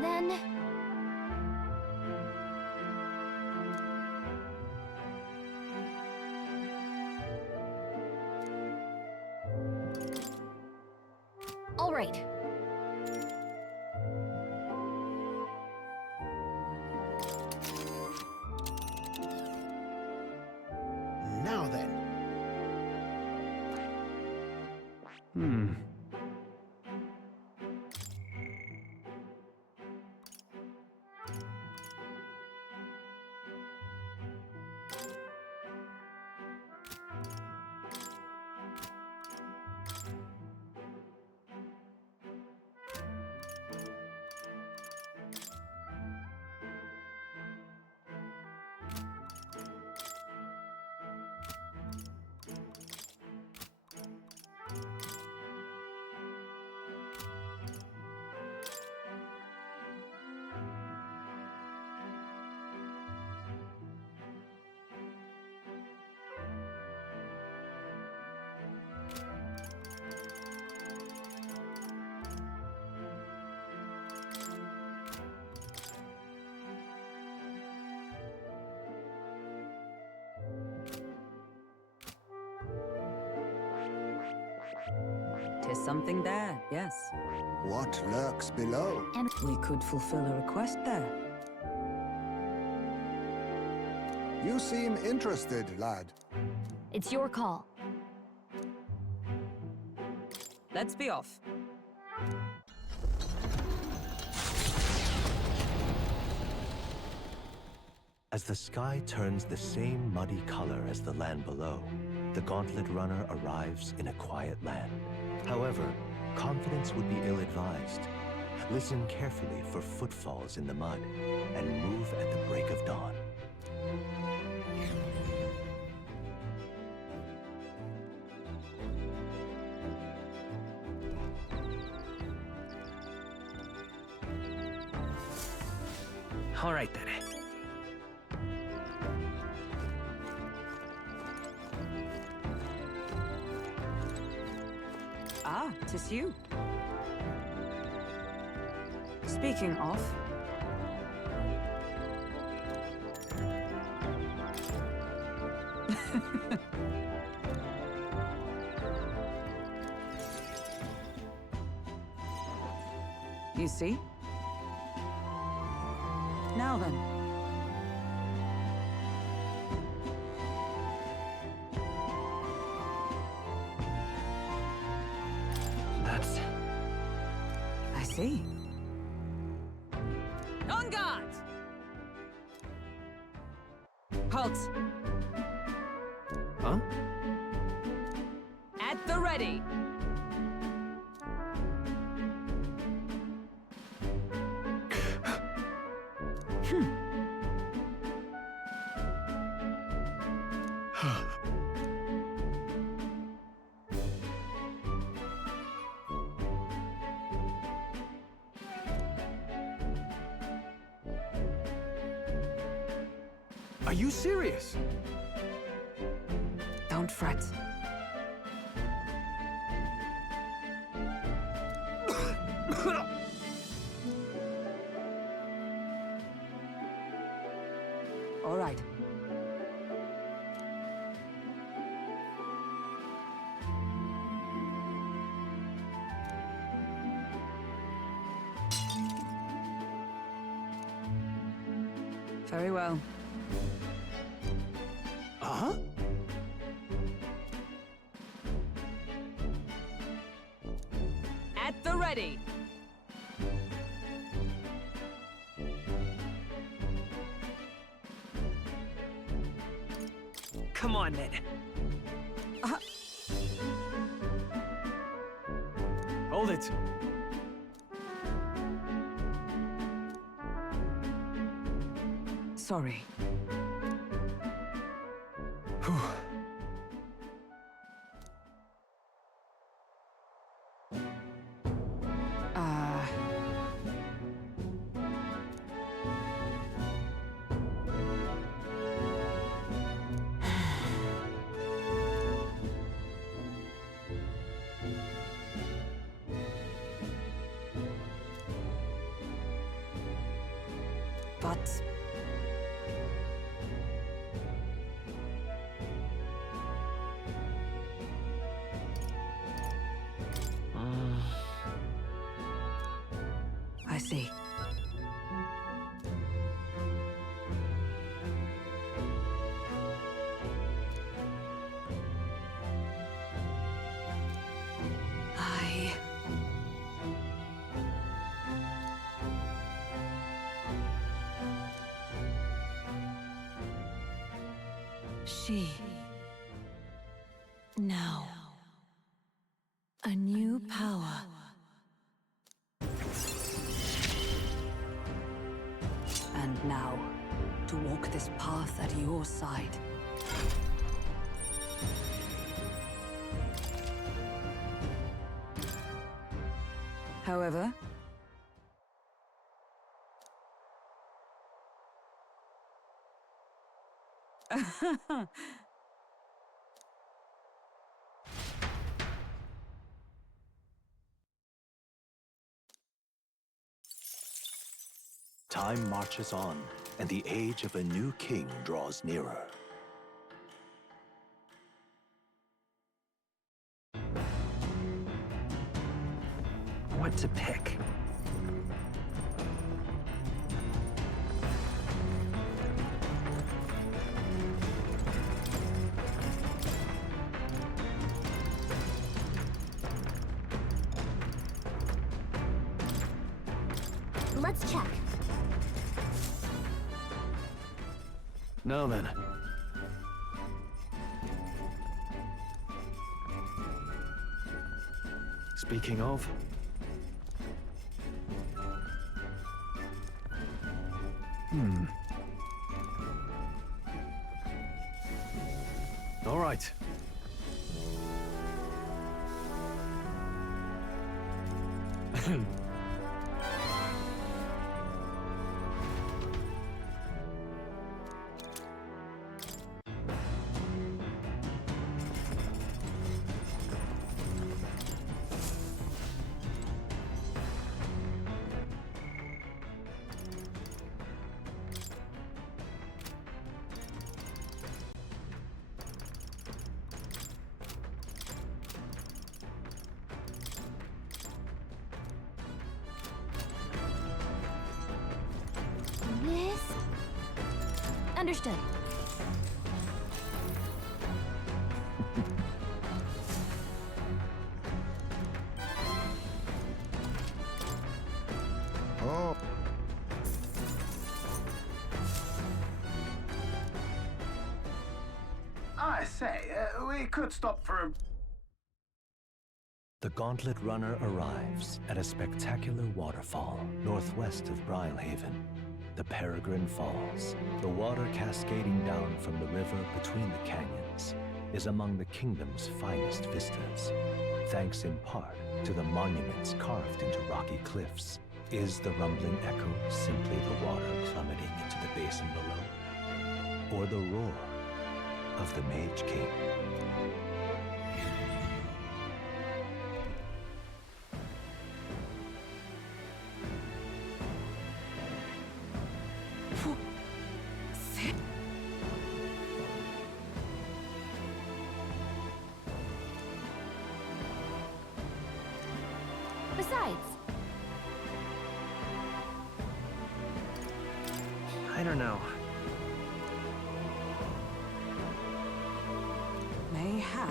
Then... All right. Now then. Tis something there, yes. What lurks below? And we could fulfill a request there. You seem interested, lad. It's your call. Let's be off. As the sky turns the same muddy color as the land below, the Gauntlet Runner arrives in a quiet land. However, confidence would be ill-advised. Listen carefully for footfalls in the mud, and move at the break of dawn. All right, then. Ah, 'tis you. Speaking of... You see? Now then. That's... I see. On guard! Halt! Huh? At the ready! Are you serious? Don't fret. All right. Very well. Huh? At the ready. Come on, then. Hold it. Sorry. But... I see. She. Now. A new power. And now, to walk this path at your side. However, Time marches on, and the age of a new king draws nearer. What to pick? Let's check. Now then. Speaking of... All right. This? Understood. Oh. I say, we could stop for a... The Gauntlet Runner arrives at a spectacular waterfall northwest of Brilehaven, the Peregrine Falls. The water cascading down from the river between the canyons is among the kingdom's finest vistas. Thanks in part to the monuments carved into rocky cliffs. Is the rumbling echo simply the water plummeting into the basin below? Or the roar of the Mage King? Besides, I don't know. Mayhap.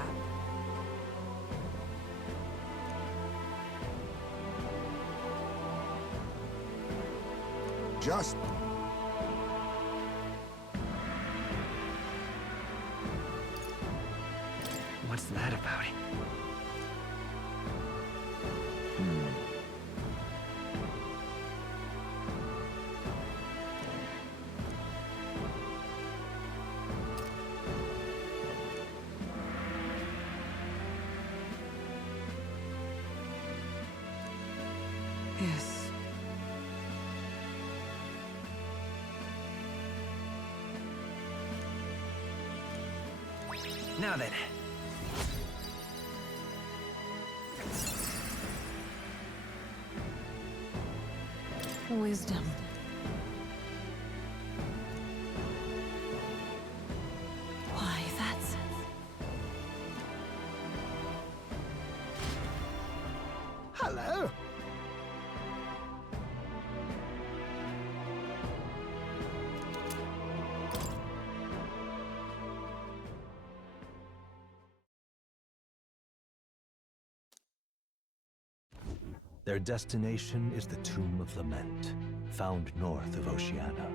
Just... What's that about? Yes. Now then. Wisdom. Why, that's... Hello? Their destination is the Tomb of Lament, found north of Oceania.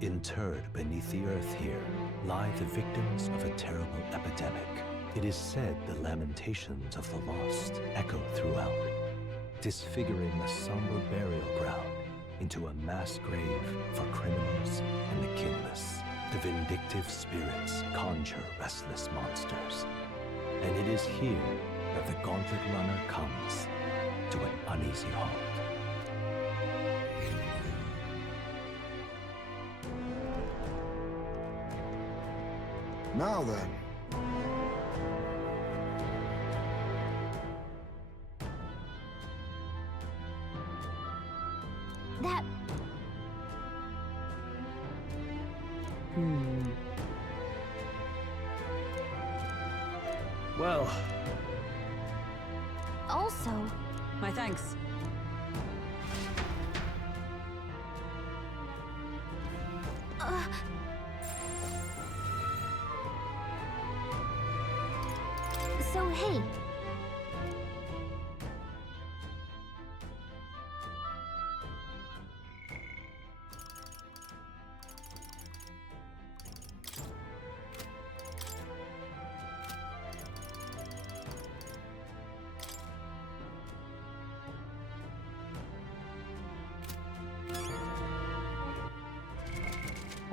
Interred beneath the earth here lie the victims of a terrible epidemic. It is said the lamentations of the lost echo throughout, disfiguring the somber burial ground into a mass grave for criminals and the kinless. The vindictive spirits conjure restless monsters. And it is here that the Gauntlet Runner comes to an uneasy halt. Now then. that... Well... Also... My thanks. So, hey.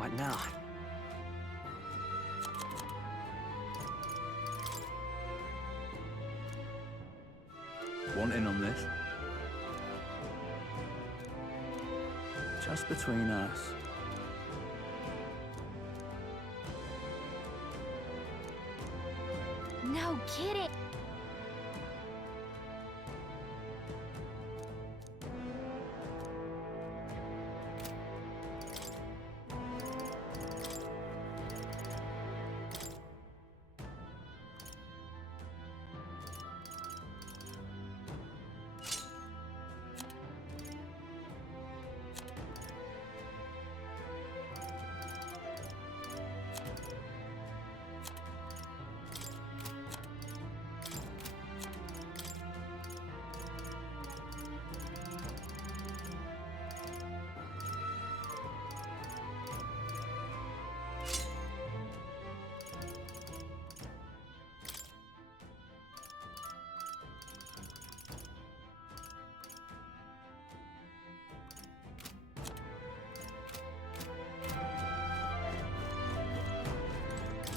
What now? Want in on this? Just between us. No kidding.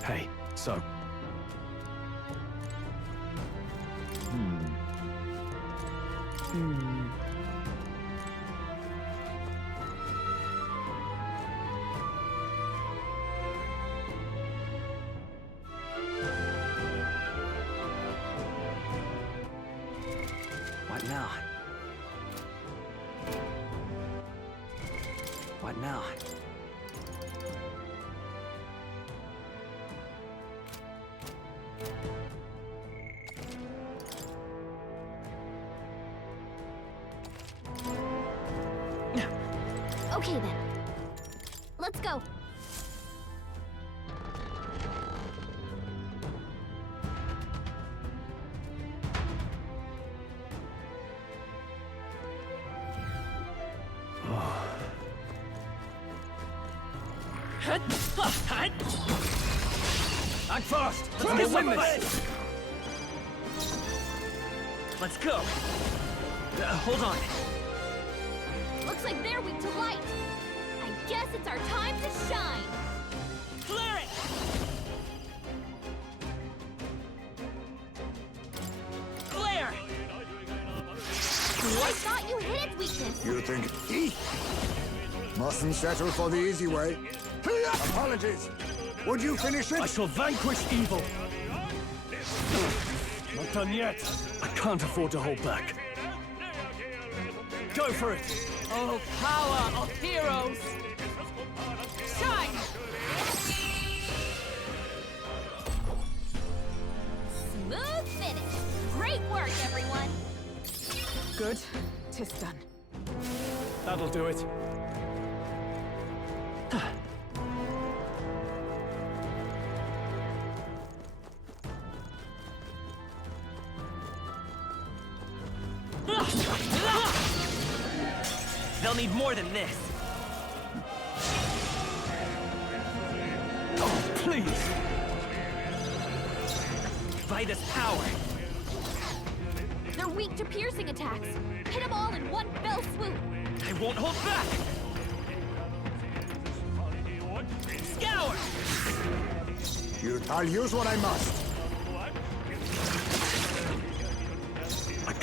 Hey, so... What now? What now? Okay then. Let's go. Act fast! Let's get win this! Let's go! Hold on. Looks like they're weak to light. I guess it's our time to shine. Clear it! Clear! What? I thought you hit its weakness. You think he mustn't settle for the easy way? Apologies. Would you finish it? I shall vanquish evil. Not done yet. I can't afford to hold back. Go for it! Oh, power of heroes! Shine! Smooth finish. Great work, everyone. Good. 'Tis done. That'll do it. They'll need more than this. Oh, please! Vitus power. They're weak to piercing attacks. Hit them all in one fell swoop. I won't hold back. Scour! I'll use what I must.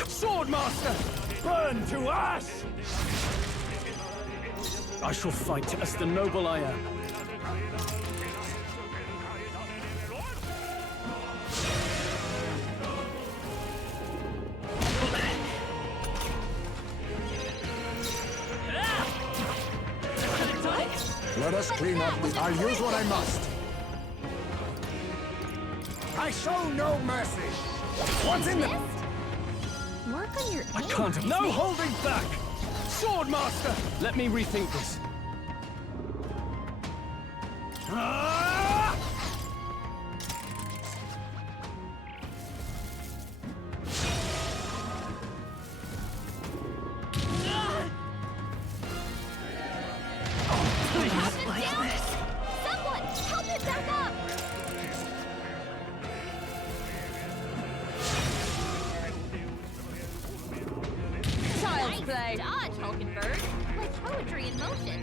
Swordmaster! Burn to ash! I shall fight as the noble I am. Let us clean up. I'll use what I must. I show no mercy. What's in them? Work on your I can't. No holding back! Swordmaster! Let me rethink this. Ah! Someone, help it back up! Child's play. Dodge, Hulkenberg. Like poetry in motion.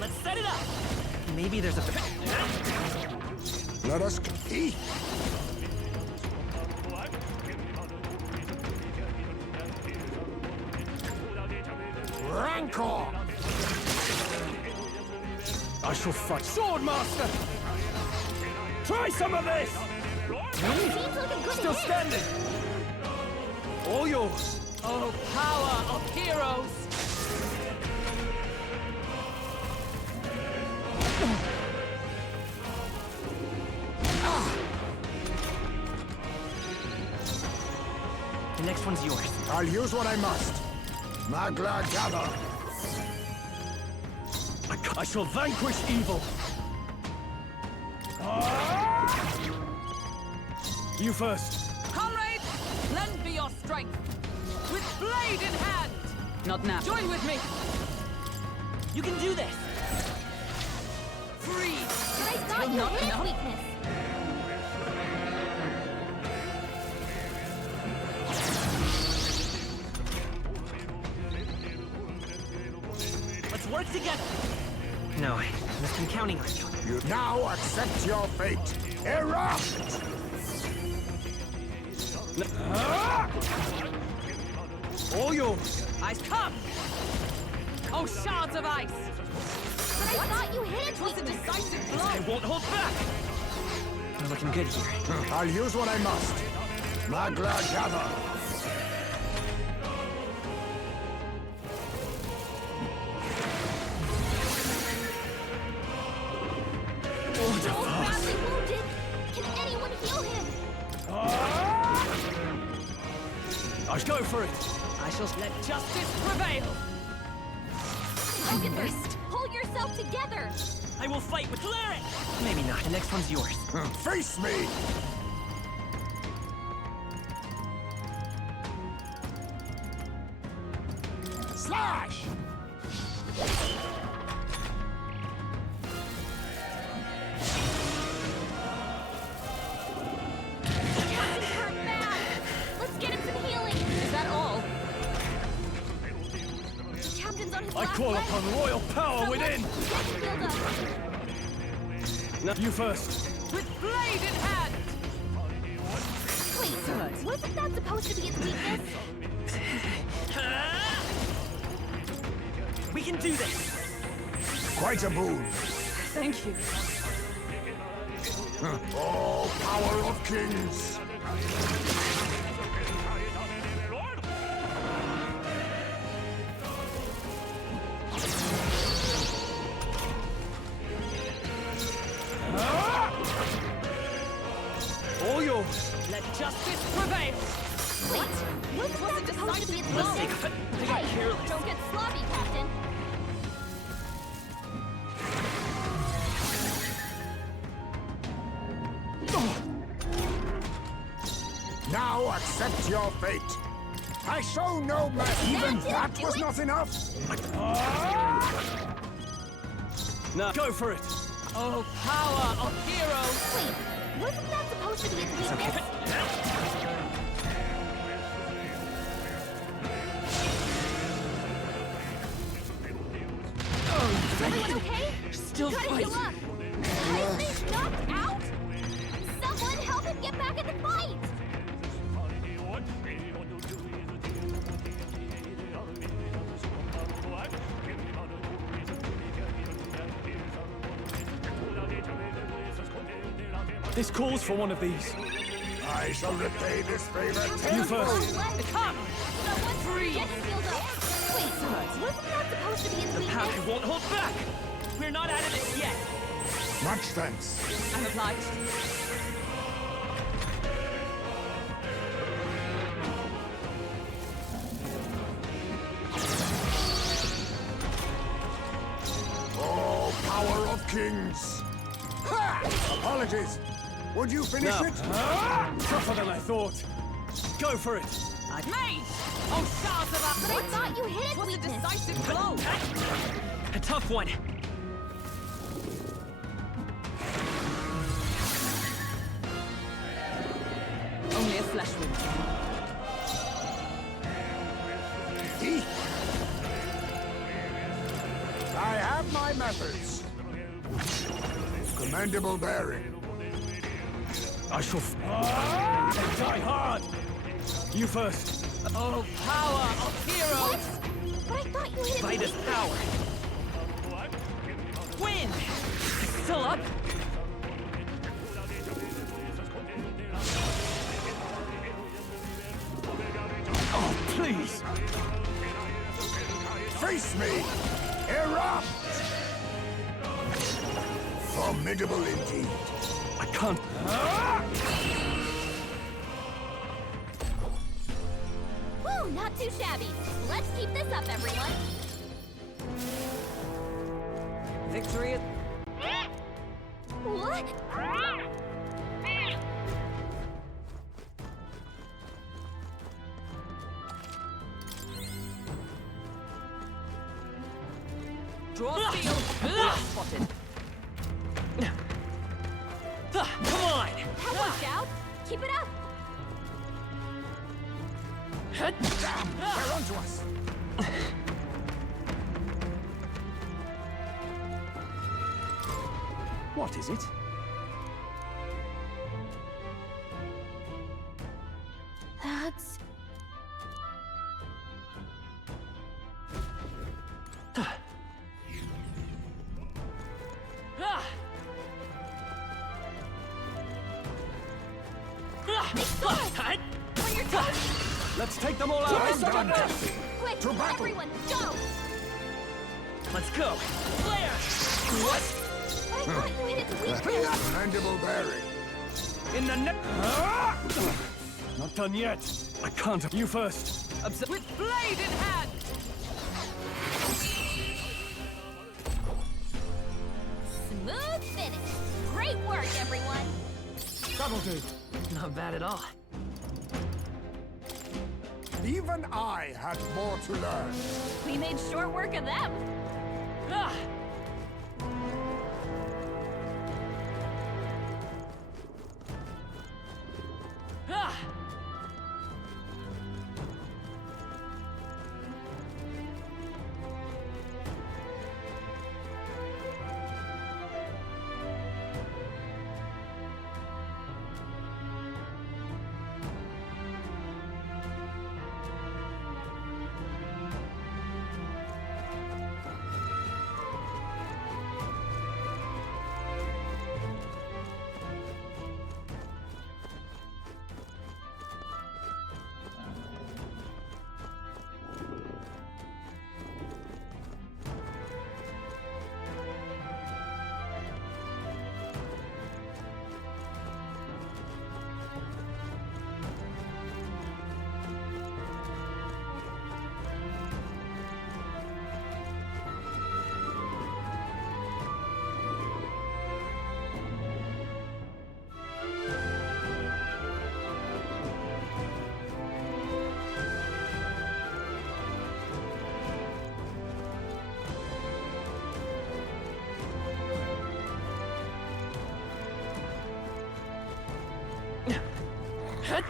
Let's Set it up! Maybe there's a... Let us compete. Rancor! I shall fight. Swordmaster! Try some of this! Seems like a good Still hit. standing! All yours! Oh, power of heroes! The next one's yours. I'll use what I must. Magla gather. I shall vanquish evil! You first. Comrades, lend me your strength. With blade in hand. Not now. Join with me. You can do this! Freeze. But I thought you Not hit enough. weakness. Let's work together! No, I've been counting on you. You now accept your fate. Erupt! All yours! Ice come! Oh, shards of ice! But I thought you hit It was a weakness. decisive I blow! won't hold back! We're looking good here. I'll use what I must. Magla gather. Joel's badly wounded. Can anyone heal him? I go for it! I shall Let justice prevail! August, pull yourself together. I will fight with Cleric! Maybe not. The next one's yours. Face me! Slash! Captain hurt bad. Let's get him some healing. Is that all? The captain's on his I last call leg. upon royal power Someone within! get him healed up. No, you first. With blade in hand! Wait, wasn't that supposed to be its weakness? We can do this! Quite a boon. Thank you. Oh, power of kings! All yours! Let justice prevail! Wait, wasn't that supposed to be its weakness? Hey, don't get sloppy, Captain. Now accept your fate. I show no mercy. Even that was not enough? Now, go for it! Oh, power of heroes! Wait, wasn't that supposed to be its weakness? Everyone okay? Still Gotta fight! heal up. Is he knocked out? Someone help him get back in the fight! This calls for one of these. I shall repay this favor You first. Come! Someone Freeze. get him healed up. Wait, wasn't that supposed to be its The weakness? power won't hold back! We're not out of this yet! Much thanks. I'm obliged. Oh, power of kings! Ha! Apologies. Would you finish Now. it? Tougher than I thought. Go for it! Mage! Oh, shards of But I ice! thought you hit It its was a weakness. decisive blow! A tough one! Only a flesh wound. I have my methods. Commendable bearing. I shall die hard! You first! Oh, power of heroes! But I thought you hit Vida's power! Win! Still up? Oh, please! Face me! Erupt! Formidable indeed. I can't... Woo, not too shabby. Let's keep this up, everyone. Victory is... What? Draw steel! Spotted. Come on! That worked out. Keep it up. Damn! They're onto us! What is it? That's... On your toes. Let's take them all out! Well done, Captain. Quick, To battle. everyone, go. Let's go! Flare! What? But I thought you hit its weakness. Commendable bearing. In the neck! Not done yet! I can't. You first! With blade in hand! Smooth finish. Great work, everyone. That'll do. Not bad at all. Even I had more to learn. We made short work of them. Ah! Ah!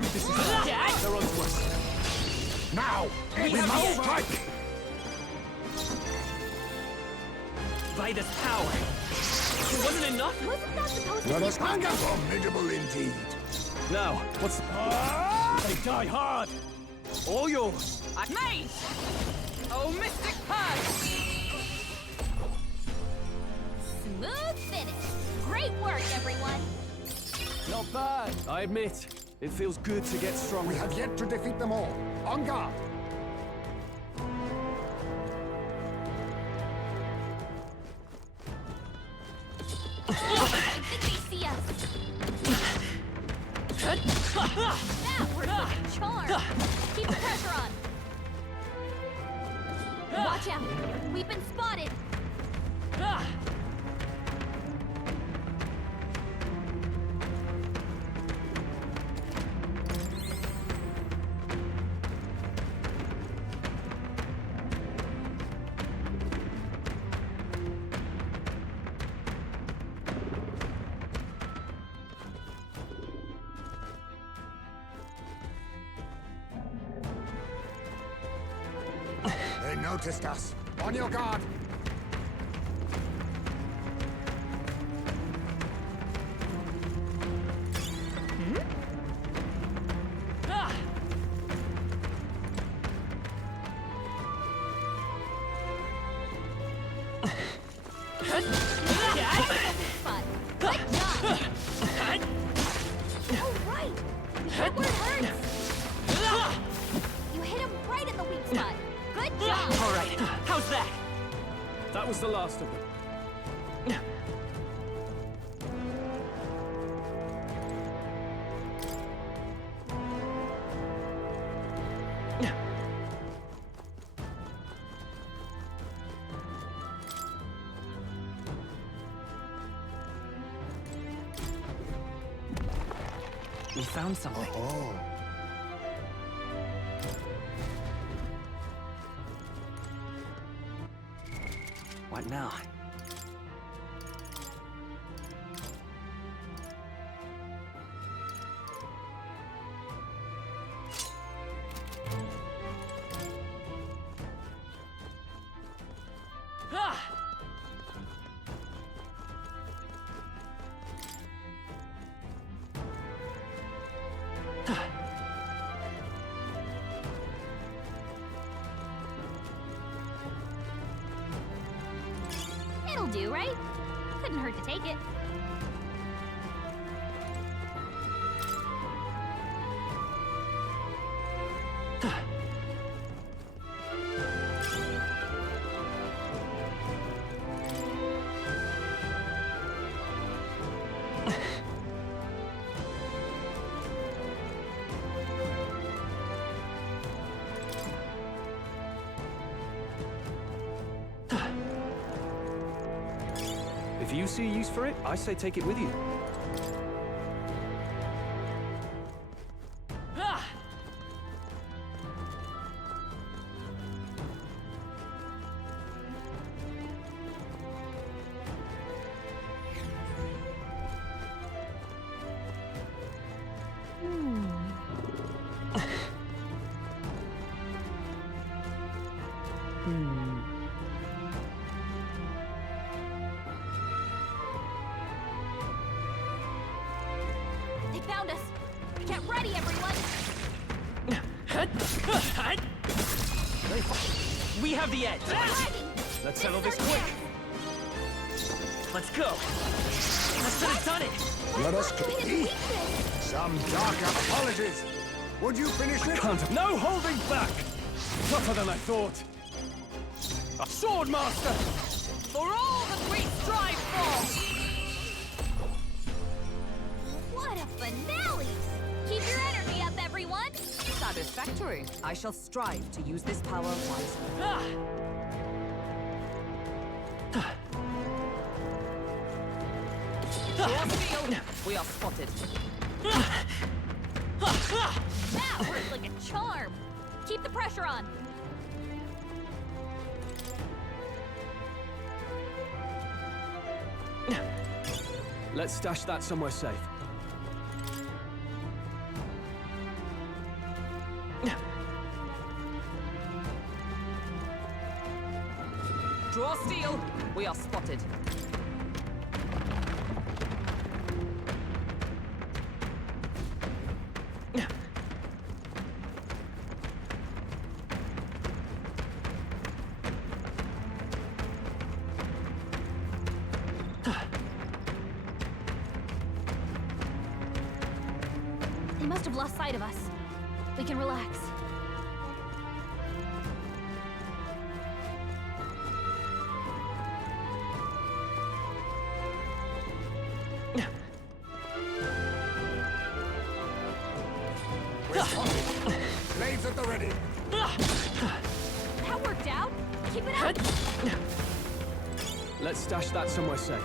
This is They're on to us. Now, we must strike! Vida's power! It wasn't enough? Wasn't that supposed Let to us hang up. Formidable indeed. Now, what's... They die hard! All yours! Mate! Oh, Mystic Punch! Smooth finish. Great work, everyone. Not bad, I admit. It feels good to get strong. We have yet to defeat them all. On guard! I think they see us. That works like a charm. Keep the pressure on. Watch out. We've been spotted. They noticed us. On your guard! Fun. Good job. Oh, right. You hit where it hurts. You hit him right in the weak spot. Good job. All right, how's that? That was the last of them. We found something. Oh. What now? It'll do, right? Couldn't hurt to take it. If you see a use for it, I say take it with you. They found us. Get ready, everyone. We have the edge. Let's settle this quick. Let's go. That should have done it. Let us compete. Some dark apologies. Would you finish it? Can't. No holding back. Tougher than I thought. A sword master. For all that we strive for! What a finale! Keep your energy up, everyone. Satisfactory. I shall strive to use this power wisely. We are spotted. That worked like a charm. Keep the pressure on. Let's stash that somewhere safe. Draw steel. We are spotted. They must have lost sight of us. We can relax. Blades at the ready. That worked out. Keep it up. Let's stash that somewhere safe.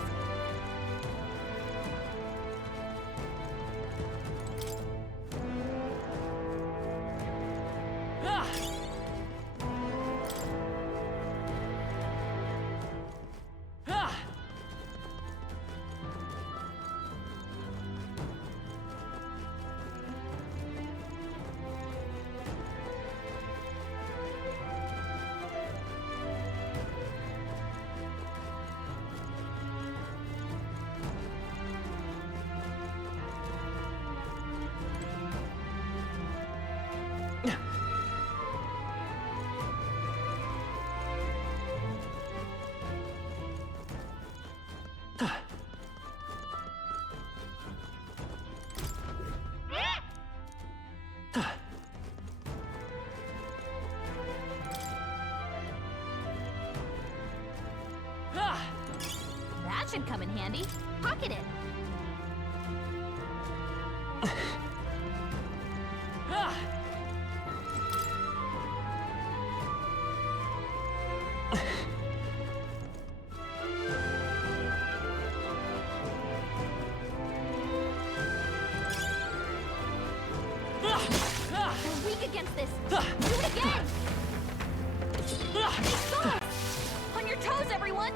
handy. Pocket it. We're weak against this. Do it again! These swords! On your toes, everyone!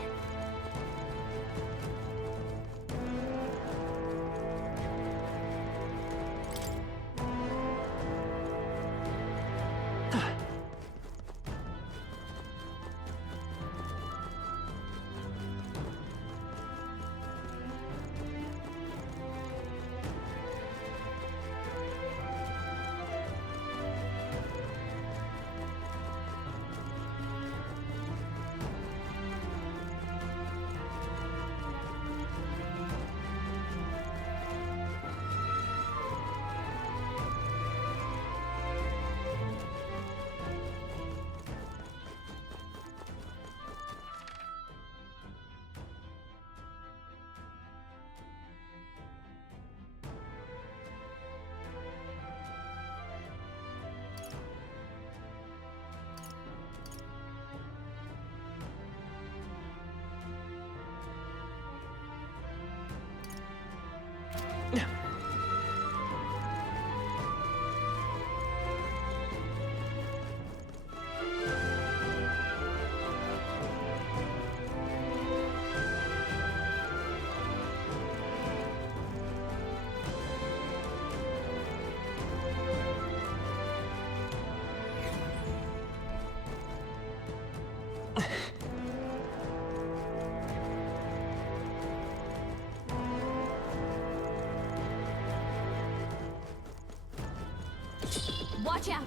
Watch out!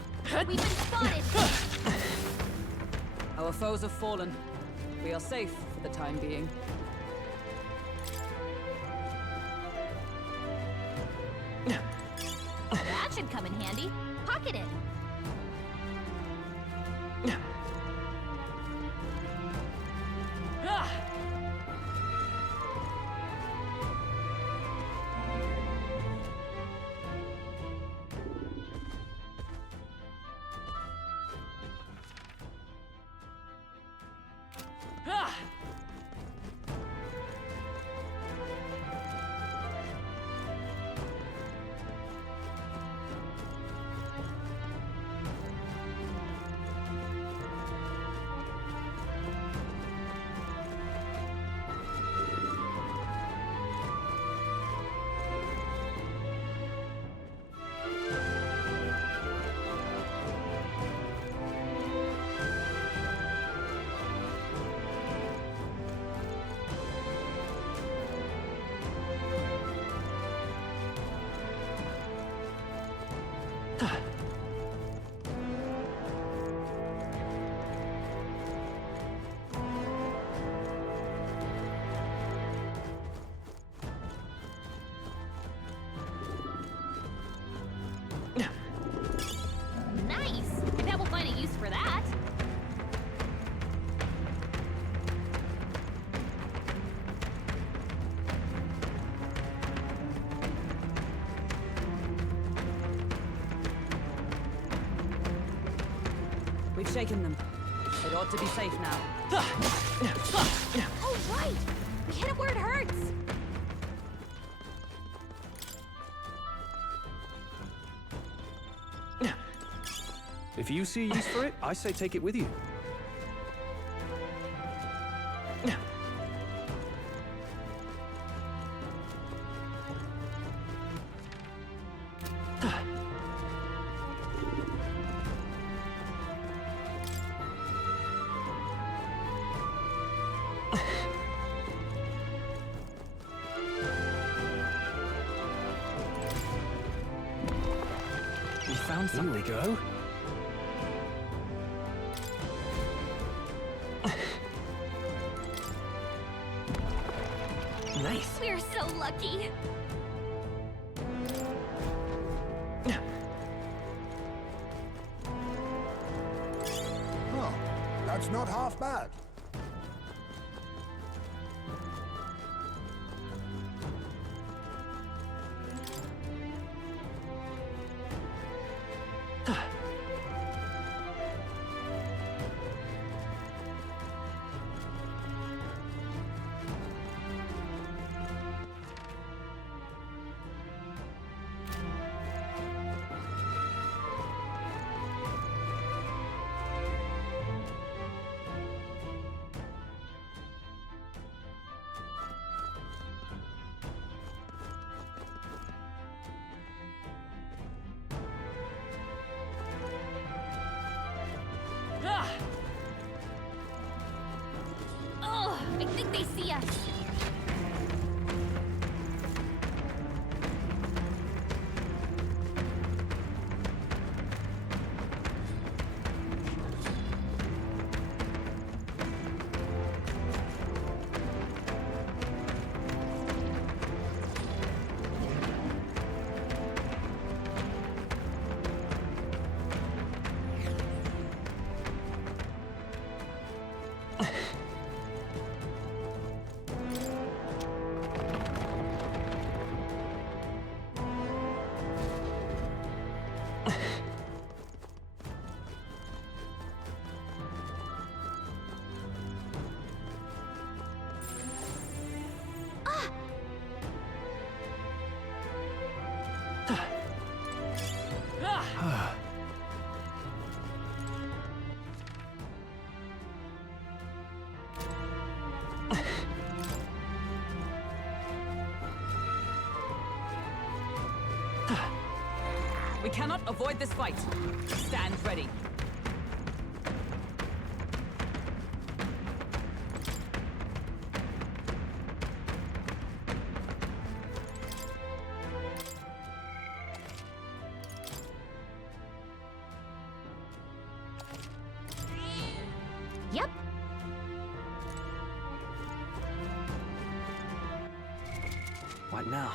We've been spotted! Our foes have fallen. We are safe for the time being. That should come in handy. Pocket it. Nice! I bet we'll find a use for that. We've shaken them. It ought to be safe now. Oh, right! We hit it where it hurts! If you see use for it, I say take it with you. We found some. Here we go. Nice. We're so lucky. Oh, that's not half bad. We cannot avoid this fight. Stand ready. Yep. What now?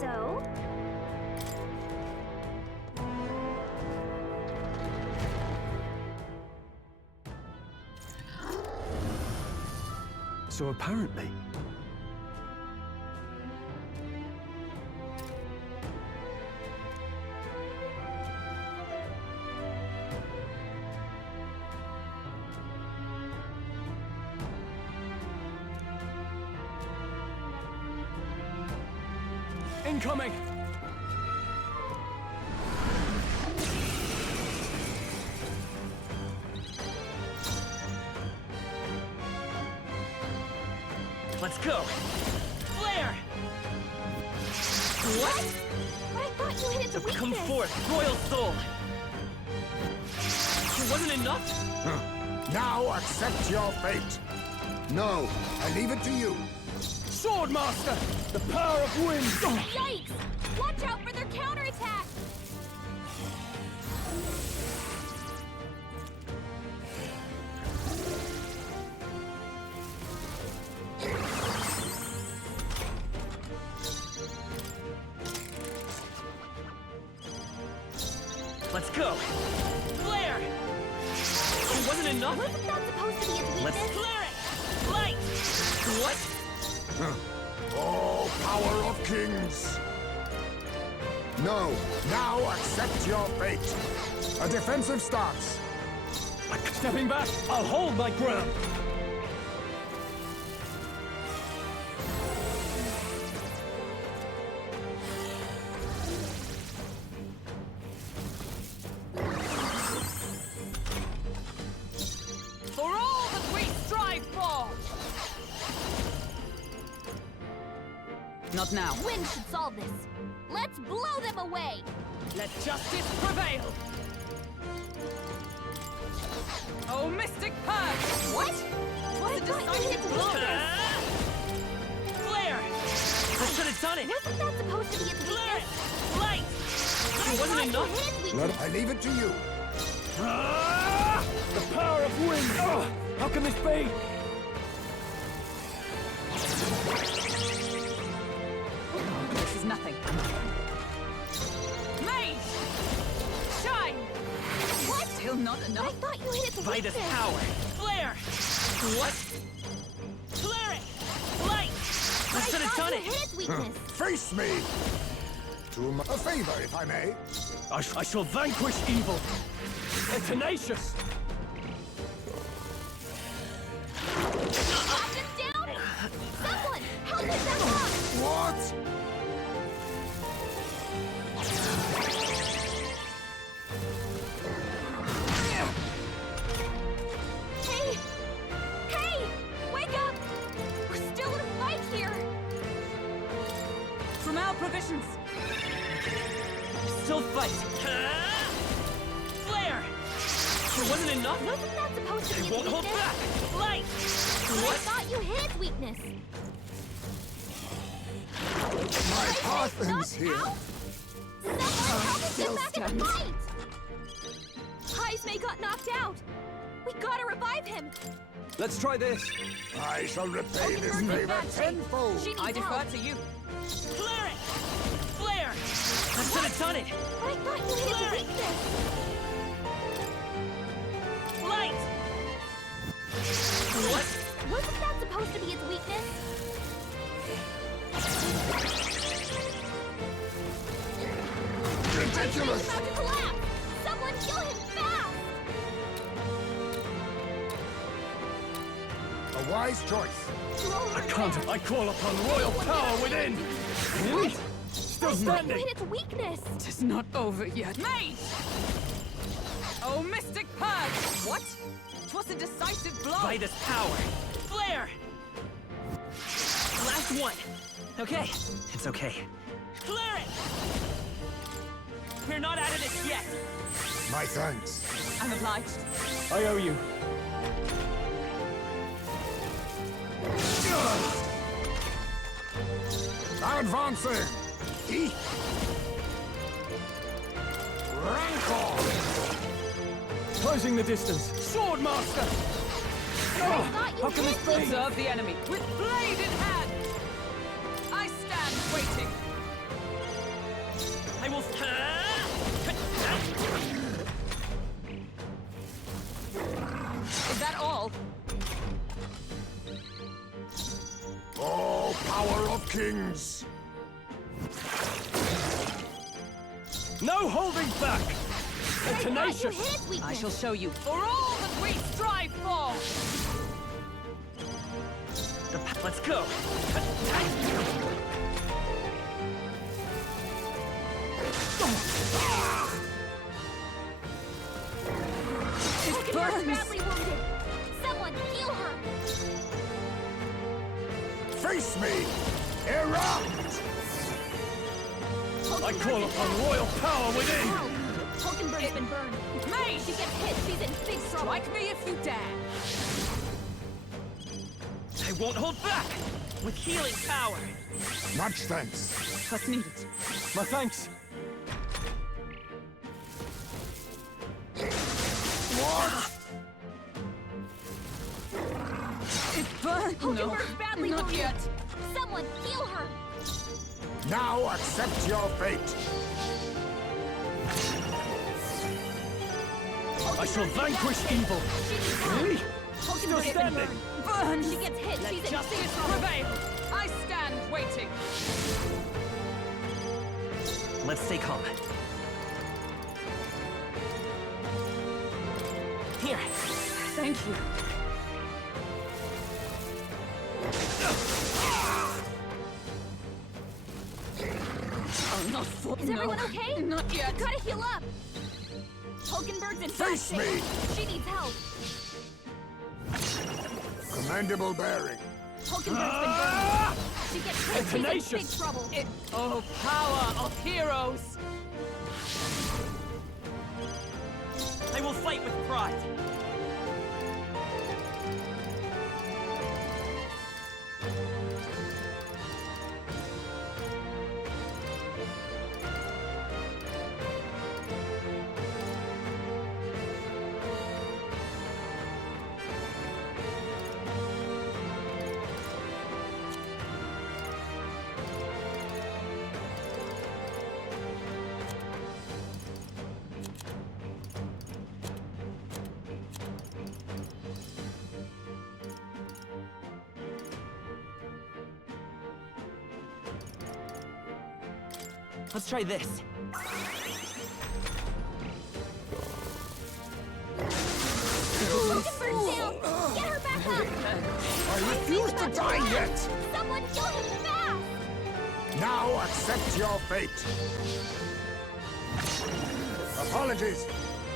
So? So apparently... Incoming! Let's go! Flare! What? But I thought you hit its weakness. Come forth, Royal Soul! It wasn't enough? Now accept your fate. No, I leave it to you. Swordmaster! The power of wind! Yikes! Watch out for their counterattack! Let's go! Flare! It wasn't enough? Wasn't that supposed to be its weakness? Let's flare it! Light! What? Oh, power of kings! No, now accept your fate. A defensive stance. Stepping back, I'll hold my ground. For all that we strive for! Not now. Wind should solve this. Let's blow them away! Let justice prevail! Oh, Mystic Purge! What? Was a decisive blow! Flare! I should have done it! Wasn't that supposed to be its Flare weakness? it! Light! It wasn't enough? I leave it to you. The power of wind! How can this be? This is nothing. Mage! Shine! What? Still not enough? I thought you hit its By weakness. this power! Flare! What? Flare it! Light! I should have done you it! hit its weakness. Face me. A favor, if I may. I shall vanquish evil. They're tenacious. Knock them down! Someone, help us out! What? Hey! Hey! Wake up! We're still in a fight here! From our provisions! Still fight! Flare! It wasn't enough? Wasn't that supposed to be It its won't hold weakness? back! Light! I What? thought you hit its weakness. My Parthen's Knocked here. out? Someone help us get back in the fight! Heismay got knocked out. We gotta revive him. Let's try this. I shall repay this Urgent favor match. tenfold. She needs I defer help. to you. Flare it! Flare! I should have done it! But I thought you hit its Flare it. weakness. Light! What? Wasn't that supposed to be its weakness? Ridiculous. He's about to collapse. Someone kill him fast. Wise choice. I can't. I call upon royal power within! Really? Still standing! Hit its weakness! It is not over yet. Mage! Oh, Mystic Purge! What? 'Twas a decisive blow! Vitus power! Flare! Last one! Okay, it's okay. Clear it! We're not out of this yet! My thanks. I'm obliged. I owe you. Advancing! Rancor! Closing the distance. Sword Master! How can this be? Observe the enemy with blade in hand! I stand waiting. I will... Is that all? Oh, power of kings! No holding back! The tenacious! I shall show you for all that we strive for! Let's go! It burns! Badly wounded! Someone heal her! Face me! Erupt! I call upon royal power within! Hulkenberg's been burned. Mage! She gets hit, she's in big trouble. Strike me if you dare! I won't hold back! With healing power! Much thanks. What's needed? My thanks! What? It burns! No, Hulkenberg's badly not wounded. yet! Someone heal her! Now accept your fate. I shall vanquish evil! Really? Still standing! Burn! She gets hit, Let she's in big justice trouble. prevail! I stand waiting! Let's stay calm. Here. Thank you. Oh, not for... Is everyone okay? Not yet. Gotta heal up! Hulkenberg's in bad Face shape. me! She needs help. Commendable bearing. Hulkenberg's been burned. She gets hit, she's in big tenacious. trouble. Oh, power of heroes! I will fight with pride. Let's try this. Hulkenberg's down! Get her back up! I refuse to die yet! Someone kill him fast! Now accept your fate. Apologies.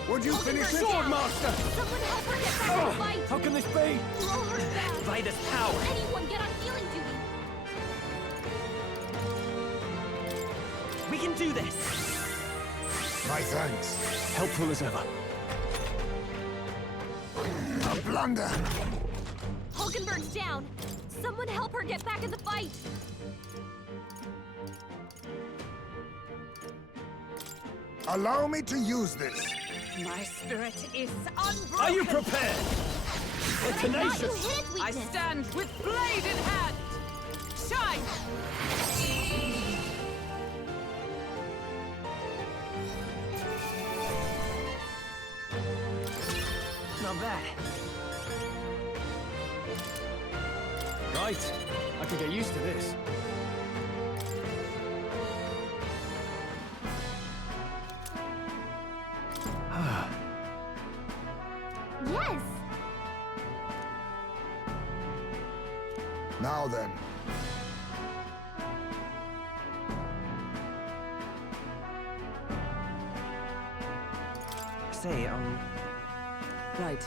Would you finish it? Sword Master! Someone help her get back in the fight! How can this be? Roll her back! Vitus power! Anyone get on healing duty! We can do this! My thanks. Helpful as ever. A blunder. Hulkenberg's down! Someone help her get back in the fight! Allow me to use this. My spirit is unbroken! Are you prepared? The tenacious! You hit its I weakness! stand with blade in hand! Shine! Not bad. Right. I can get used to this. Yes! Now then. Say, Right.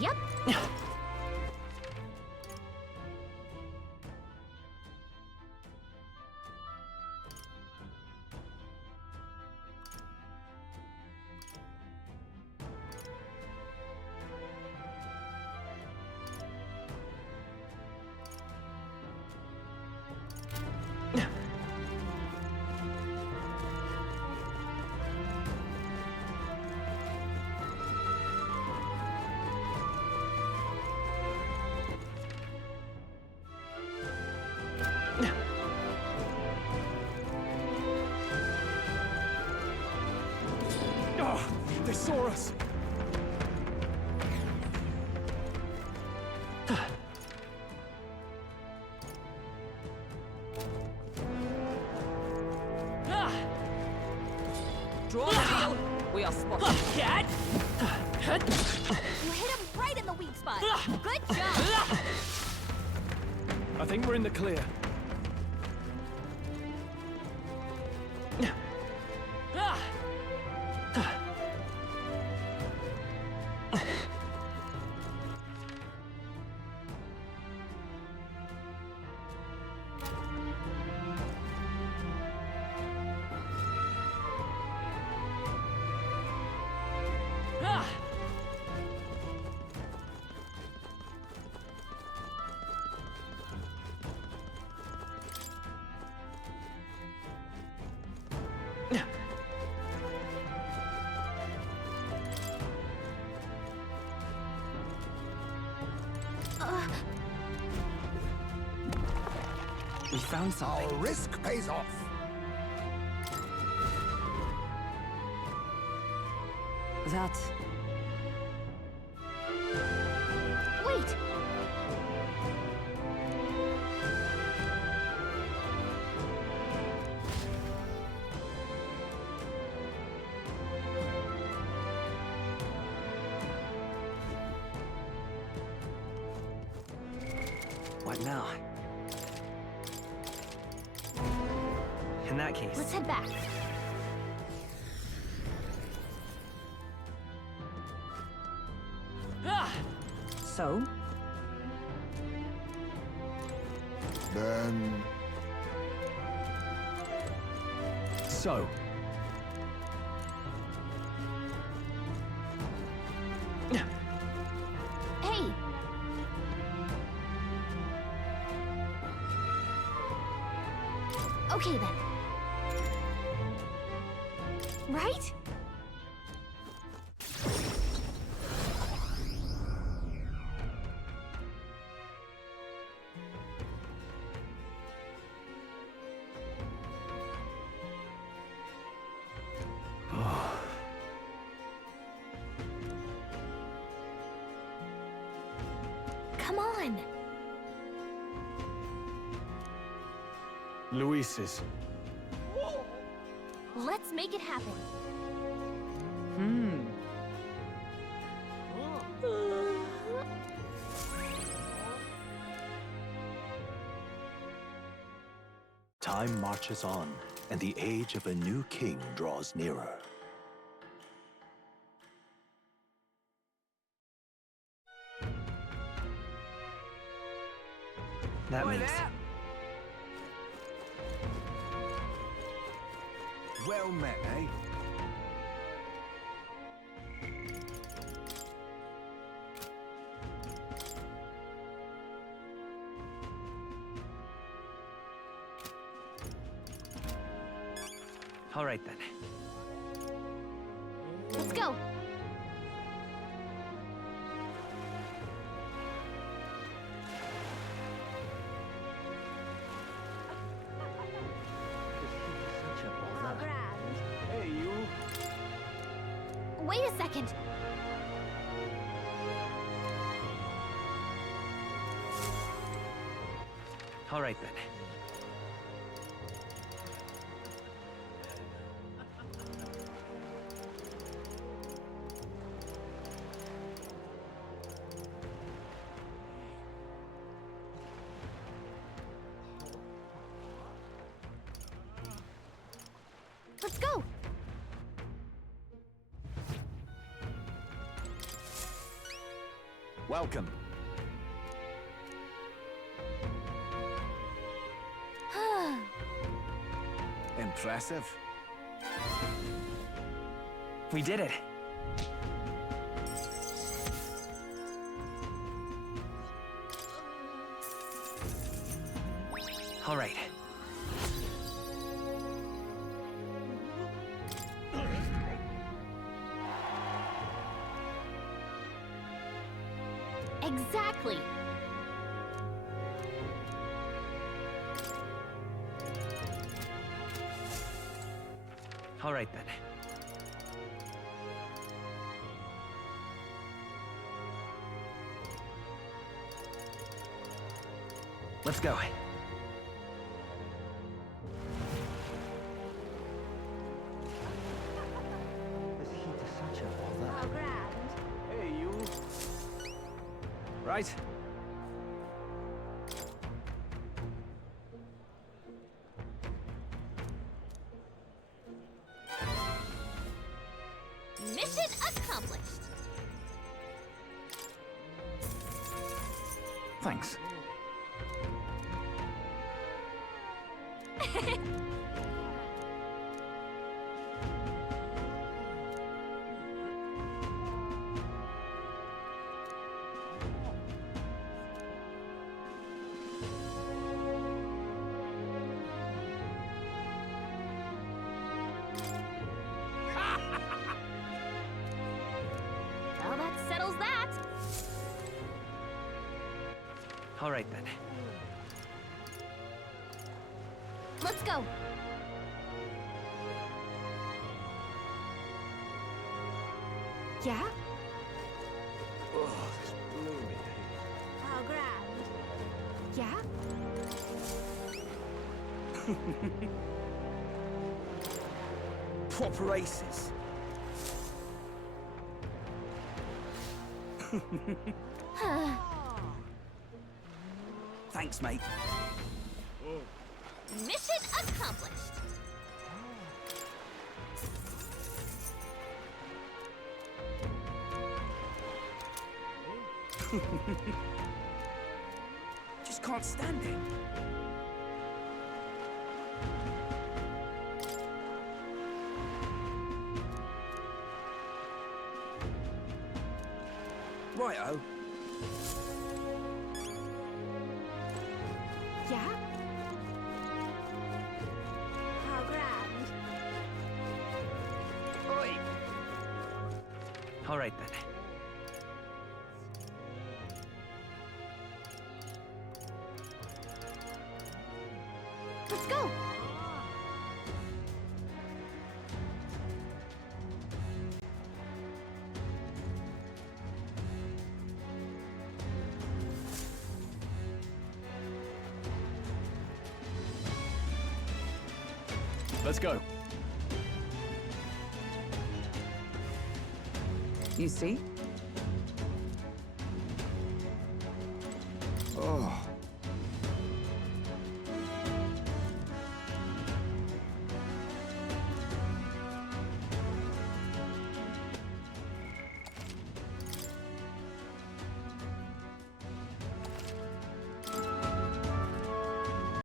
Yep. Oh, they saw us! Draw the deal. We are spotted. You hit him right in the weak spot. Good job. I think we're in the clear. we found something. Our risk pays off. That... Wait! What now? In that case... Let's head back. So? Then... So, Hey! Okay then. Right? Come on! Luis's. Let's make it happen. Time marches on, and the age of a new king draws nearer. That means... Well met, eh? All right then. Let's go! Hey, you. Wait a second! All right, then. Let's go! Welcome. Impressive. We did it. All right. Exactly! All right, then. Let's go. Hey, you. Right. Mission accomplished. Thanks. Well, that settles that. All right, then. Let's go! Yeah? Oh, this blew me. How grand. Yeah? Proper aces. Thanks, mate. Mission accomplished. Just can't stand it. Righto. Yeah? How grand. Oi! All right, then. Let's go! Let's go. You see?